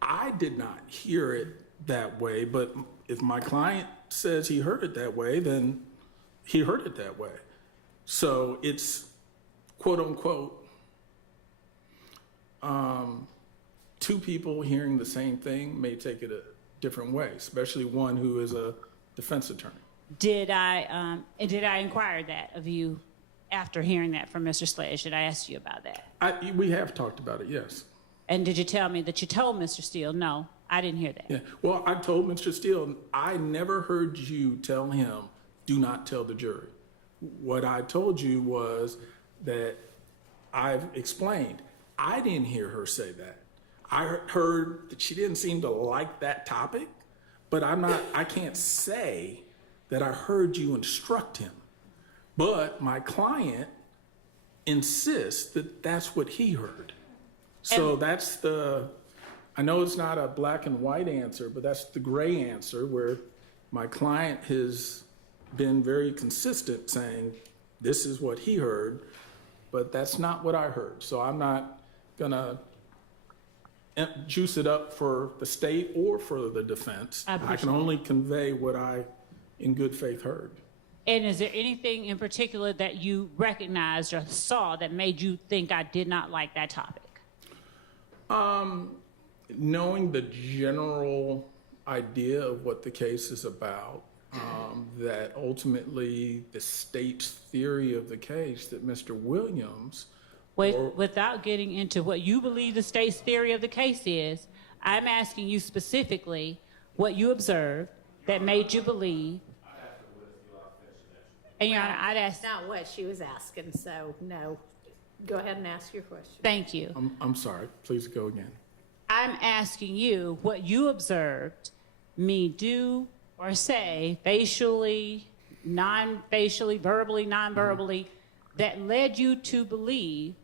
I did not hear it that way, but if my client says he heard it that way, then he heard it that way. So it's quote unquote, two people hearing the same thing may take it a different way, especially one who is a defense attorney. Did I inquire that of you after hearing that from Mr. Sledge? Did I ask you about that? We have talked about it, yes. And did you tell me that you told Mr. Steele? No, I didn't hear that. Yeah. Well, I told Mr. Steele, I never heard you tell him, do not tell the jury. What I told you was that I've explained. I didn't hear her say that. I heard that she didn't seem to like that topic, but I can't say that I heard you instruct him. But my client insists that that's what he heard. So that's I know it's not a black and white answer, but that's the gray answer where my client has been very consistent saying, this is what he heard, but that's not what I heard. So I'm not gonna juice it up for the state or for the defense. I can only convey what I, in good faith, heard. And is there anything in particular that you recognized or saw that made you think I did not like that topic? Knowing the general idea of what the case is about, that ultimately the state's theory of the case that Mr. Williams... Without getting into what you believe the state's theory of the case is, I'm asking you specifically what you observed that made you believe. And Your Honor, I'd ask... That's not what she was asking, so no. Go ahead and ask your question. Thank you. I'm sorry. Please go again. I'm asking you what you observed me do or say, facially, non-facially, verbally, non-verbally, that led you to believe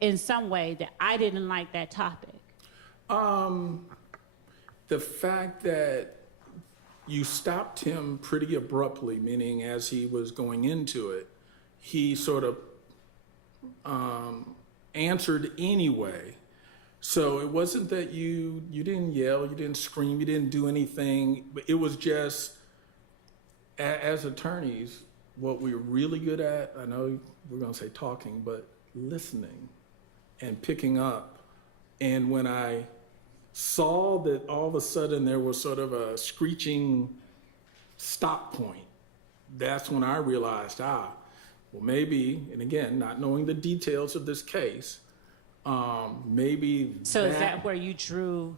in some way that I didn't like that topic. The fact that you stopped him pretty abruptly, meaning as he was going into it, he sort of answered anyway. So it wasn't that you didn't yell, you didn't scream, you didn't do anything, but it was just, as attorneys, what we're really good at, I know we're gonna say talking, but listening and picking up. And when I saw that all of a sudden there was sort of a screeching stop point, that's when I realized, well, maybe, and again, not knowing the details of this case, maybe. So is that where you drew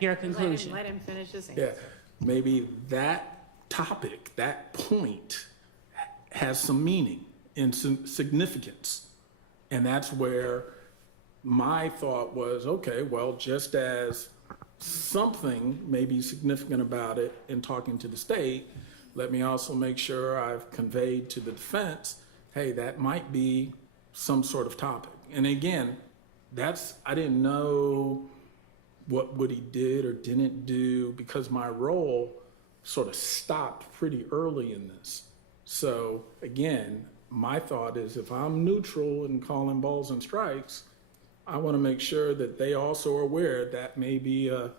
your conclusion? Let him finish his answer. Yeah, maybe that topic, that point has some meaning and some significance. And that's where my thought was, okay, well, just as something may be significant about it in talking to the state, let me also make sure I've conveyed to the defense, hey, that might be some sort of topic. And again, I didn't know what Woody did or didn't do because my role sort of stopped pretty early in this. So again, my thought is if I'm neutral and calling balls and strikes, I want to make sure that they also are aware that may be a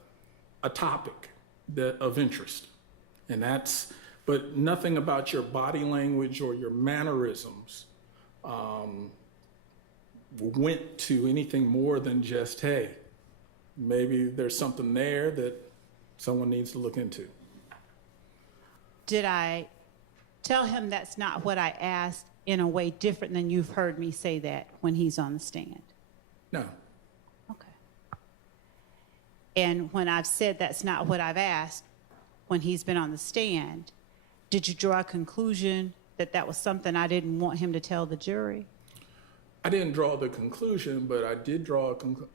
topic of interest. And but nothing about your body language or your mannerisms went to anything more than just, hey, maybe there's something there that someone needs to look into. Did I tell him that's not what I asked in a way different than you've heard me say that when he's on the stand? No. Okay. And when I've said that's not what I've asked when he's been on the stand, did you draw a conclusion that that was something I didn't want him to tell the jury? I didn't draw the conclusion, but I did draw a conclusion.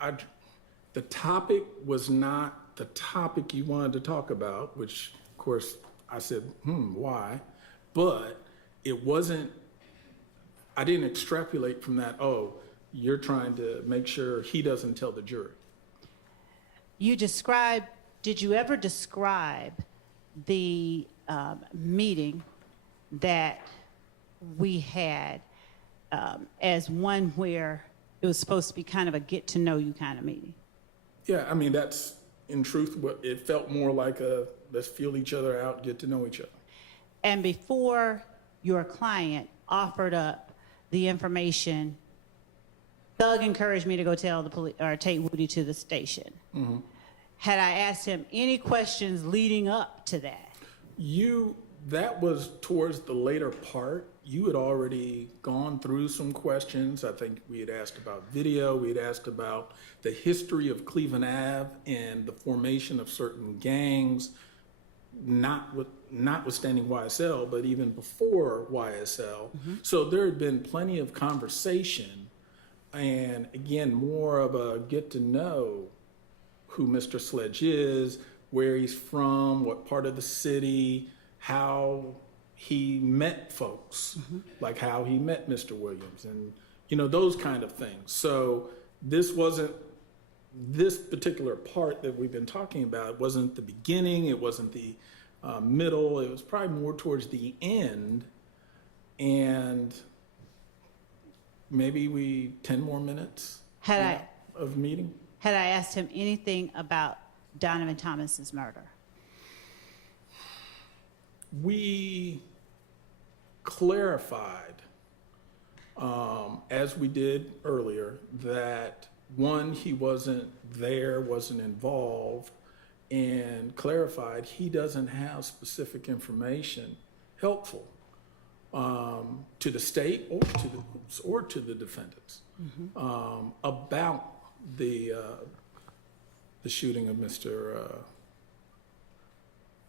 The topic was not the topic you wanted to talk about, which, of course, I said, why? But it wasn't, I didn't extrapolate from that, oh, you're trying to make sure he doesn't tell the jury. Did you ever describe the meeting that we had as one where it was supposed to be kind of a get-to-know-you kind of meeting? Yeah, I mean, that's, in truth, what it felt more like a let's feel each other out, get to know each other. And before your client offered up the information, Thug encouraged me to go tell the police or take Woody to the station. Mm-hmm. Had I asked him any questions leading up to that? that was towards the later part. You had already gone through some questions. I think we had asked about video. We had asked about the history of Cleveland Ave and the formation of certain gangs, notwithstanding YSL, but even before YSL. So there had been plenty of conversation, and again, more of a get to know who Mr. Sledge is, where he's from, what part of the city, how he met folks, like how he met Mr. Williams, and those kind of things. So this particular part that we've been talking about wasn't the beginning, it wasn't the middle, it was probably more towards the end, and maybe 10 more minutes of meeting. Had I asked him anything about Donovan Thomas's murder? We clarified, as we did earlier, that one, he wasn't there, wasn't involved, and clarified he doesn't have specific information helpful to the state or to the defendants about the shooting of Mr.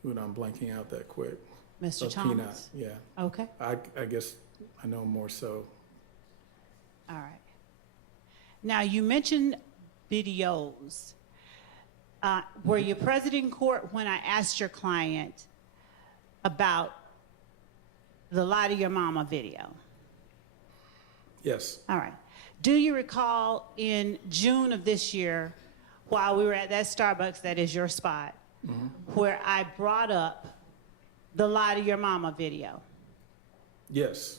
Who I'm blanking out that quick. Mr. Thomas? Yeah. Okay. I guess I know more so. All right. Now, you mentioned videos. Were you present in court when I asked your client about the Lie to Your Mama video? Yes. All right. Do you recall in June of this year, while we were at that Starbucks, that is your spot, where I brought up the Lie to Your Mama video? Yes.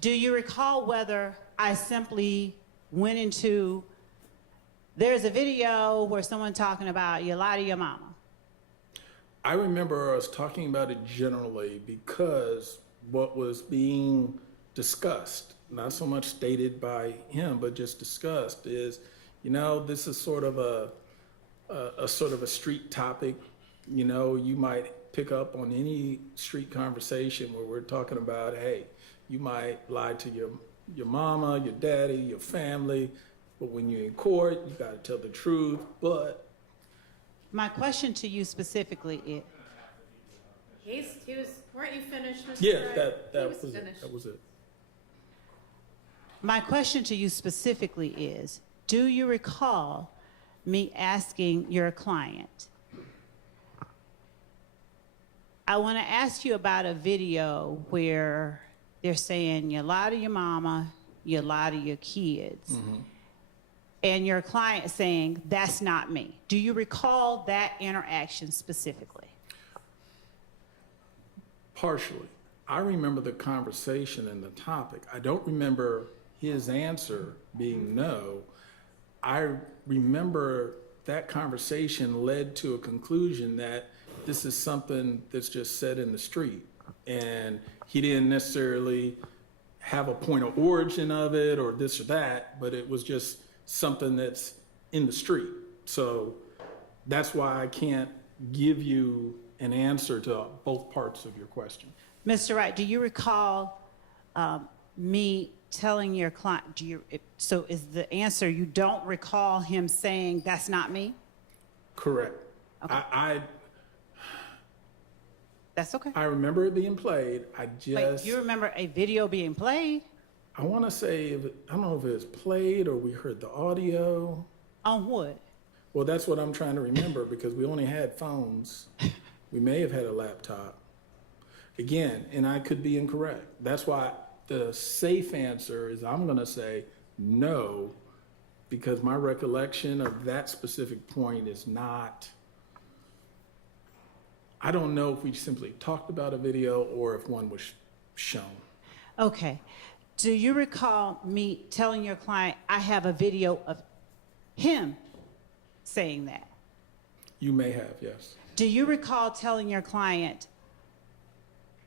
Do you recall whether I simply went into, there's a video where someone talking about you lie to your mama? I remember us talking about it generally because what was being discussed, not so much stated by him, but just discussed, is, this is sort of a street topic. You might pick up on any street conversation where we're talking about, hey, you might lie to your mama, your daddy, your family, but when you're in court, you got to tell the truth. But my question to you specifically is, he was, weren't you finished, Mr. yeah, Wright? that was was finished. it. That was it. my question to you specifically is, do you recall me asking your client, I want to ask you about a video where they're saying you lie to your mama, you lie to your kids, and your client saying, that's not me. Do you recall that interaction specifically? Partially. I remember the conversation and the topic. I don't remember his answer being no. I remember that conversation led to a conclusion that this is something that's just said in the street. And he didn't necessarily have a point of origin of it or this or that, but it was just something that's in the street. So that's why I can't give you an answer to both parts of your question. Mr. Wright, do you recall me telling your client, so is the answer you don't recall him saying that's not me? Correct. Okay. That's okay. I remember it being played. Wait, you remember a video being played? I want to say, I don't know if it was played or we heard the audio. On what? Well, that's what I'm trying to remember because we only had phones. We may have had a laptop. Again, and I could be incorrect. That's why the safe answer is I'm going to say no, because my recollection of that specific point is not, I don't know if we simply talked about a video or if one was shown. Okay. Do you recall me telling your client I have a video of him saying that? You may have, yes. Do you recall telling your client,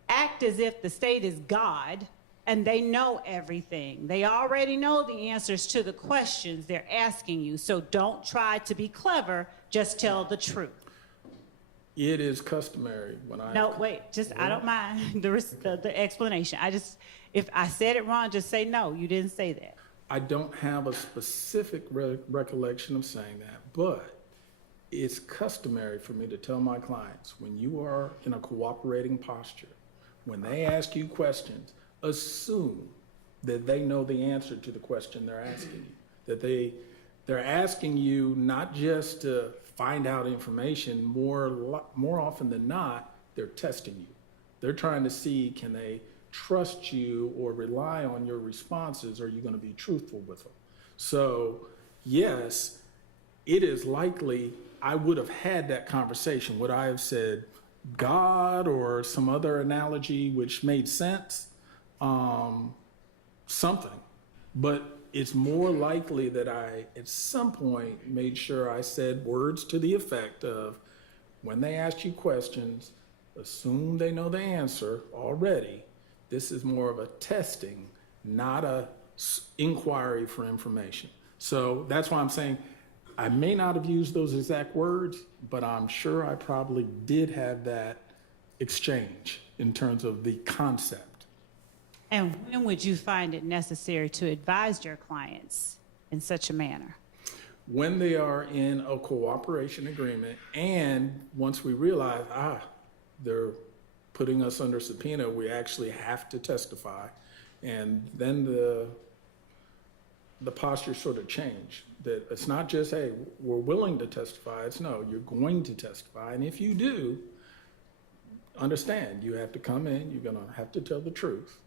act as if the state is God and they know everything? They already know the answers to the questions they're asking you, so don't try to be clever, just tell the truth. It is customary when I. No, wait, just, I don't mind the explanation. If I said it wrong, just say, no, you didn't say that. I don't have a specific recollection of saying that, but it's customary for me to tell my clients, when you are in a cooperating posture, when they ask you questions, assume that they know the answer to the question they're asking you, that they're asking you not just to find out information, more often than not, they're testing you. They're trying to see, can they trust you or rely on your responses? Are you going to be truthful with them? So yes, it is likely I would have had that conversation. Would I have said God or some other analogy which made sense? Something. But it's more likely that I, at some point, made sure I said words to the effect of, when they ask you questions, assume they know the answer already. This is more of a testing, not a inquiry for information. So that's why I'm saying I may not have used those exact words, but I'm sure I probably did have that exchange in terms of the concept. And when would you find it necessary to advise your clients in such a manner? When they are in a cooperation agreement, and once we realize, they're putting us under subpoena, we actually have to testify, and then the posture sort of changed. That it's not just, hey, we're willing to testify, it's no, you're going to testify, and if you do, understand, you have to come in, you're gonna have to tell the truth,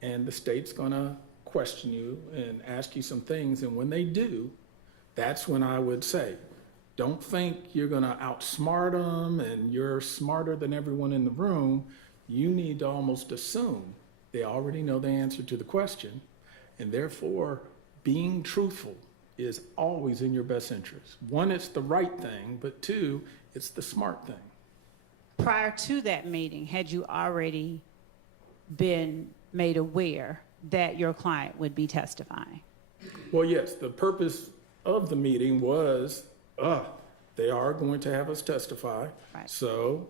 and the state's gonna question you and ask you some things, and when they do, that's when I would say, don't think you're gonna outsmart them and you're smarter than everyone in the room. You need to almost assume they already know the answer to the question, and therefore being truthful is always in your best interest. One, it's the right thing, but two, it's the smart thing. Prior to that meeting, had you already been made aware that your client would be testifying? Well, yes, the purpose of the meeting was, they are going to have us testify. Right. So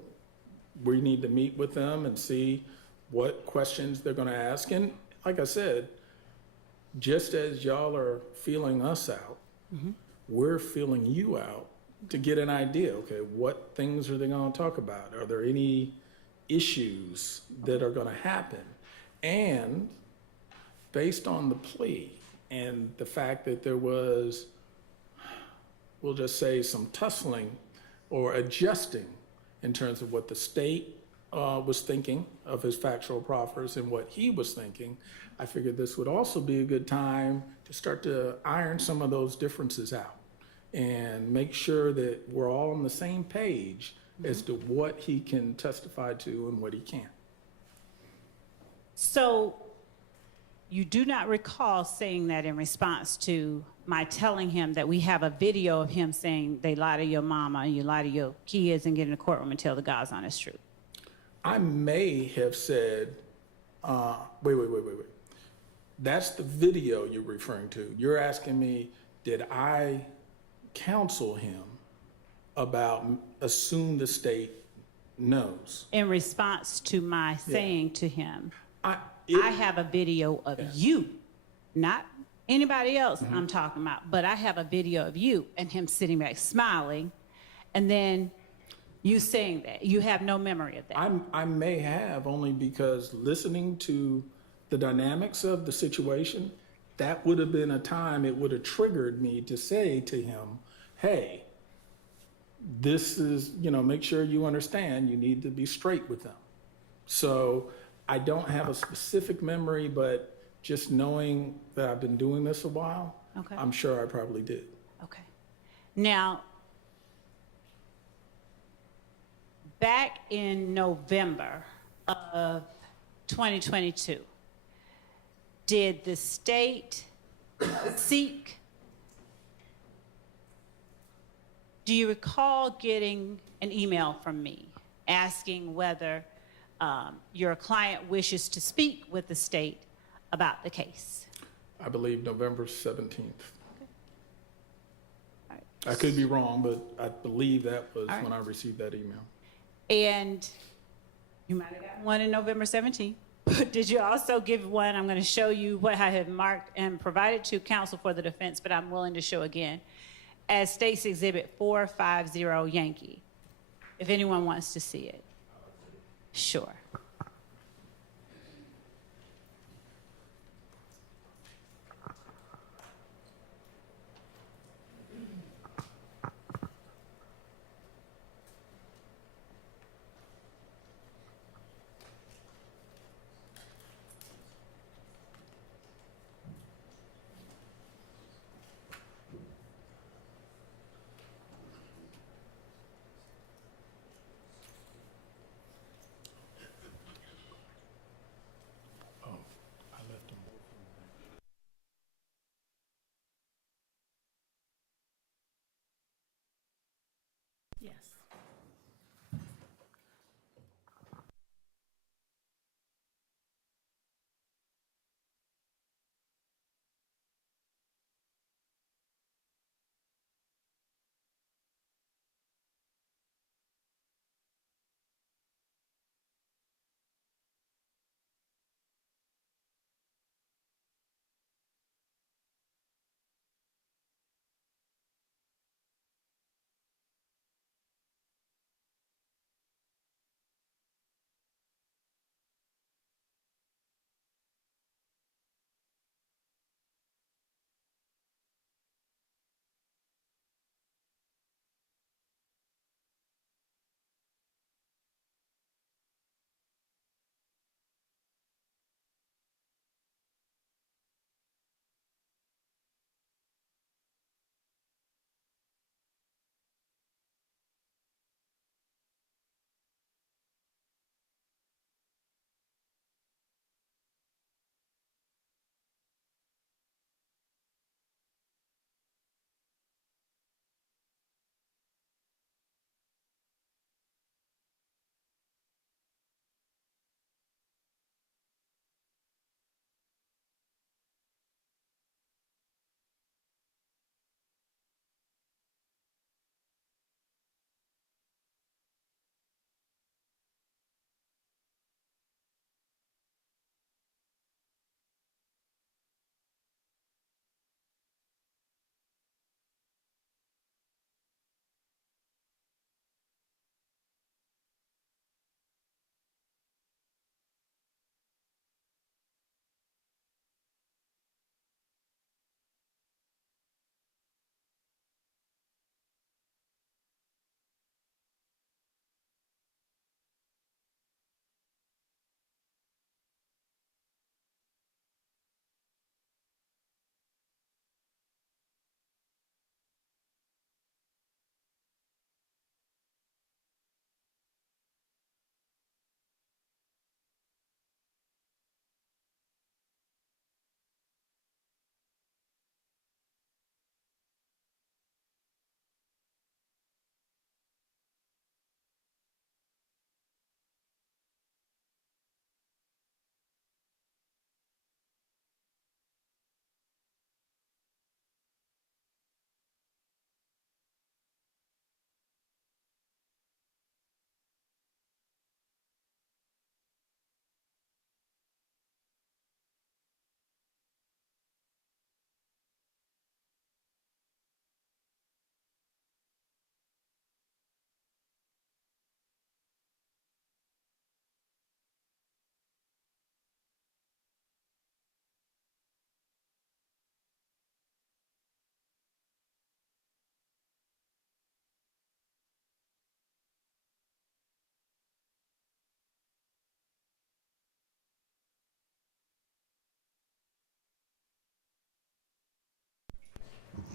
we need to meet with them and see what questions they're gonna ask. And like I said, just as y'all are feeling us out, we're feeling you out to get an idea, okay, what things are they gonna talk about? Are there any issues that are gonna happen? And based on the plea and the fact that there was, we'll just say, some tussling or adjusting in terms of what the state was thinking of his factual proffers and what he was thinking, I figured this would also be a good time to start to iron some of those differences out and make sure that we're all on the same page as to what he can testify to and what he can't. So you do not recall saying that in response to my telling him that we have a video of him saying they lie to your mama and you lie to your kids and get in the courtroom and tell the God's honest truth? I may have said, wait. That's the video you're referring to. You're asking me, did I counsel him about assume the state knows? In response to my saying to him, I have a video of you, not anybody else I'm talking about, but I have a video of you and him sitting back smiling, and then you saying that. You have no memory of that. I may have, only because listening to the dynamics of the situation, that would have been a time it would have triggered me to say to him, hey, this is, make sure you understand, you need to be straight with them. So I don't have a specific memory, but just knowing that I've been doing this a while, Okay. I'm sure I probably did. Okay. Now, back in November of 2022, did the state seek, do you recall getting an email from me asking whether your client wishes to speak with the state about the case? I believe November 17th. Okay. All right. I could be wrong, but I believe that was All right. when I received that email. And you might have gotten one in November 17th. But did you also give one? I'm going to show you what I have marked and provided to counsel for the defense, but I'm willing to show again, as State's Exhibit 450 Yankee, if anyone wants to see it. Sure. Yes.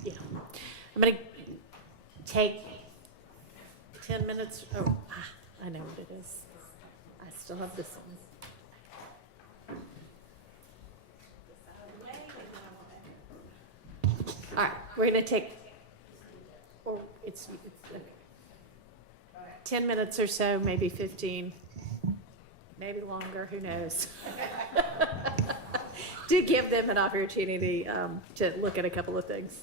Yeah. I'm gonna take 10 minutes. Oh, I know what it is. I still have this one. All right, we're gonna take, or it's okay. 10 minutes or so, maybe 15, maybe longer, who knows? To give them an opportunity to look at a couple of things.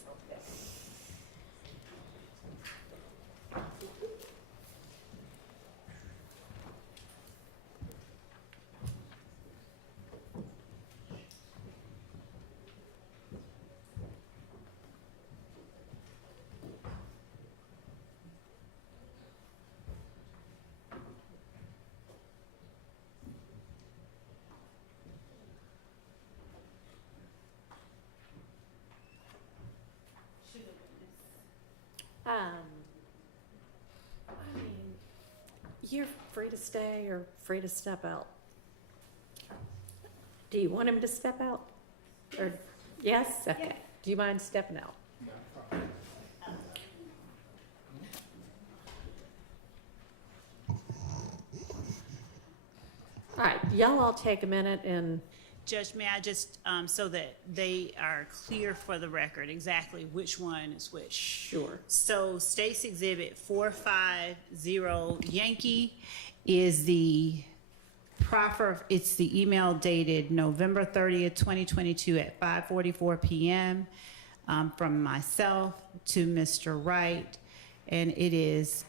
You're free to stay or free to step out. Do you want him to step out? Or, yes? Okay. Do you mind stepping out? All right, y'all all take a minute and Judge, may I just, so that they are clear for the record, exactly which one is which? sure. So State's Exhibit 450 Yankee is the proffer, it's the email dated November 30th, 2022 at 5:44 p.m. From myself to Mr. Wright, and it is,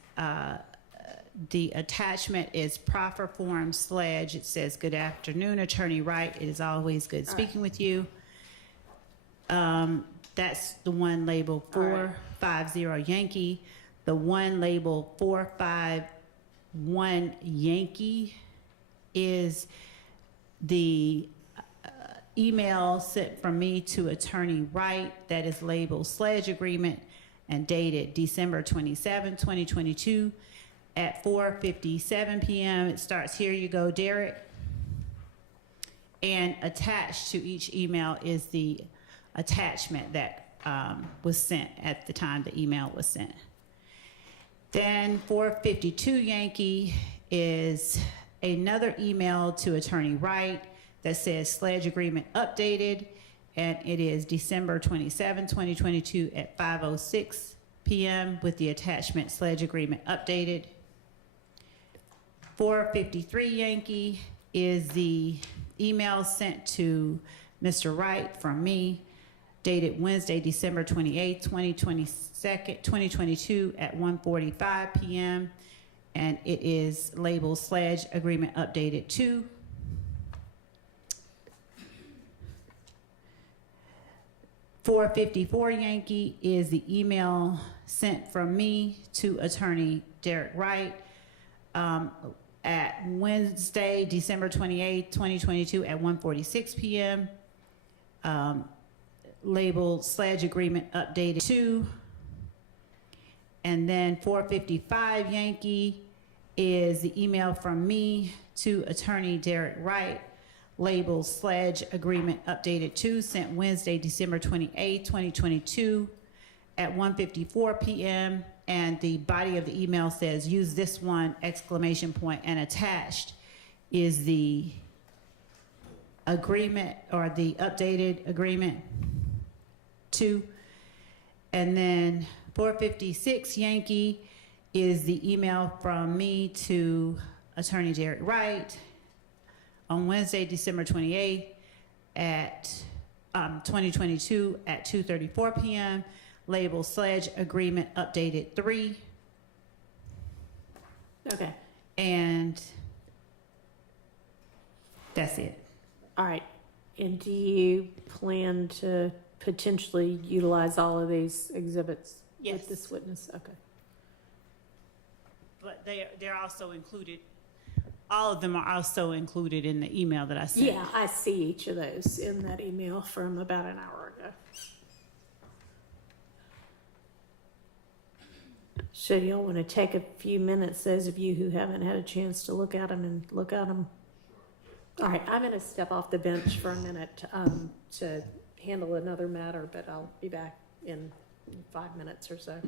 the attachment is proffer form / it says, "Good afternoon, Attorney Wright. It is always good speaking with you." That's the one labeled 450 Yankee. The one labeled 451 Yankee is the email sent from me to Attorney Wright that is labeled sledge agreement and dated December 27, 2022 at 4:57 p.m. It starts, "Here you go, Derek." And attached to each email is the attachment that was sent at the time the email was sent. Then 452 Yankee is another email to Attorney Wright that says sledge agreement updated, and it is December 27, 2022 at 5:06 p.m. with the attachment sledge agreement updated. 453 Yankee is the email sent to Mr. Wright from me, dated Wednesday, December 28, 2022 at 1:45 p.m. And it is labeled sledge agreement updated 2. .454 Yankee is the email sent from me to Attorney Derek Wright at Wednesday, December 28, 2022 at 1:46 p.m. Labeled sledge agreement updated 2. And then 455 Yankee is the email from me to Attorney Derek Wright, labeled sledge agreement updated 2, sent Wednesday, December 28, 2022 at 1:54 p.m. And the body of the email says, "Use this one!" ! And attached is the agreement, or the updated agreement 2. And then 456 Yankee is the email from me to Attorney Derek Wright on Wednesday, December 28th at 2022 at 2:34 p.m. labeled sledge agreement updated 3. Okay. And that's it. All right. And do you plan to potentially utilize all of these exhibits Yes. with this witness? Okay. But they're also included, all of them are also included in the email that I sent. Yeah, I see each of those in that email from about an hour ago. So y'all want to take a few minutes, those of you who haven't had a chance to look at them, and look at them? All right, I'm going to step off the bench for a minute to handle another matter, but I'll be back in 5 minutes or so.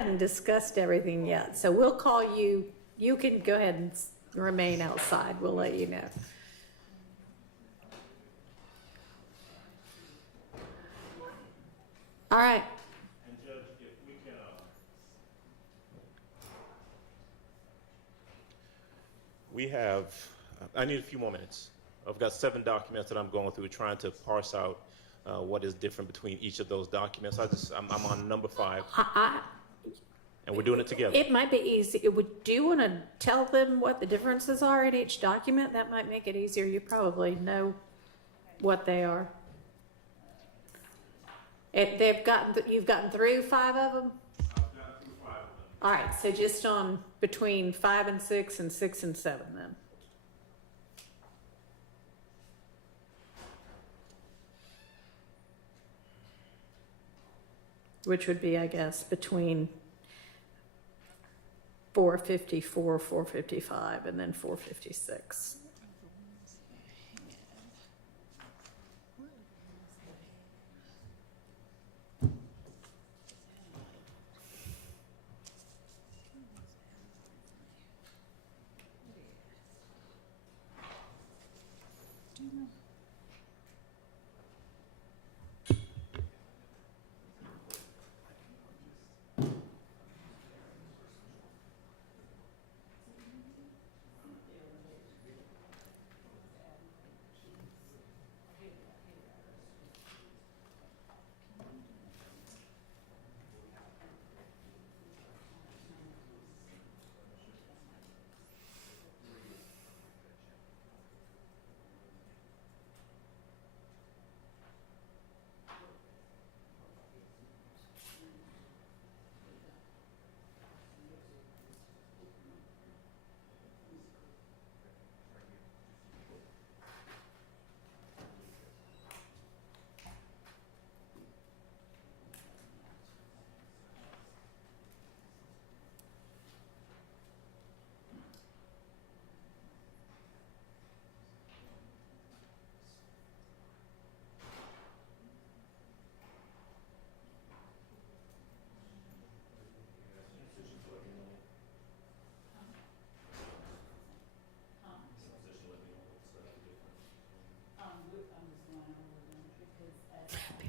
haven't discussed everything yet, so we'll call you. You can go ahead and remain outside. We'll let you know. All right. And Judge, if we can, we have, I need a few more minutes. I've got 7 documents that I'm going through, trying to parse out what is different between each of those documents. I'm on number 5, and we're doing it together. It might be easy. Do you want to tell them what the differences are in each document? That might make it easier. You probably know what they are. You've gotten through 5 of them? I've gotten through 5 of them. All right, so just on between 5 and 6 and 6 and 7 then. Which would be, I guess, between 454, 455, and then 456.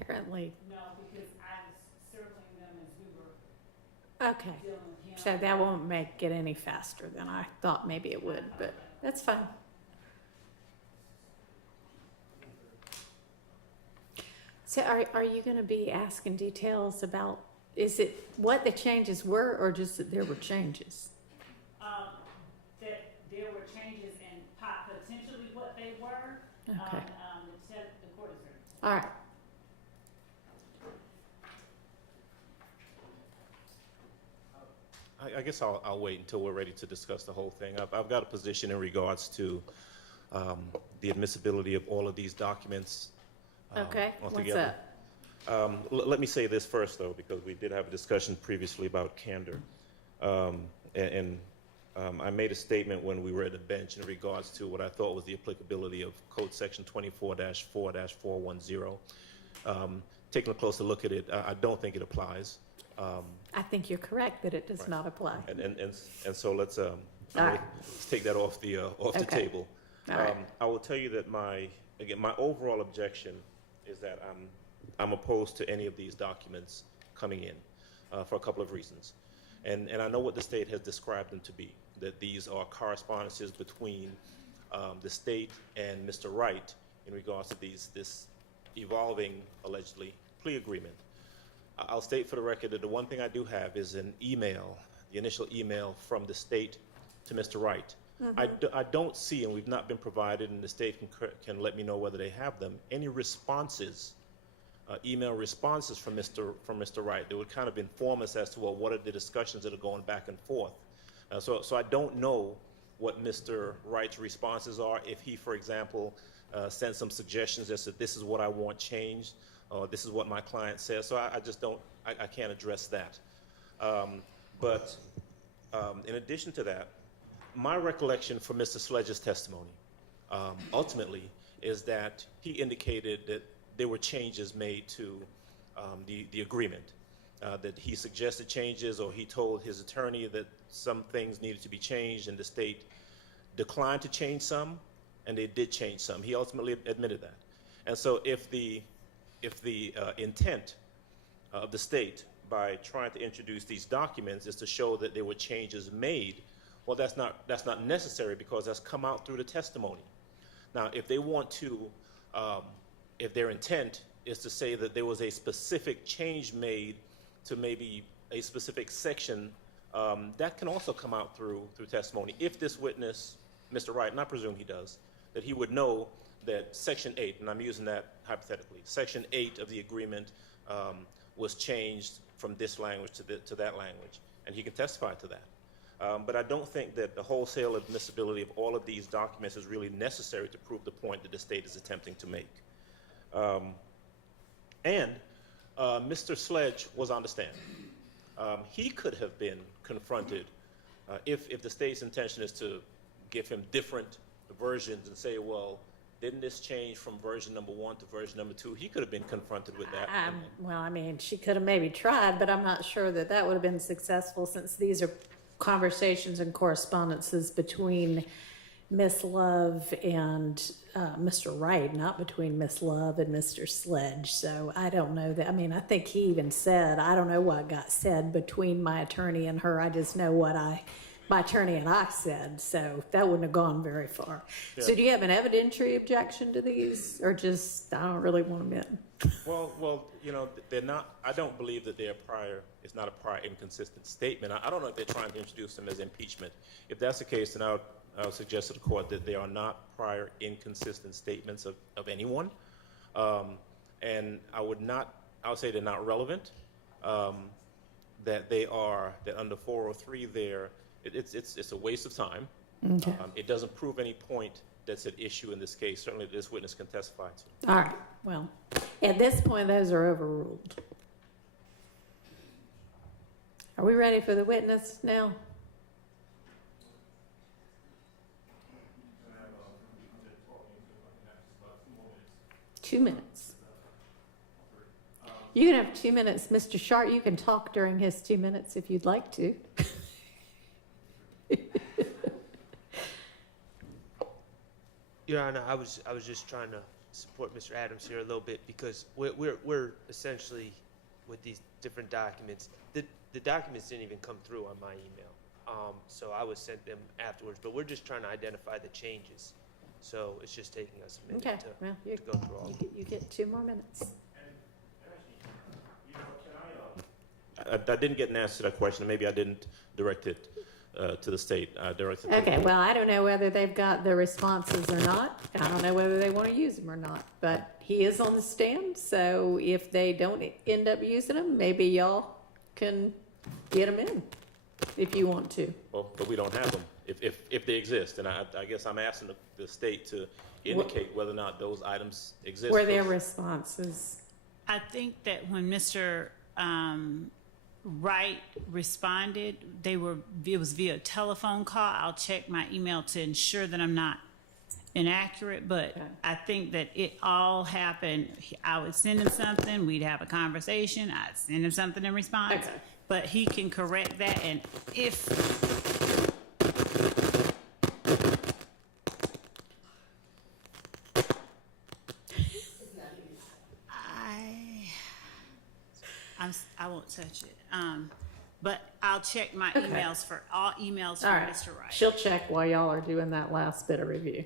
Apparently. No, because I was circling them as we were Okay. dealing with him. So that won't make it any faster than I thought maybe it would, but that's fine. So are you going to be asking details about, is it what the changes were or just that there were changes? That there were changes in potentially what they were. Okay. The court is heard. All right. I guess I'll wait until we're ready to discuss the whole thing. I've got a position in regards to the admissibility of all of these documents. Okay. Altogether. What's that? Let me say this first, though, because we did have a discussion previously about candor. I made a statement when we were at the bench in regards to what I thought was the applicability of Code Section 24-4-410. Taking a closer look at it, I don't think it applies. I think you're correct that it does not apply. And so let's right. take that off the table. All right. I will tell you that my overall objection is that I'm opposed to any of these documents coming in for a couple of reasons. And I know what the state has described them to be, that these are correspondences between the state and Mr. Wright in regards to this evolving, allegedly, plea agreement. I'll state for the record that the one thing I do have is an email, the initial email from the state to Mr. Wright. Mm-hmm. I don't see, and we've not been provided, and the state can let me know whether they have them, any responses, email responses from Mr. Wright that would kind of inform us as to, well, what are the discussions that are going back and forth. So I don't know what Mr. Wright's responses are. If he, for example, sends some suggestions as to this is what I want changed, or this is what my client says. So I just don't, I can't address that. But in addition to that, my recollection from Mr. Sledge's testimony, ultimately, is that he indicated that there were changes made to the agreement. that he suggested changes, or he told his attorney that some things needed to be changed, and the state declined to change some, and they did change some. He ultimately admitted that. And so if the intent of the state by trying to introduce these documents is to show that there were changes made, well, that's not necessary, because that's come out through the testimony. Now, if they want to, if their intent is to say that there was a specific change made to maybe a specific section, that can also come out through testimony. If this witness, Mr. Wright, and I presume he does, that he would know that Section 8, and I'm using that hypothetically, Section 8 of the agreement was changed from this language to that language, and he can testify to that. But I don't think that the wholesale admissibility of all of these documents is really necessary to prove the point that the state is attempting to make. Mr. Sledge was on the stand. He could have been confronted if the state's intention is to give him different versions and say, well, didn't this change from version number 1 to version number 2? He could have been confronted with that. Well, I mean, she could have maybe tried, but I'm not sure that that would have been successful, since these are conversations and correspondences between Miss Love and Mr. Wright, not between Miss Love and Mr. Sledge. So I don't know that. I mean, I think he even said, I don't know what got said between my attorney and her. I just know what my attorney and I said. So that wouldn't have gone very far. Yeah. So do you have an evidentiary objection to these, or just, I don't really want them in? Well, you know, they're not, I don't believe that they're prior, it's not a prior inconsistent statement. I don't know if they're trying to introduce them as impeachment. If that's the case, then I would suggest to the court that they are not prior inconsistent statements of anyone. And I would say they're not relevant, that under 403 there, it's a waste of time. Okay. It doesn't prove any point that's at issue in this case. Certainly this witness can testify to. All right. Well, at this point, those are overruled. Are we ready for the witness now? Two minutes. You can have 2 minutes. Mr. Sharp, you can talk during his 2 minutes if you'd like to. Your Honor, I was just trying to support Mr. Adams here a little bit, because we're essentially with these different documents. The documents didn't even come through on my email, so I was sent them afterwards. But we're just trying to identify the changes. So it's just taking us a minute Okay. to go through all. You get 2 more minutes. I didn't get an answer to that question. Maybe I didn't direct it to the state. I directed it to Okay, well, I don't know whether they've got the responses or not. I don't know whether they want to use them or not. But he is on the stand, so if they don't end up using them, maybe y'all can get them in if you want to. Well, but we don't have them if they exist. And I guess I'm asking the state to indicate whether or not those items exist. Were their responses? I think that when Mr. Wright responded, it was via telephone call. I'll check my email to ensure that I'm not inaccurate, but okay. I think that it all happened. I would send him something, we'd have a conversation, I'd send him something in response, okay. But he can correct that, and if I won't touch it. But I'll check my emails for all emails from Mr. Wright. She'll check while y'all are doing that last bit of review.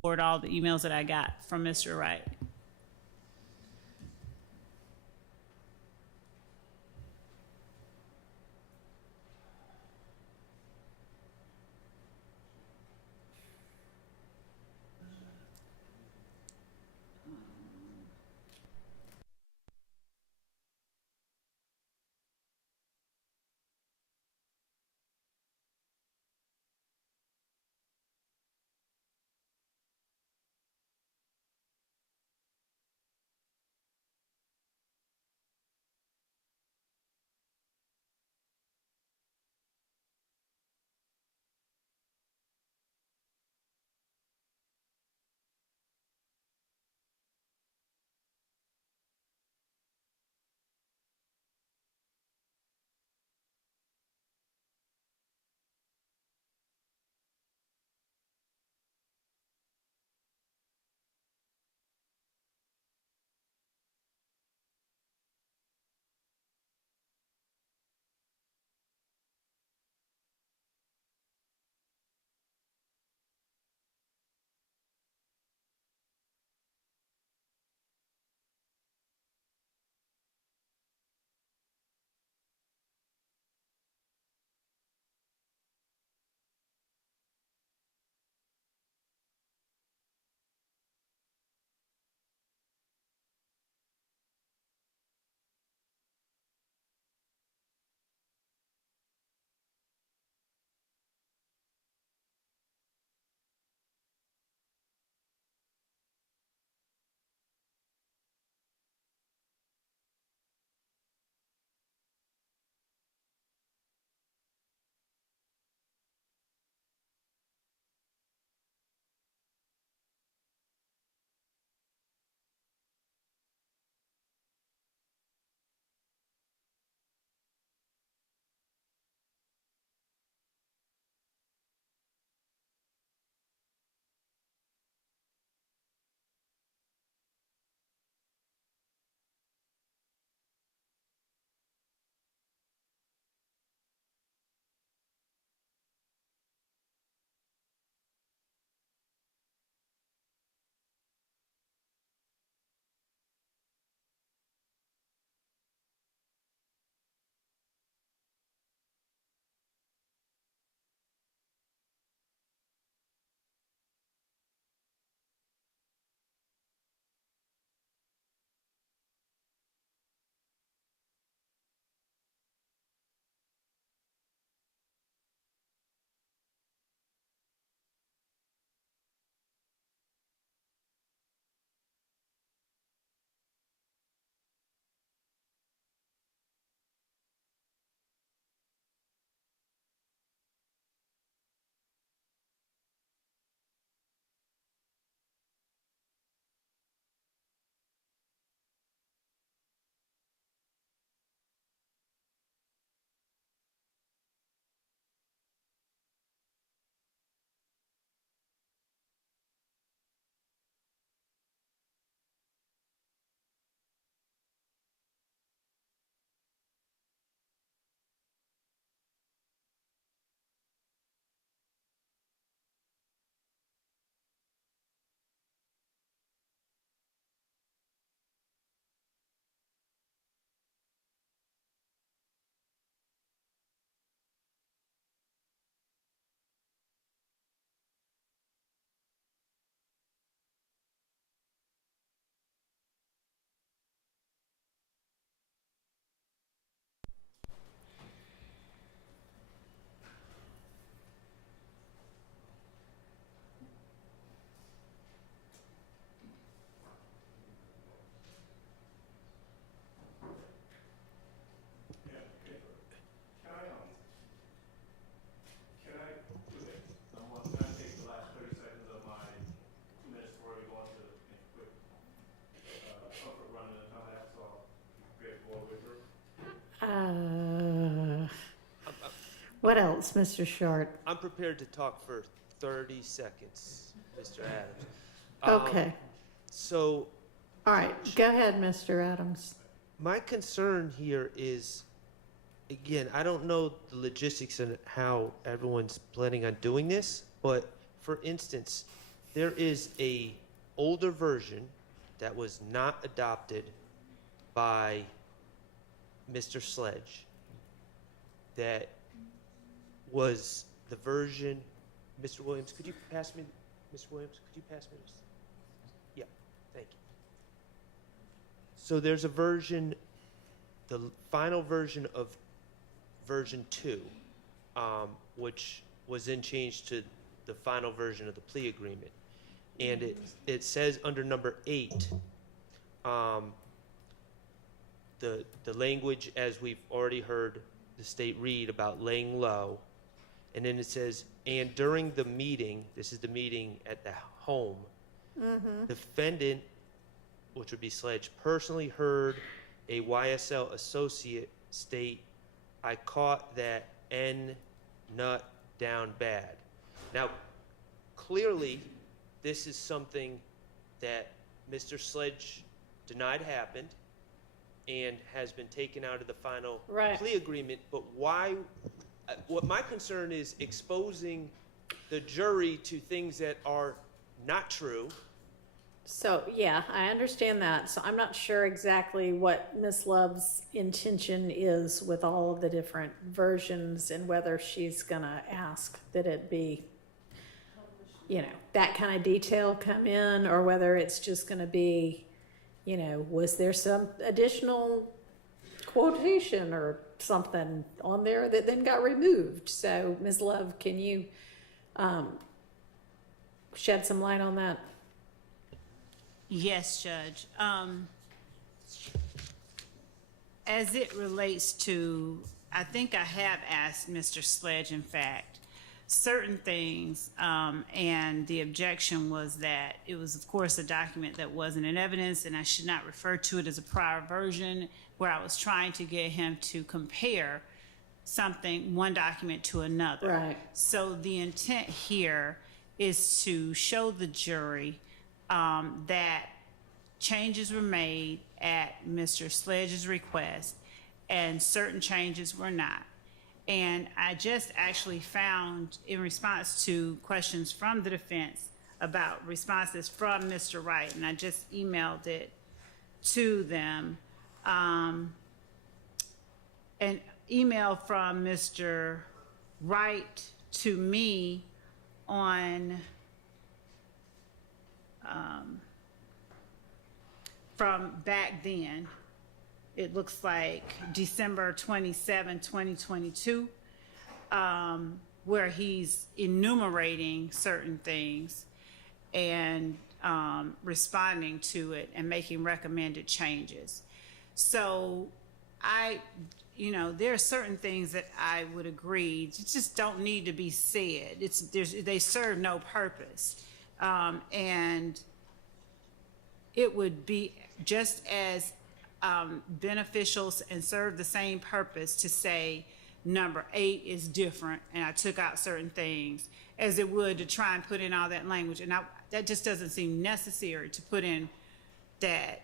forward all the emails that I got from Mr. Wright. What else, Mr. Short? I'm prepared to talk for 30 seconds, Mr. Adams. Okay. So All right, go ahead, Mr. Adams. my concern here is, again, I don't know the logistics and how everyone's planning on doing this, but for instance, there is a older version that was not adopted by Mr. Sledge that was the version. Mr. Williams, could you pass me, Mr. Williams, could you pass me this? Yeah, thank you. So there's a version, the final version of version 2, which was then changed to the final version of the plea agreement. And it says under number 8, the language, as we've already heard the state read about laying low, and then it says, and during the meeting, this is the meeting at the home, defendant, which would be Sledge, personally heard a YSL associate state, I caught that N nut down bad. Now, clearly, this is something that Mr. Sledge denied happened and has been taken out of the final plea agreement, but why? What my concern is exposing the jury to things that are not true. So, yeah, I understand that. So I'm not sure exactly what Miss Love's intention is with all of the different versions and whether she's gonna ask that it be, you know, that kind of detail come in, or whether it's just gonna be, you know, was there some additional quotation or something on there that then got removed? So, Ms. Love, can you shed some light on that? Yes, Judge. As it relates to, I think I have asked Mr. Sledge, in fact, certain things, and the objection was that it was, of course, a document that wasn't in evidence, and I should not refer to it as a prior version, where I was trying to get him to compare something, one document to another. Right. So the intent here is to show the jury that changes were made at Mr. Sledge's request and certain changes were not. And I just actually found, in response to questions from the defense about responses from Mr. Wright, and I just emailed it to them, an email from Mr. Wright to me on from back then. It looks like December 27, 2022, where he's enumerating certain things and responding to it and making recommended changes. So there are certain things that I would agree just don't need to be said. They serve no purpose. And it would be just as beneficial and serve the same purpose to say number 8 is different and I took out certain things as it would to try and put in all that language. And that just doesn't seem necessary to put in that,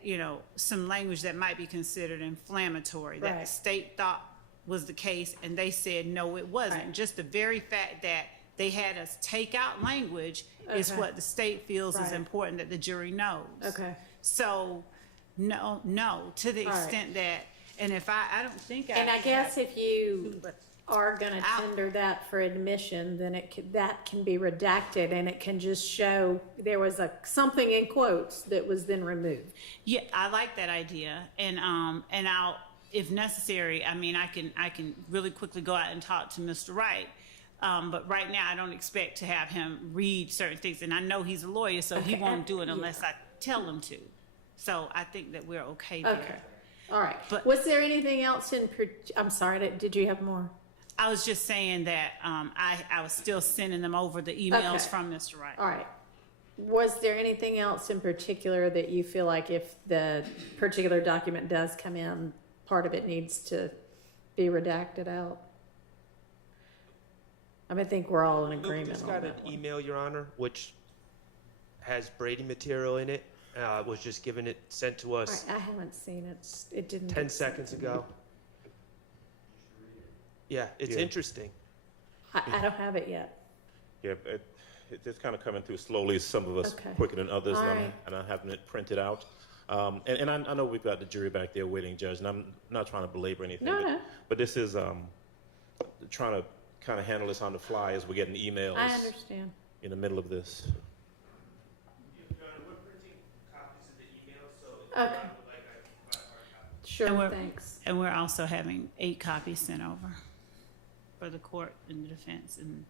some language that might be considered inflammatory, that the state thought was the case and they said no, it wasn't. Just the very fact that they had us take out language is what the state feels is important that the jury knows. So no, to the extent that, and if I don't think and I guess if you are going to tender that for admission, then that can be redacted and it can just show there was something in quotes that was then removed. Yeah, I like that idea, and I'll, if necessary, I can really quickly go out and talk to Mr. Wright. But right now, I don't expect to have him read certain things, and I know he's a lawyer, so he won't do it unless I tell him to. So I think that we're okay there. All right. But was there anything else I'm sorry, did you have more? I was just saying that I was still sending them over the emails from Mr. Wright. All right. Was there anything else in particular that you feel like if the particular document does come in, part of it needs to be redacted out? I think we're all in agreement Just on got that an email, Your Honor, which has Brady material in it. Was just sent to us. I haven't seen it. It didn't. 10 seconds ago. Yeah, it's interesting. I don't have it yet. Yeah, it's kind of coming through slowly. Some of us Okay. quicker than others, All and right. I'm having it printed out. And I know we've got the jury back there waiting, Judge, and I'm not trying to belabor anything. No, but, no. but this is trying to kind of handle this on the fly as we're getting emails I understand. in the middle of this. Okay. Sure, And we're- thanks. And we're also having 8 copies sent over for the court and the defense and.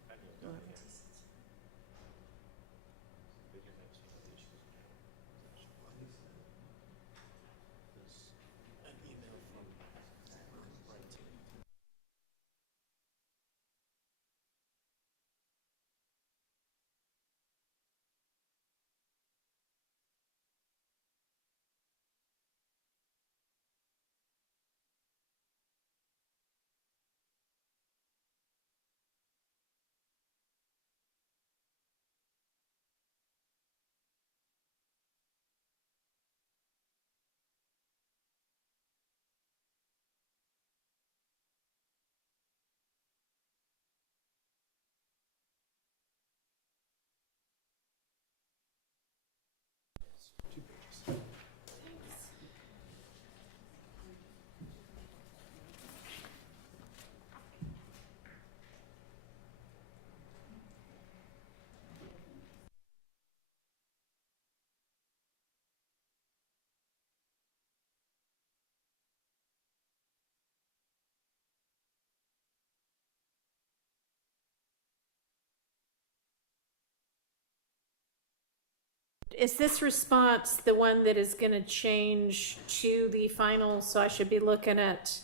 Is this response the one that is gonna change to the final, so I should be looking at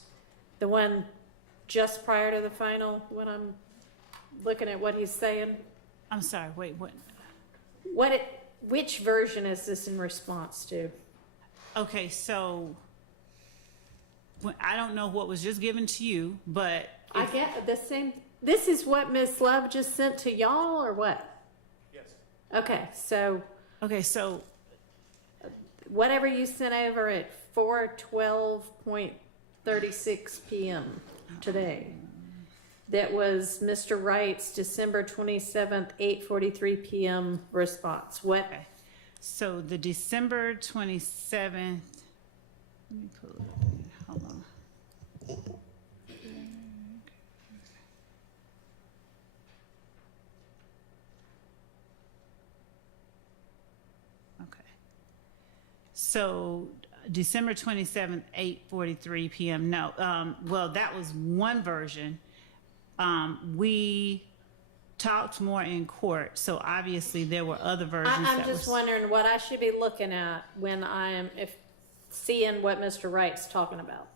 the one just prior to the final when I'm looking at what he's saying? I'm sorry, wait, what? Which version is this in response to? Okay, so I don't know what was just given to you, but I get the same, this is what Ms. Love just sent to y'all, or what? Yes. Okay, so whatever you sent over at 4:12.36 p.m. today, that was Mr. Wright's December 27th, 8:43 p.m. response. What? okay. So the December 27th, let me pull it up here, hold on. Okay. So December 27th, 8:43 p.m. No, well, that was one version. We talked more in court, so obviously there were other versions. I'm just wondering what I should be looking at when I am seeing what Mr. Wright's talking about.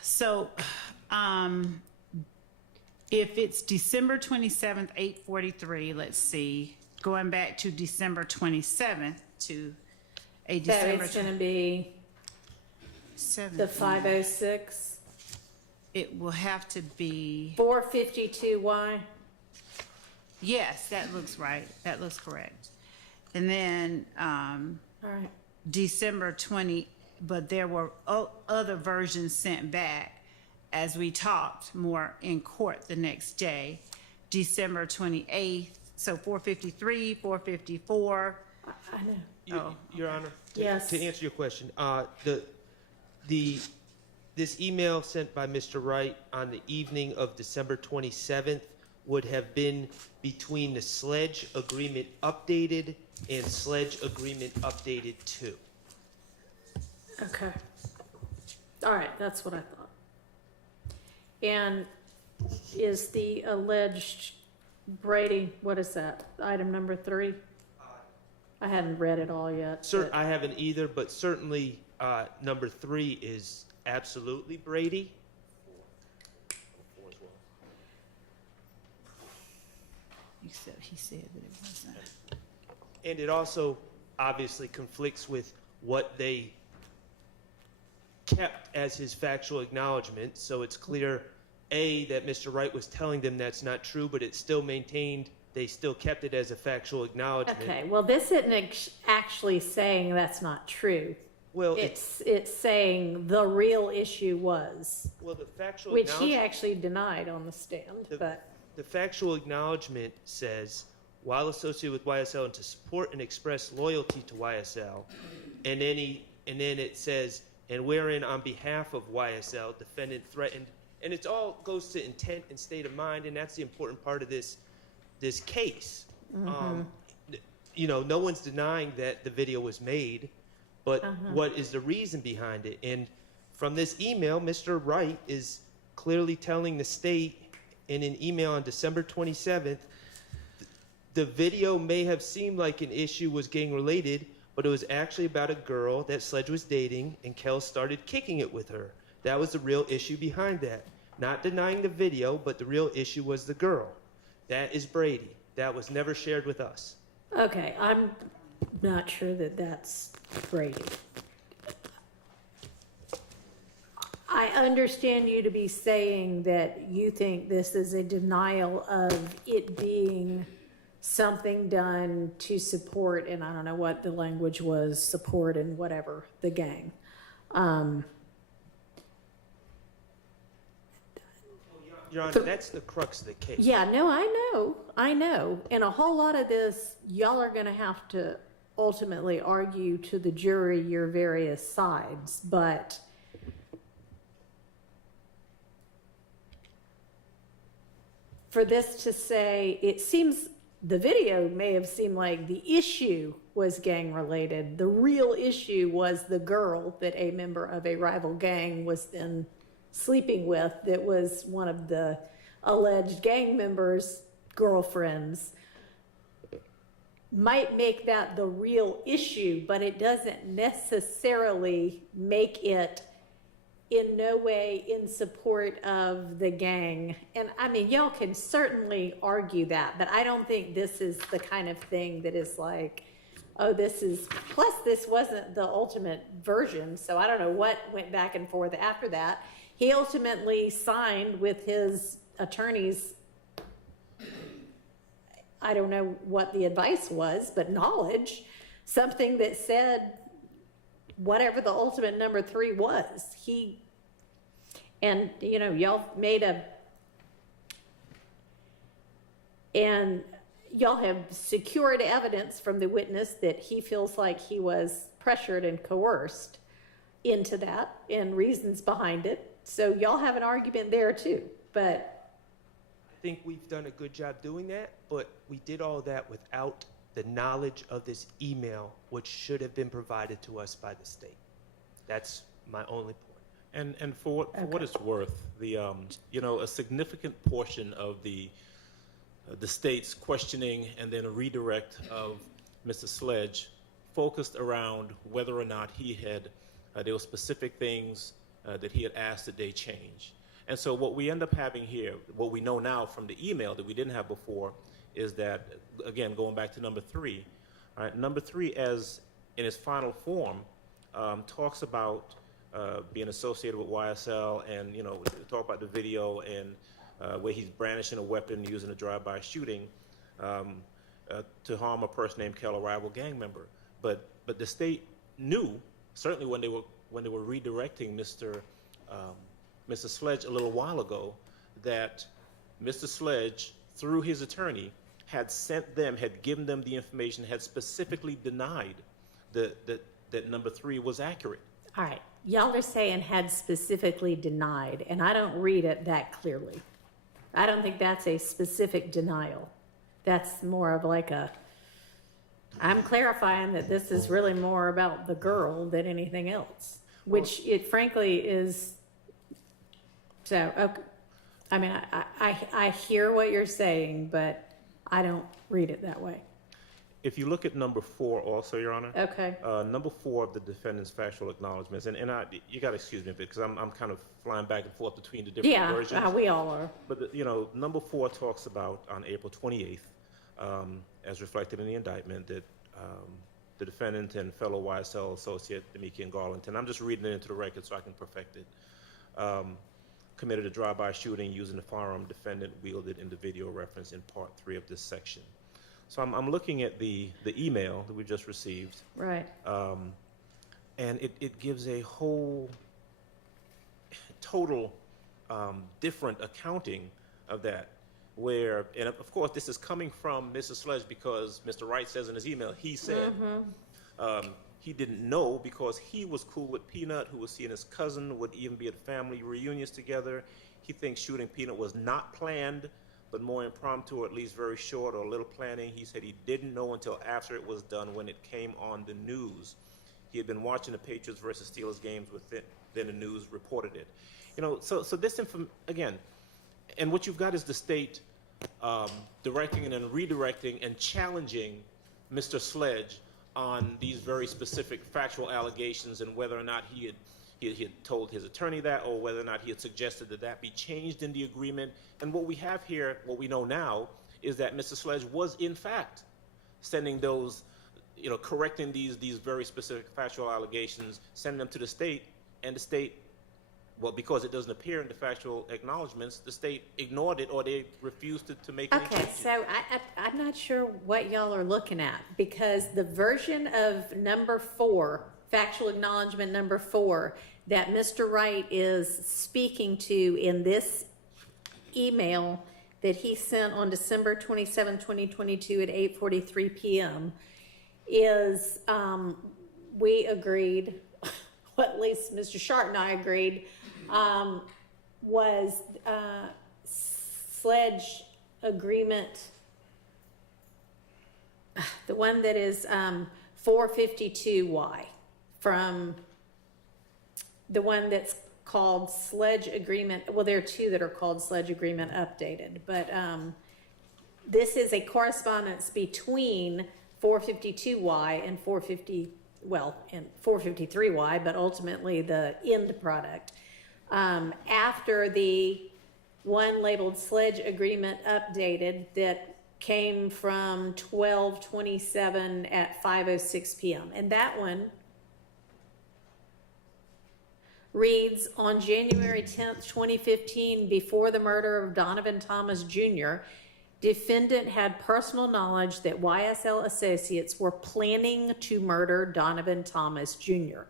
So, if it's December 27th, 8:43, let's see, going back to December 27th to a So December it's going to be 7th. the 506, It will have to be, 452Y. yes, that looks right. That looks correct. And then, All right. December 20, but there were other versions sent back as we talked more in court the next day. December 28th, so 453, 454. I know. Your Honor? Yes. To answer your question, this email sent by Mr. Wright on the evening of December 27th would have been between the sledge agreement updated and sledge agreement updated 2. Okay. All right, that's what I thought. And is the alleged Brady, what is that? Item number 3? I hadn't read it all yet. Sir, but- I haven't either, but certainly number 3 is absolutely Brady. Except he said that it wasn't. And it also obviously conflicts with what they kept as his factual acknowledgement. So it's clear, A, that Mr. Wright was telling them that's not true, but it's still maintained, they still kept it as a factual acknowledgement. Okay, well, this isn't actually saying that's not true. Well, It's saying the real issue was, well, the factual which he acknowledgement, actually denied on the stand, but the factual acknowledgement says while associated with YSL and to support and express loyalty to YSL. And then it says, and wherein on behalf of YSL, defendant threatened, and it all goes to intent and state of mind, and that's the important part of this case. You know, no one's denying that the video was made, but what is the reason behind it? And from this email, Mr. Wright is clearly telling the state in an email on December 27th, the video may have seemed like an issue was gang related, but it was actually about a girl that Sledge was dating, and Kel started kicking it with her. That was the real issue behind that. Not denying the video, but the real issue was the girl. That is Brady. That was never shared with us. Okay, I'm not sure that that's Brady. I understand you to be saying that you think this is a denial of it being something done to support, and I don't know what the language was, support and whatever, the gang. Your Honor, that's the crux of the case. Yeah, no, I know. And a whole lot of this, y'all are gonna have to ultimately argue to the jury your various sides, but for this to say, it seems, the video may have seemed like the issue was gang related. The real issue was the girl that a member of a rival gang was then sleeping with, that was one of the alleged gang members' girlfriends. Might make that the real issue, but it doesn't necessarily make it in no way in support of the gang. And I mean, y'all can certainly argue that, but I don't think this is the kind of thing that is like, oh, this is, plus this wasn't the ultimate version, so I don't know what went back and forth after that. He ultimately signed with his attorneys, I don't know what the advice was, but knowledge, something that said whatever the ultimate number 3 was. And you know, y'all and y'all have secured evidence from the witness that he feels like he was pressured and coerced into that, and reasons behind it. So y'all have an argument there too, but I think we've done a good job doing that, but we did all that without the knowledge of this email, which should have been provided to us by the state. That's my only point. And for what it's worth, the you know, a significant portion of the state's questioning and then a redirect of Mr. Sledge focused around whether or not he had there were specific things that he had asked that they change. And so what we end up having here, what we know now from the email that we didn't have before, is that, again, going back to number 3, all right, number 3, as in its final form, talks about being associated with YSL, and, you know, talk about the video and where he's brandishing a weapon using a drive-by shooting to harm a person named Kel, a rival gang member. But the state knew, certainly when they were redirecting Mr. Sledge a little while ago, that Mr. Sledge, through his attorney, had given them the information, had specifically denied that number 3 was accurate. all right, y'all are saying had specifically denied, and I don't read it that clearly. I don't think that's a specific denial. That's more of like I'm clarifying that this is really more about the girl than anything else, which it frankly is. So, okay. I mean, I hear what you're saying, but I don't read it that way. If you look at number 4 also, Your Honor. Okay. Number 4 of the defendant's factual acknowledgments, and you got to excuse me because I'm kind of flying back and forth between the different versions. Yeah, we all are. But, you know, number 4 talks about on April 28th, as reflected in the indictment, that the defendant and fellow YSL associate, Demikian Garlington, I'm just reading it into the record so I can perfect it, committed a drive-by shooting using the firearm defendant wielded in the video referenced in Part 3 of this section. So I'm looking at the email that we just received. Right. And it gives a whole total different accounting of that. where, and of course this is coming from Mr. Sledge because Mr. Wright says in his email, he said he didn't know because he was cool with Peanut, who was seeing his cousin, would even be at family reunions together. He thinks shooting Peanut was not planned, but more impromptu, or at least very short or a little planning. He said he didn't know until after it was done when it came on the news. He had been watching the Patriots versus Steelers games with it, then the news reported it. You know, so this again, and what you've got is the state directing and then redirecting and challenging Mr. Sledge on these very specific factual allegations and whether or not he had told his attorney that, or whether or not he had suggested that that be changed in the agreement. And what we have here, what we know now, is that Mr. Sledge was in fact sending those, you know, correcting these very specific factual allegations, sending them to the state, and the state, well, because it doesn't appear in the factual acknowledgments, the state ignored it, or they refused to make any Okay, changes. so I'm not sure what y'all are looking at, because the version of number 4, factual acknowledgement number 4, that Mr. Wright is speaking to in this email that he sent on December 27, 2022 at 8:43 p.m. is, we agreed, well, at least Mr. Sharp and I agreed, was Sledge agreement, the one that is 452Y, from the one that's called Sledge Agreement. Well, there are two that are called Sledge Agreement Updated, but this is a correspondence between 452Y and 453Y, but ultimately the end product. After the one labeled Sledge Agreement Updated that came from 12/27 at 5:06 p.m. And that one reads, on January 10th, 2015, before the murder of Donovan Thomas Jr., defendant had personal knowledge that YSL associates were planning to murder Donovan Thomas Jr.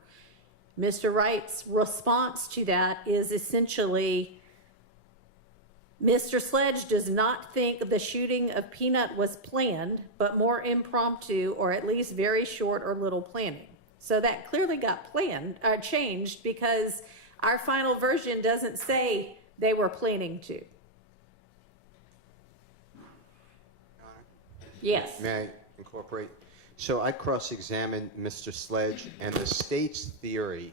Mr. Wright's response to that is essentially, Mr. Sledge does not think the shooting of Peanut was planned, but more impromptu, or at least very short or little planning. So that clearly got changed, because our final version doesn't say they were planning to. Yes. May I incorporate? So I cross-examined Mr. Sledge, and the state's theory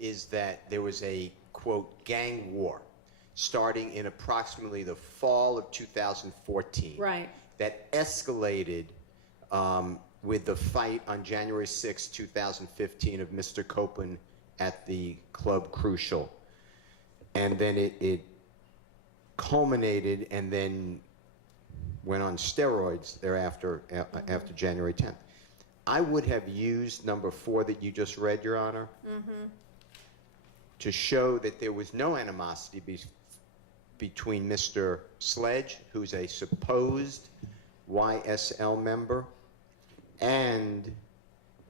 is that there was a, quote, gang war starting in approximately the fall of 2014. Right. That escalated with the fight on January 6, 2015 of Mr. Copeland at the Club Crucial. And then it culminated and then went on steroids thereafter, after January 10th. I would have used number 4 that you just read, Your Honor, to show that there was no animosity between Mr. Sledge, who's a supposed YSL member, and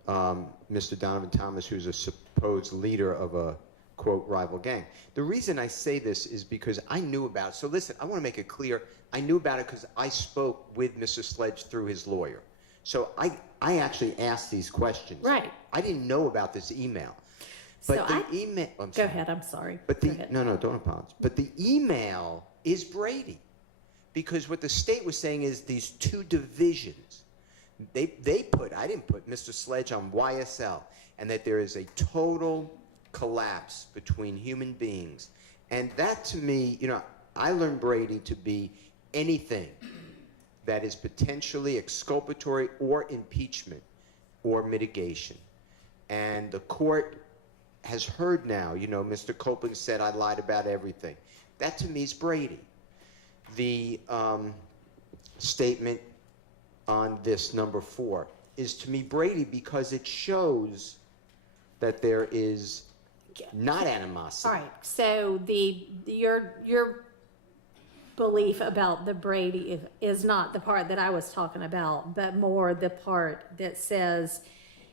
Mr. Donovan Thomas, who's a supposed leader of a, quote, rival gang. The reason I say this is because I knew about it. So listen, I want to make it clear. I knew about it because I spoke with Mr. Sledge through his lawyer. So I actually asked these questions. Right. I didn't know about this email. But So the email... Go ahead, I'm sorry. But no, don't apologize. But the email is Brady. Because what the state was saying is these two divisions, they put, I didn't put Mr. Sledge on YSL, and that there is a total collapse between human beings. And that to me, you know, I learned Brady to be anything that is potentially exculpatory or impeachment or mitigation. And the court has heard now, you know, Mr. Copeland said I lied about everything. That to me is Brady. The statement on this number 4 is to me Brady because it shows that there is not animosity. All right, so your belief about the Brady is not the part that I was talking about, but more the part that says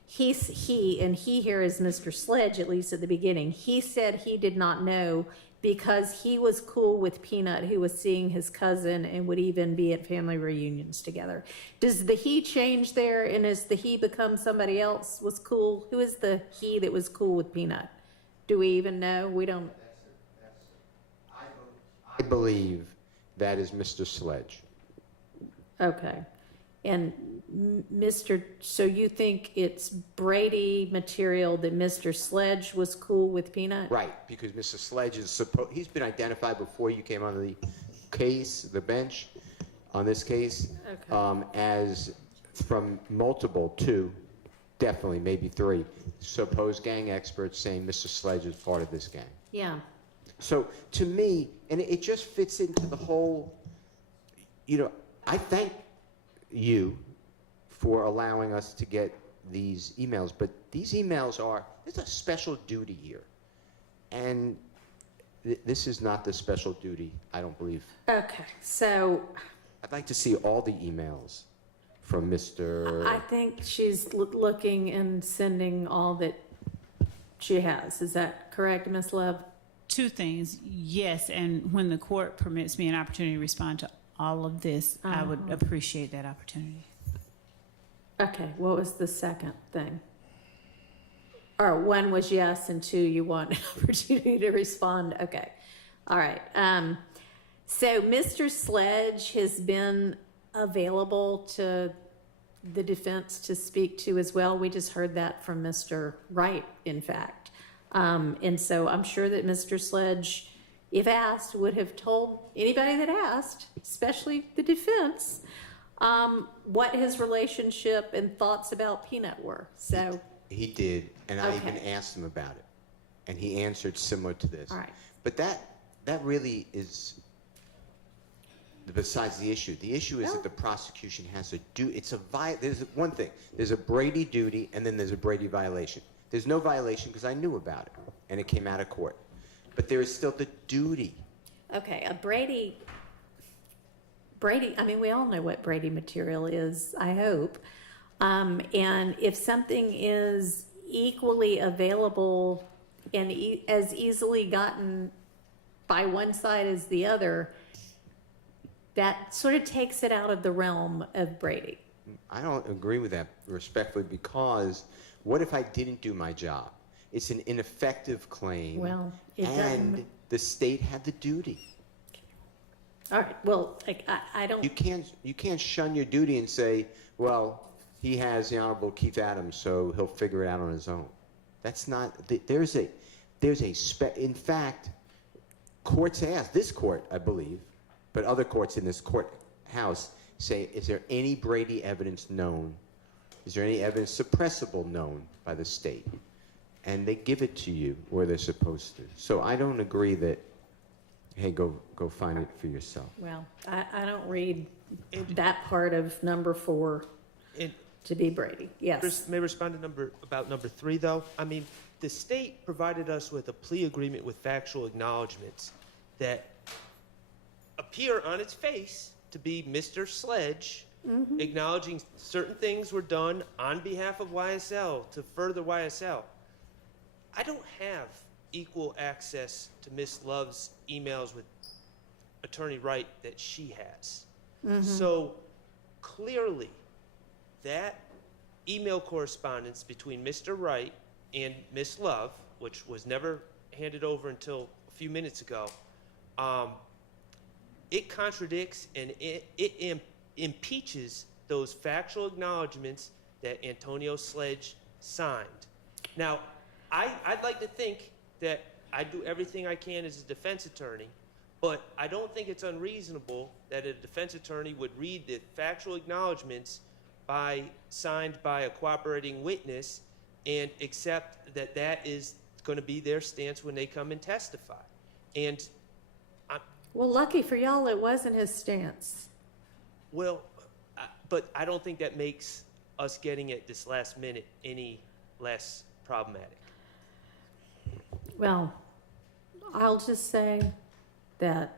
he, and he here is Mr. Sledge, at least at the beginning, he said he did not know because he was cool with Peanut, who was seeing his cousin and would even be at family reunions together. Does the he change there, and is the he become somebody else was cool? Who is the he that was cool with Peanut? Do we even know? We don't. I believe that is Mr. Sledge. Okay. And so you think it's Brady material that Mr. Sledge was cool with Peanut? Right, because Mr. Sledge is he's been identified before you came on the case, the bench, on this case, Okay. as from multiple, 2, definitely, maybe 3, supposed gang experts saying Mr. Sledge is part of this gang. Yeah. So to me, and it just fits into the whole, I thank you for allowing us to get these emails, but these emails there's a special duty here. And this is not the special duty, I don't believe. Okay, so I'd like to see all the emails from Mr. I think she's looking and sending all that she has. Is that correct, Ms. Love? 2 things. Yes, and when the court permits me an opportunity to respond to all of this, I would appreciate that opportunity. Okay, what was the second thing? Or 1 was yes, and 2, you want an opportunity to respond. Okay, all right. So Mr. Sledge has been available to the defense to speak to as well. We just heard that from Mr. Wright, in fact. And so I'm sure that Mr. Sledge, if asked, would have told anybody that asked, especially the defense, what his relationship and thoughts about Peanut were. So He did, and I Okay. even asked him about it, and he answered similar to this. All right. But that really is besides the issue. The issue is that the prosecution has to do. There's one thing. There's a Brady duty, and then there's a Brady violation. There's no violation because I knew about it, and it came out of court. But there is still the duty. okay, a Brady, I mean, we all know what Brady material is, I hope. And if something is equally available and as easily gotten by one side as the other, that sort of takes it out of the realm of Brady. I don't agree with that respectfully because what if I didn't do my job? It's an ineffective claim. Well, it and doesn't. the state had the duty. All right, well, I don't. You can't shun your duty and say, well, he has the Honorable Keith Adams, so he'll figure it out on his own. That's not. In fact, courts ask, this court, I believe, but other courts in this courthouse say, is there any Brady evidence known? Is there any evidence suppressible known by the state? And they give it to you where they're supposed to. So I don't agree that, hey, go find it for yourself. Well, I don't read that part of number 4 to be Brady. Yes. May I respond to about number 3, though? I mean, the state provided us with a plea agreement with factual acknowledgments that appear on its face to be Mr. Sledge acknowledging certain things were done on behalf of YSL to further YSL. I don't have equal access to Miss Love's emails with Attorney Wright that she has. So clearly, that email correspondence between Mr. Wright and Miss Love, which was never handed over until a few minutes ago, it contradicts and it impeaches those factual acknowledgments that Antonio Sledge signed. Now, I'd like to think that I do everything I can as a defense attorney, but I don't think it's unreasonable that a defense attorney would read the factual acknowledgments signed by a cooperating witness and accept that that is going to be their stance when they come and testify. And Well, lucky for y'all, it wasn't his stance. well, but I don't think that makes us getting it this last minute any less problematic. Well, I'll just say that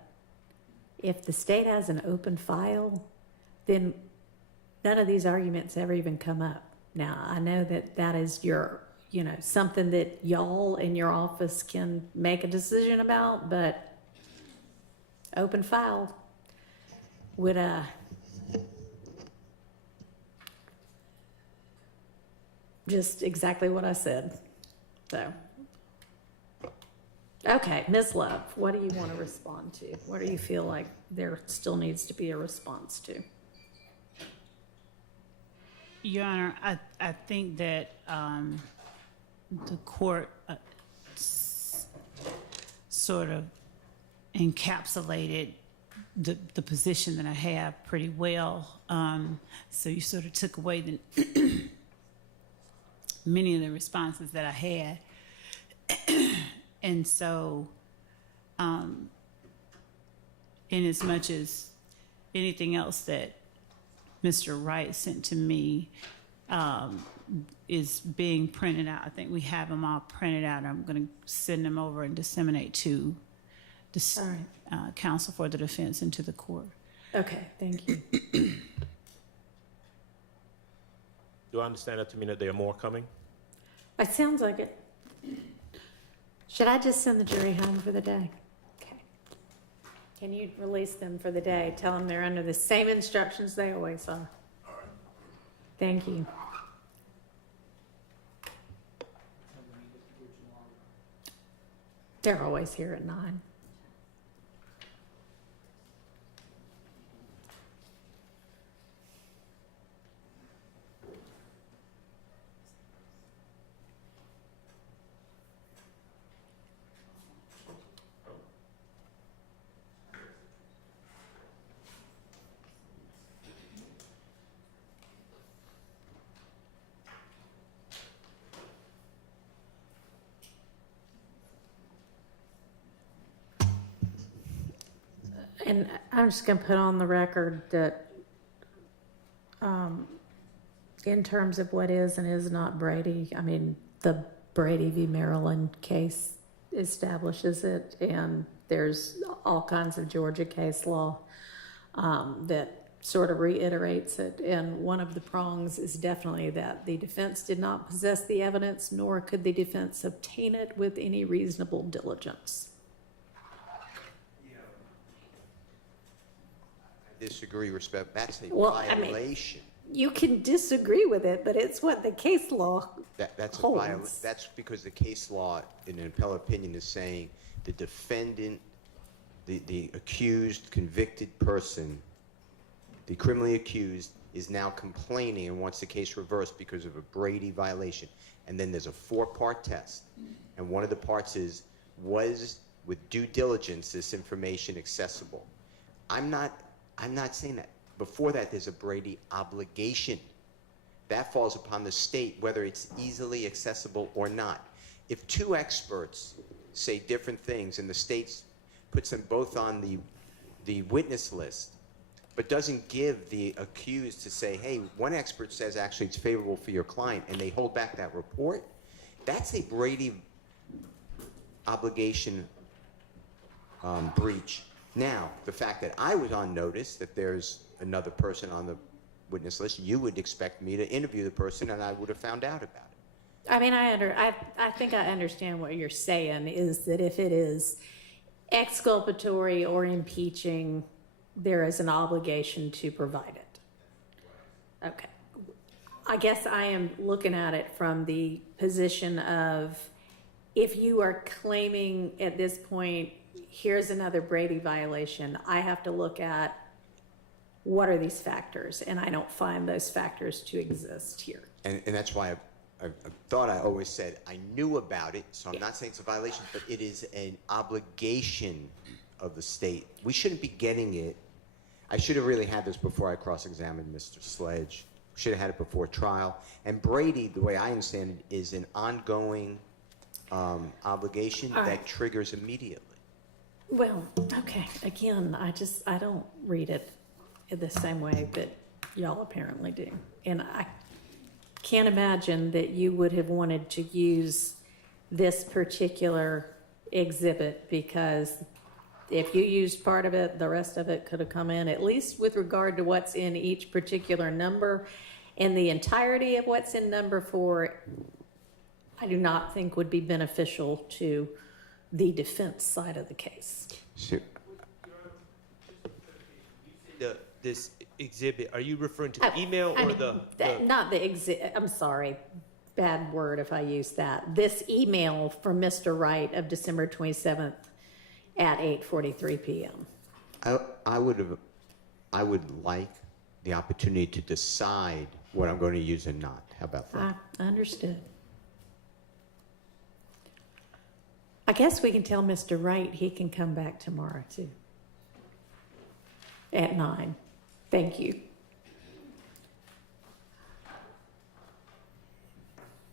if the state has an open file, then none of these arguments ever even come up. Now, I know that that is your you know, something that y'all in your office can make a decision about, but open file would, just exactly what I said. So, okay, Ms. Love, what do you want to respond to? What do you feel like there still needs to be a response to? Your Honor, I think that the court sort of encapsulated the position that I have pretty well. So you sort of took away the many of the responses that I had. And so, in as much as anything else that Mr. Wright sent to me is being printed out, I think we have them all printed out. I'm going to send them over and disseminate to the counsel for the defense and to the court. Okay, thank you. Do I understand that to mean that there are more coming? It sounds like it. Should I just send the jury home for the day? Okay. Can you release them for the day? Tell them they're under the same instructions they always are. Thank you. They're always here at 9. And I'm just going to put on the record that in terms of what is and is not Brady, I mean, the Brady v. Maryland case establishes it, and there's all kinds of Georgia case law that sort of reiterates it. And one of the prongs is definitely that the defense did not possess the evidence, nor could the defense obtain it with any reasonable diligence. Disagree, respect. That's a I violation. mean, you can disagree with it, but it's what the case law That's a holds. violation. That's because the case law, in an appellate opinion, is saying the defendant, the accused, convicted person, the criminally accused, is now complaining and wants the case reversed because of a Brady violation. And then there's a 4-part test, and one of the parts is, was with due diligence this information accessible? I'm not saying that. Before that, there's a Brady obligation. That falls upon the state, whether it's easily accessible or not. If 2 experts say different things and the state puts them both on the witness list, but doesn't give the accused to say, hey, one expert says actually it's favorable for your client, and they hold back that report, that's a Brady obligation breach. Now, the fact that I was on notice that there's another person on the witness list, you would expect me to interview the person, and I would have found out about it. I mean, I think I understand what you're saying, is that if it is exculpatory or impeaching, there is an obligation to provide it. Okay. I guess I am looking at it from the position of, if you are claiming at this point, here's another Brady violation, I have to look at what are these factors, and I don't find those factors to exist here. And that's why I thought I always said I knew about it, so I'm not saying it's a violation, but it is an obligation of the state. We shouldn't be getting it. I should have really had this before I cross-examined Mr. Sledge. Should have had it before trial. And Brady, the way I understand it, is an ongoing obligation that triggers immediately. Well, okay, again, I don't read it the same way that y'all apparently do. And I can't imagine that you would have wanted to use this particular exhibit, because if you used part of it, the rest of it could have come in, at least with regard to what's in each particular number. And the entirety of what's in number 4, I do not think would be beneficial to the defense side of the case. So, This exhibit, are you referring to the email or Not the exhibit, I'm sorry, bad word if I use that. This email from Mr. Wright of December 27th at 8:43 p.m. I would like the opportunity to decide what I'm going to use and not. How about that? I understood. I guess we can tell Mr. Wright he can come back tomorrow too. At 9. Thank you.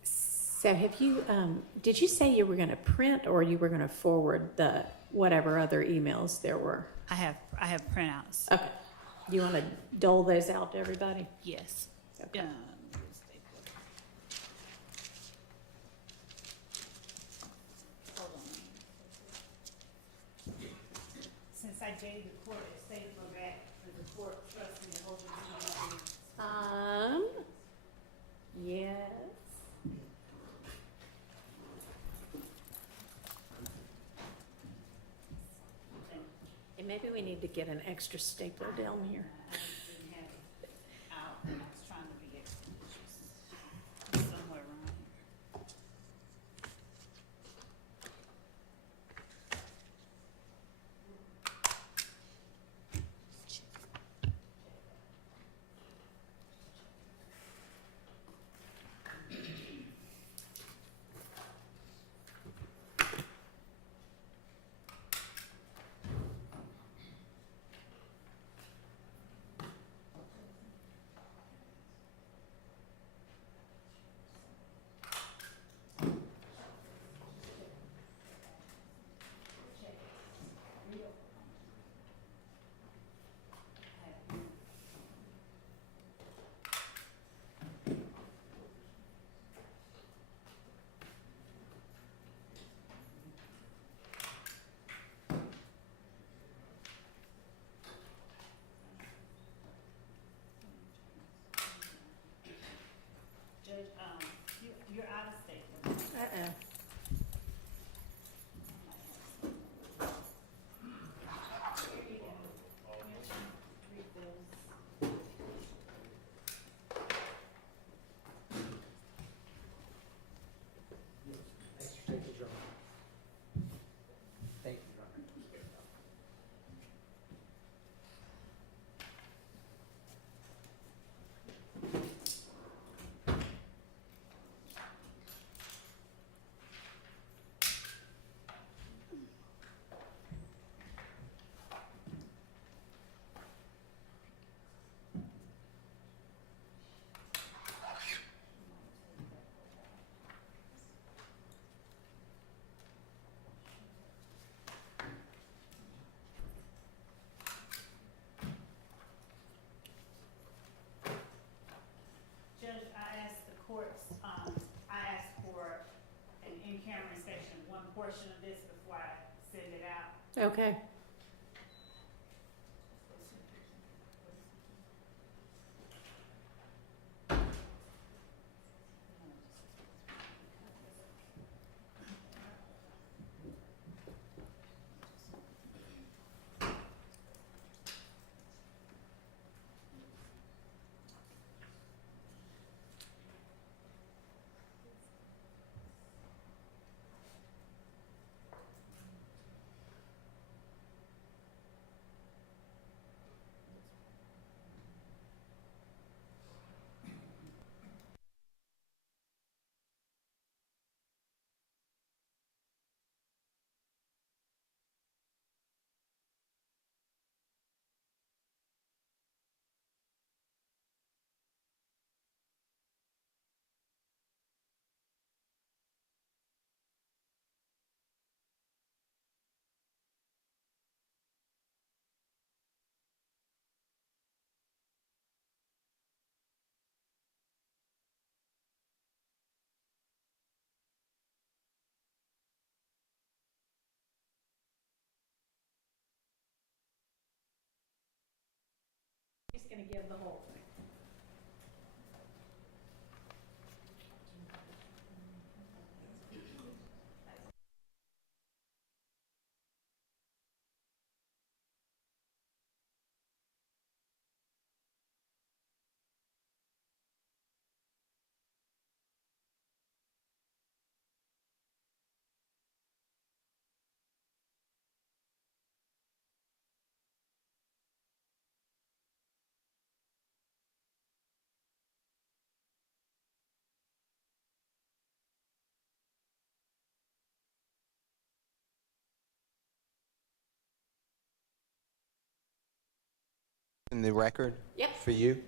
So have you, did you say you were going to print or you were going to forward the whatever other emails there were? I have printouts. Okay. You want to dole those out to everybody? Yes. Okay. Hold on. Since I gave the court a statement back, does the court trust me to hold it to Yes. And maybe we need to get an extra stapler down here. out, and I was trying to be expeditious. Somewhere around here. Judge, you're out of state. Uh-oh. Judge, I asked the courts, I asked for an in-camera inspection, one portion of this before I send it out. Okay. He's going to give the whole thing. In the record? Yep. For you?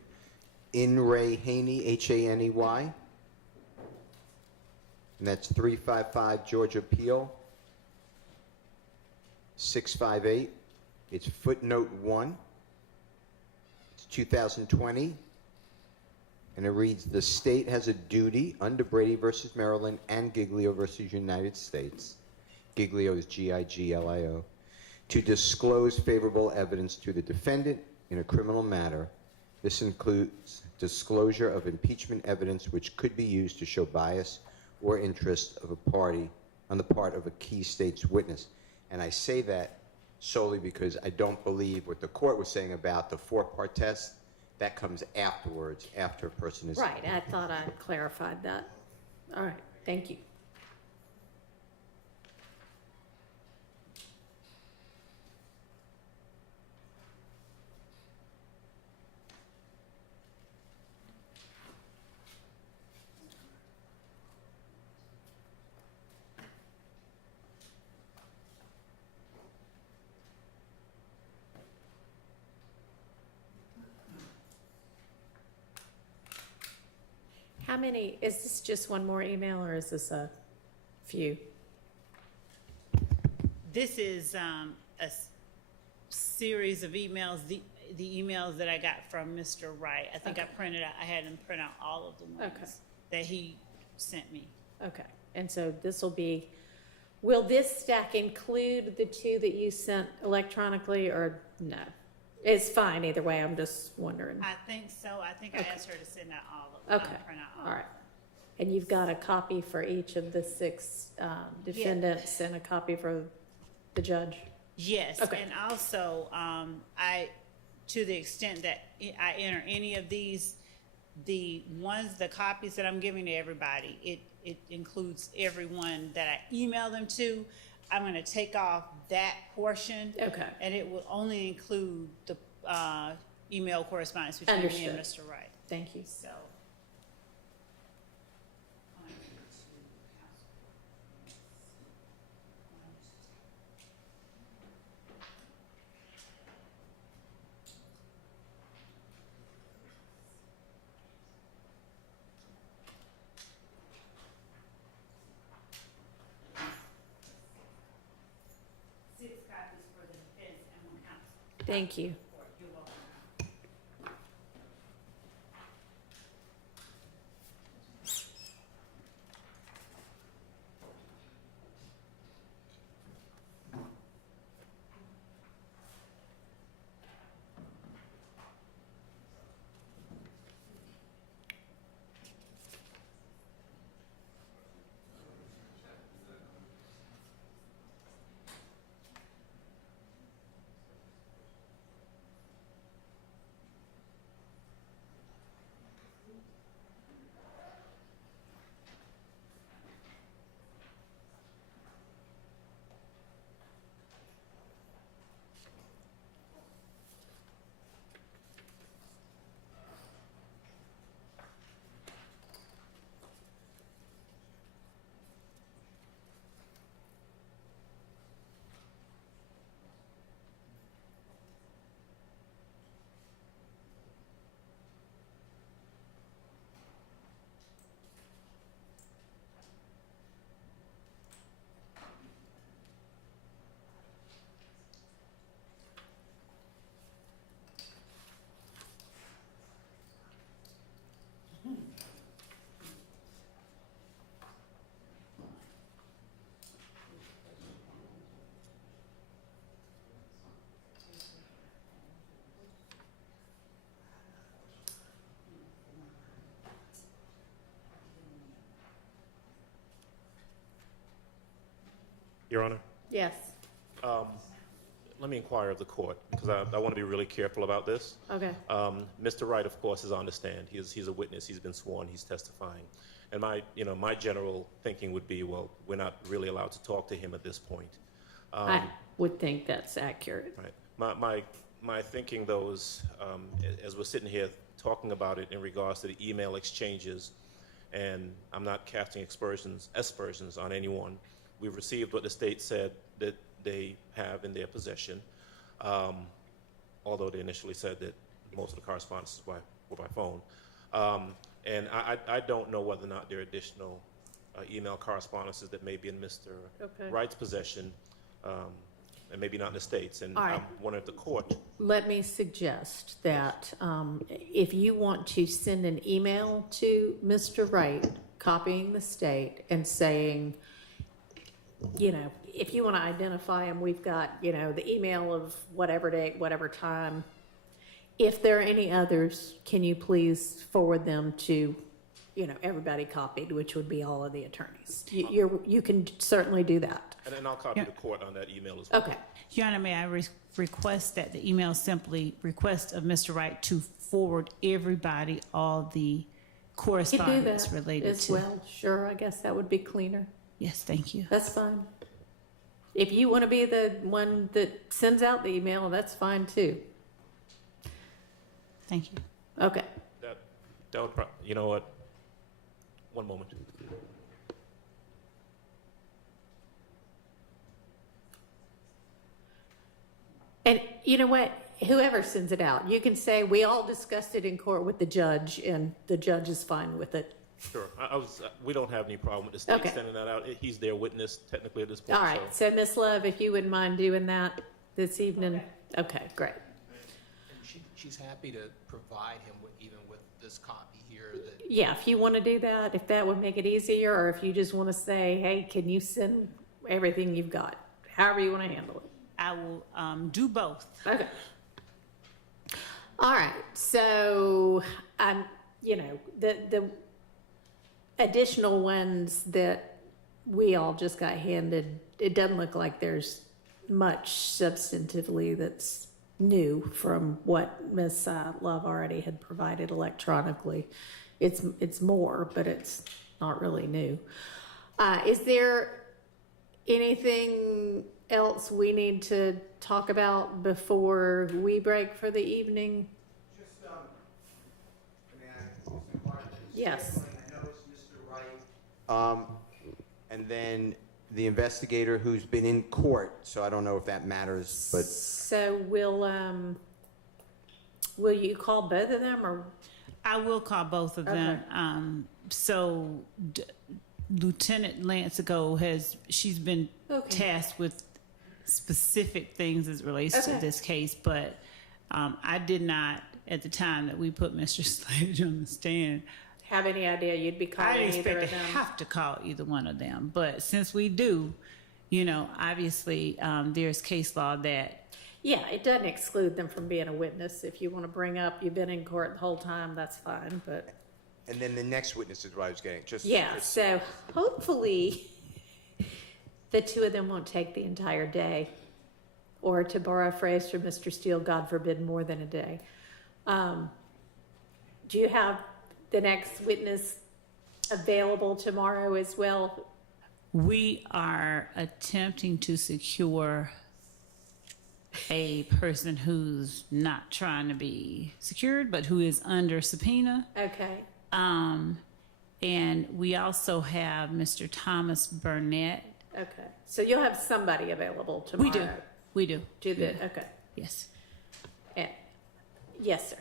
In Ray Haney, Haney. And that's 355 Georgia Peel, 658. It's footnote 1. It's 2020. And it reads, the state has a duty under Brady versus Maryland and Giglio versus United States. Giglio is Giglio, to disclose favorable evidence to the defendant in a criminal matter. This includes disclosure of impeachment evidence which could be used to show bias or interest of a party on the part of a key state's witness. And I say that solely because I don't believe what the court was saying about the 4-part test. That comes afterwards, after a person is... Right, I thought I clarified that. All right, thank you. How many, is this just one more email or is this a few? This is series of emails, the emails that I got from Mr. Wright. I think I printed out, I had him print out all of the ones that he sent me. Okay, and so this will be, will this stack include the 2 that you sent electronically or no? It's fine either way, I'm just wondering. I think so. I think I asked her to send out all of them. Okay, Print out all all right. And you've got a copy for each of the 6 defendants and a copy for the judge? Yes, Okay. and also, to the extent that I enter any of these, the copies that I'm giving to everybody, it includes everyone that I email them to. I'm going to take off that portion. Okay. And it will only include the email correspondence between me and Mr. Wright. Thank you. So. Thank you. Your Honor? Yes. Let me inquire of the court, because I want to be really careful about this. Okay. Mr. Wright, of course, is on the stand. He's a witness. He's been sworn. He's testifying. And my general thinking would be, well, we're not really allowed to talk to him at this point. I would think that's accurate. Right. My thinking, though, is as we're sitting here talking about it in regards to the email exchanges, and I'm not casting aspersions on anyone. We've received what the state said that they have in their possession, although they initially said that most of the correspondence were by phone. And I don't know whether or not there are additional email correspondences that may be in Mr. Wright's possession, and maybe not in the States. And All right. I'm wondering if the court. Let me suggest that if you want to send an email to Mr. Wright, copying the state and saying, you know, if you want to identify him, we've got, you know, the email of whatever date, whatever time. If there are any others, can you please forward them to, you know, everybody copied, which would be all of the attorneys. You can certainly do that. And I'll copy the court on that email as well. Okay. Your Honor, may I request that the email simply request of Mr. Wright to forward everybody all the correspondence You do that related as to. well. Sure, I guess that would be cleaner. Yes, thank you. That's fine. If you want to be the one that sends out the email, that's fine too. Thank you. Okay. That would you know what? One moment. And you know what? Whoever sends it out, you can say, we all discussed it in court with the judge and the judge is fine with it. Sure. We don't have any problem with the state Okay. sending that out. He's their witness technically at this point. All right. So Miss Love, if you wouldn't mind doing that this evening. Okay, great. And she's happy to provide him with, even with this copy here that. Yeah, if you want to do that, if that would make it easier, or if you just want to say, hey, can you send everything you've got? However you want to handle it. I will do both. Okay. All right. So, you know, the additional ones that we all just got handed, it doesn't look like there's much substantively that's new from what Ms. Love already had provided electronically. It's more, but it's not really new. Is there anything else we need to talk about before we break for the evening? Just, Yes. I know it's Mr. Wright. And then the investigator who's been in court, so I don't know if that matters, but. So will you call both of them, or? I will call both of them. Lieutenant Lancigo she's been tasked with specific things as it relates to this case, but I did not, at the time that we put Mr. Sledge on the stand, have any idea you'd be calling I didn't either expect of to them? have to call either one of them, but since we do, you know, obviously there's case law that. Yeah, it doesn't exclude them from being a witness. If you want to bring up, you've been in court the whole time, that's fine, but. And then the next witness is what I was getting. So hopefully the two of them won't take the entire day, or to borrow a phrase from Mr. Steele, God forbid, more than a day. Do you have the next witness available tomorrow as well? We are attempting to secure a person who's not trying to be secured, but who is under subpoena. Okay. And we also have Mr. Thomas Burnett. Okay. So you'll have somebody available tomorrow. We do. Okay. Yes. Yes,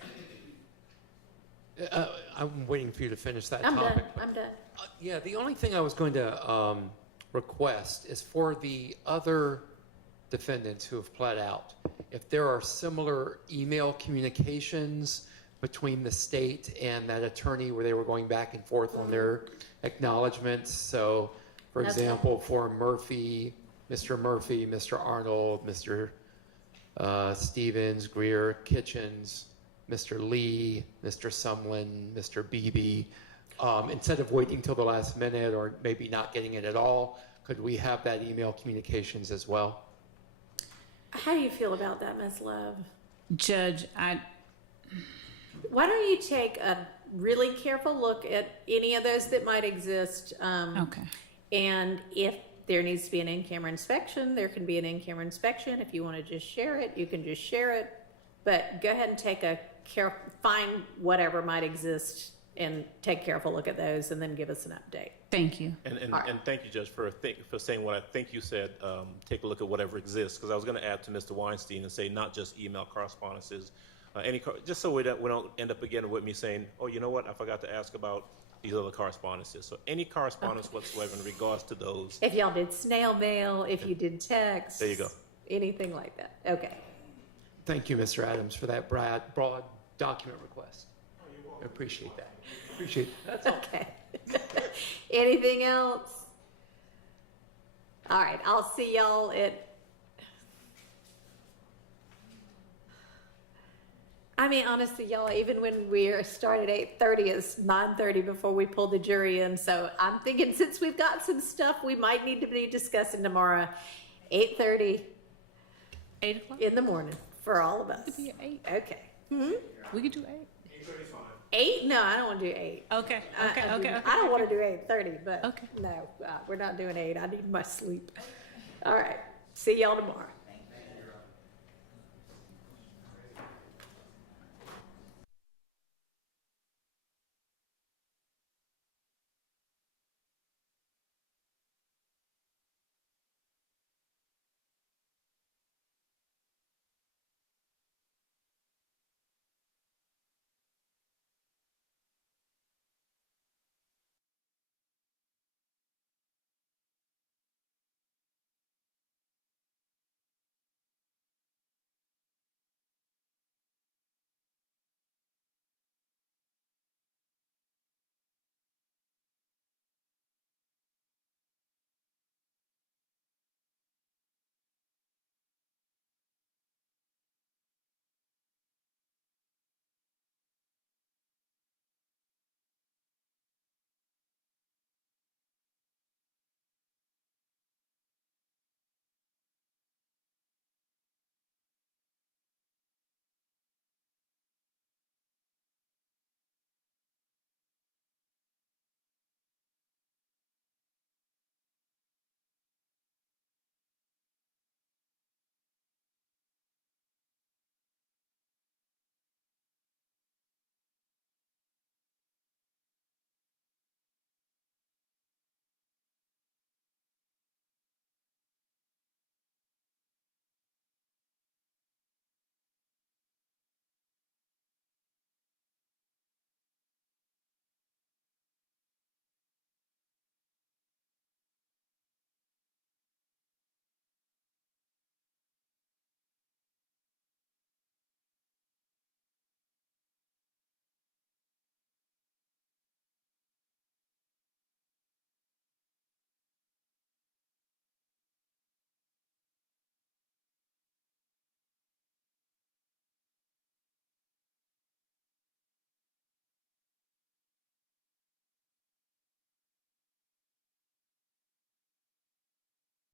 sir. I'm waiting for you to finish that I'm topic. done. I'm done. Yeah, the only thing I was going to request is for the other defendants who have pled out, if there are similar email communications between the state and that attorney where they were going back and forth on their acknowledgments. So, for example, for Murphy, Mr. Arnold, Mr. Stevens, Greer, Kitchens, Mr. Lee, Mr. Sumlin, Mr. Beebe, instead of waiting till the last minute or maybe not getting it at all, could we have that email communications as well? How do you feel about that, Ms. Love? Judge, why don't you take a really careful look at any of those that might exist? Okay. And if there needs to be an in-camera inspection, there can be an in-camera inspection. If you want to just share it, you can just share it. But go ahead and find whatever might exist and take a careful look at those, and then give us an update. Thank you. And thank you, Judge, for saying what I think you said. Take a look at whatever exists, because I was going to add to Mr. Weinstein and say not just email correspondences, Just so we don't end up again with me saying, oh, you know what, I forgot to ask about these other correspondences. So any correspondence whatsoever in regards to those. If y'all did snail mail, if you did text. There you go. Anything like that. Okay. Thank you, Mr. Adams, for that broad document request. I appreciate that. Appreciate that. That's all. Okay. Anything else? All right, I'll see y'all at. I mean, honestly, y'all, even when we started 8:30, it's 9:30 before we pulled the jury in. So I'm thinking since we've got some stuff we might need to be discussing tomorrow, 8:30. 8 o'clock? In the morning for all of us. It could be at 8. Okay. Hmm? We could do 8. 8? No, I don't want to do 8. Okay. I don't want to do 8:30, but Okay. no, we're not doing 8. I need my sleep. All right. See y'all tomorrow.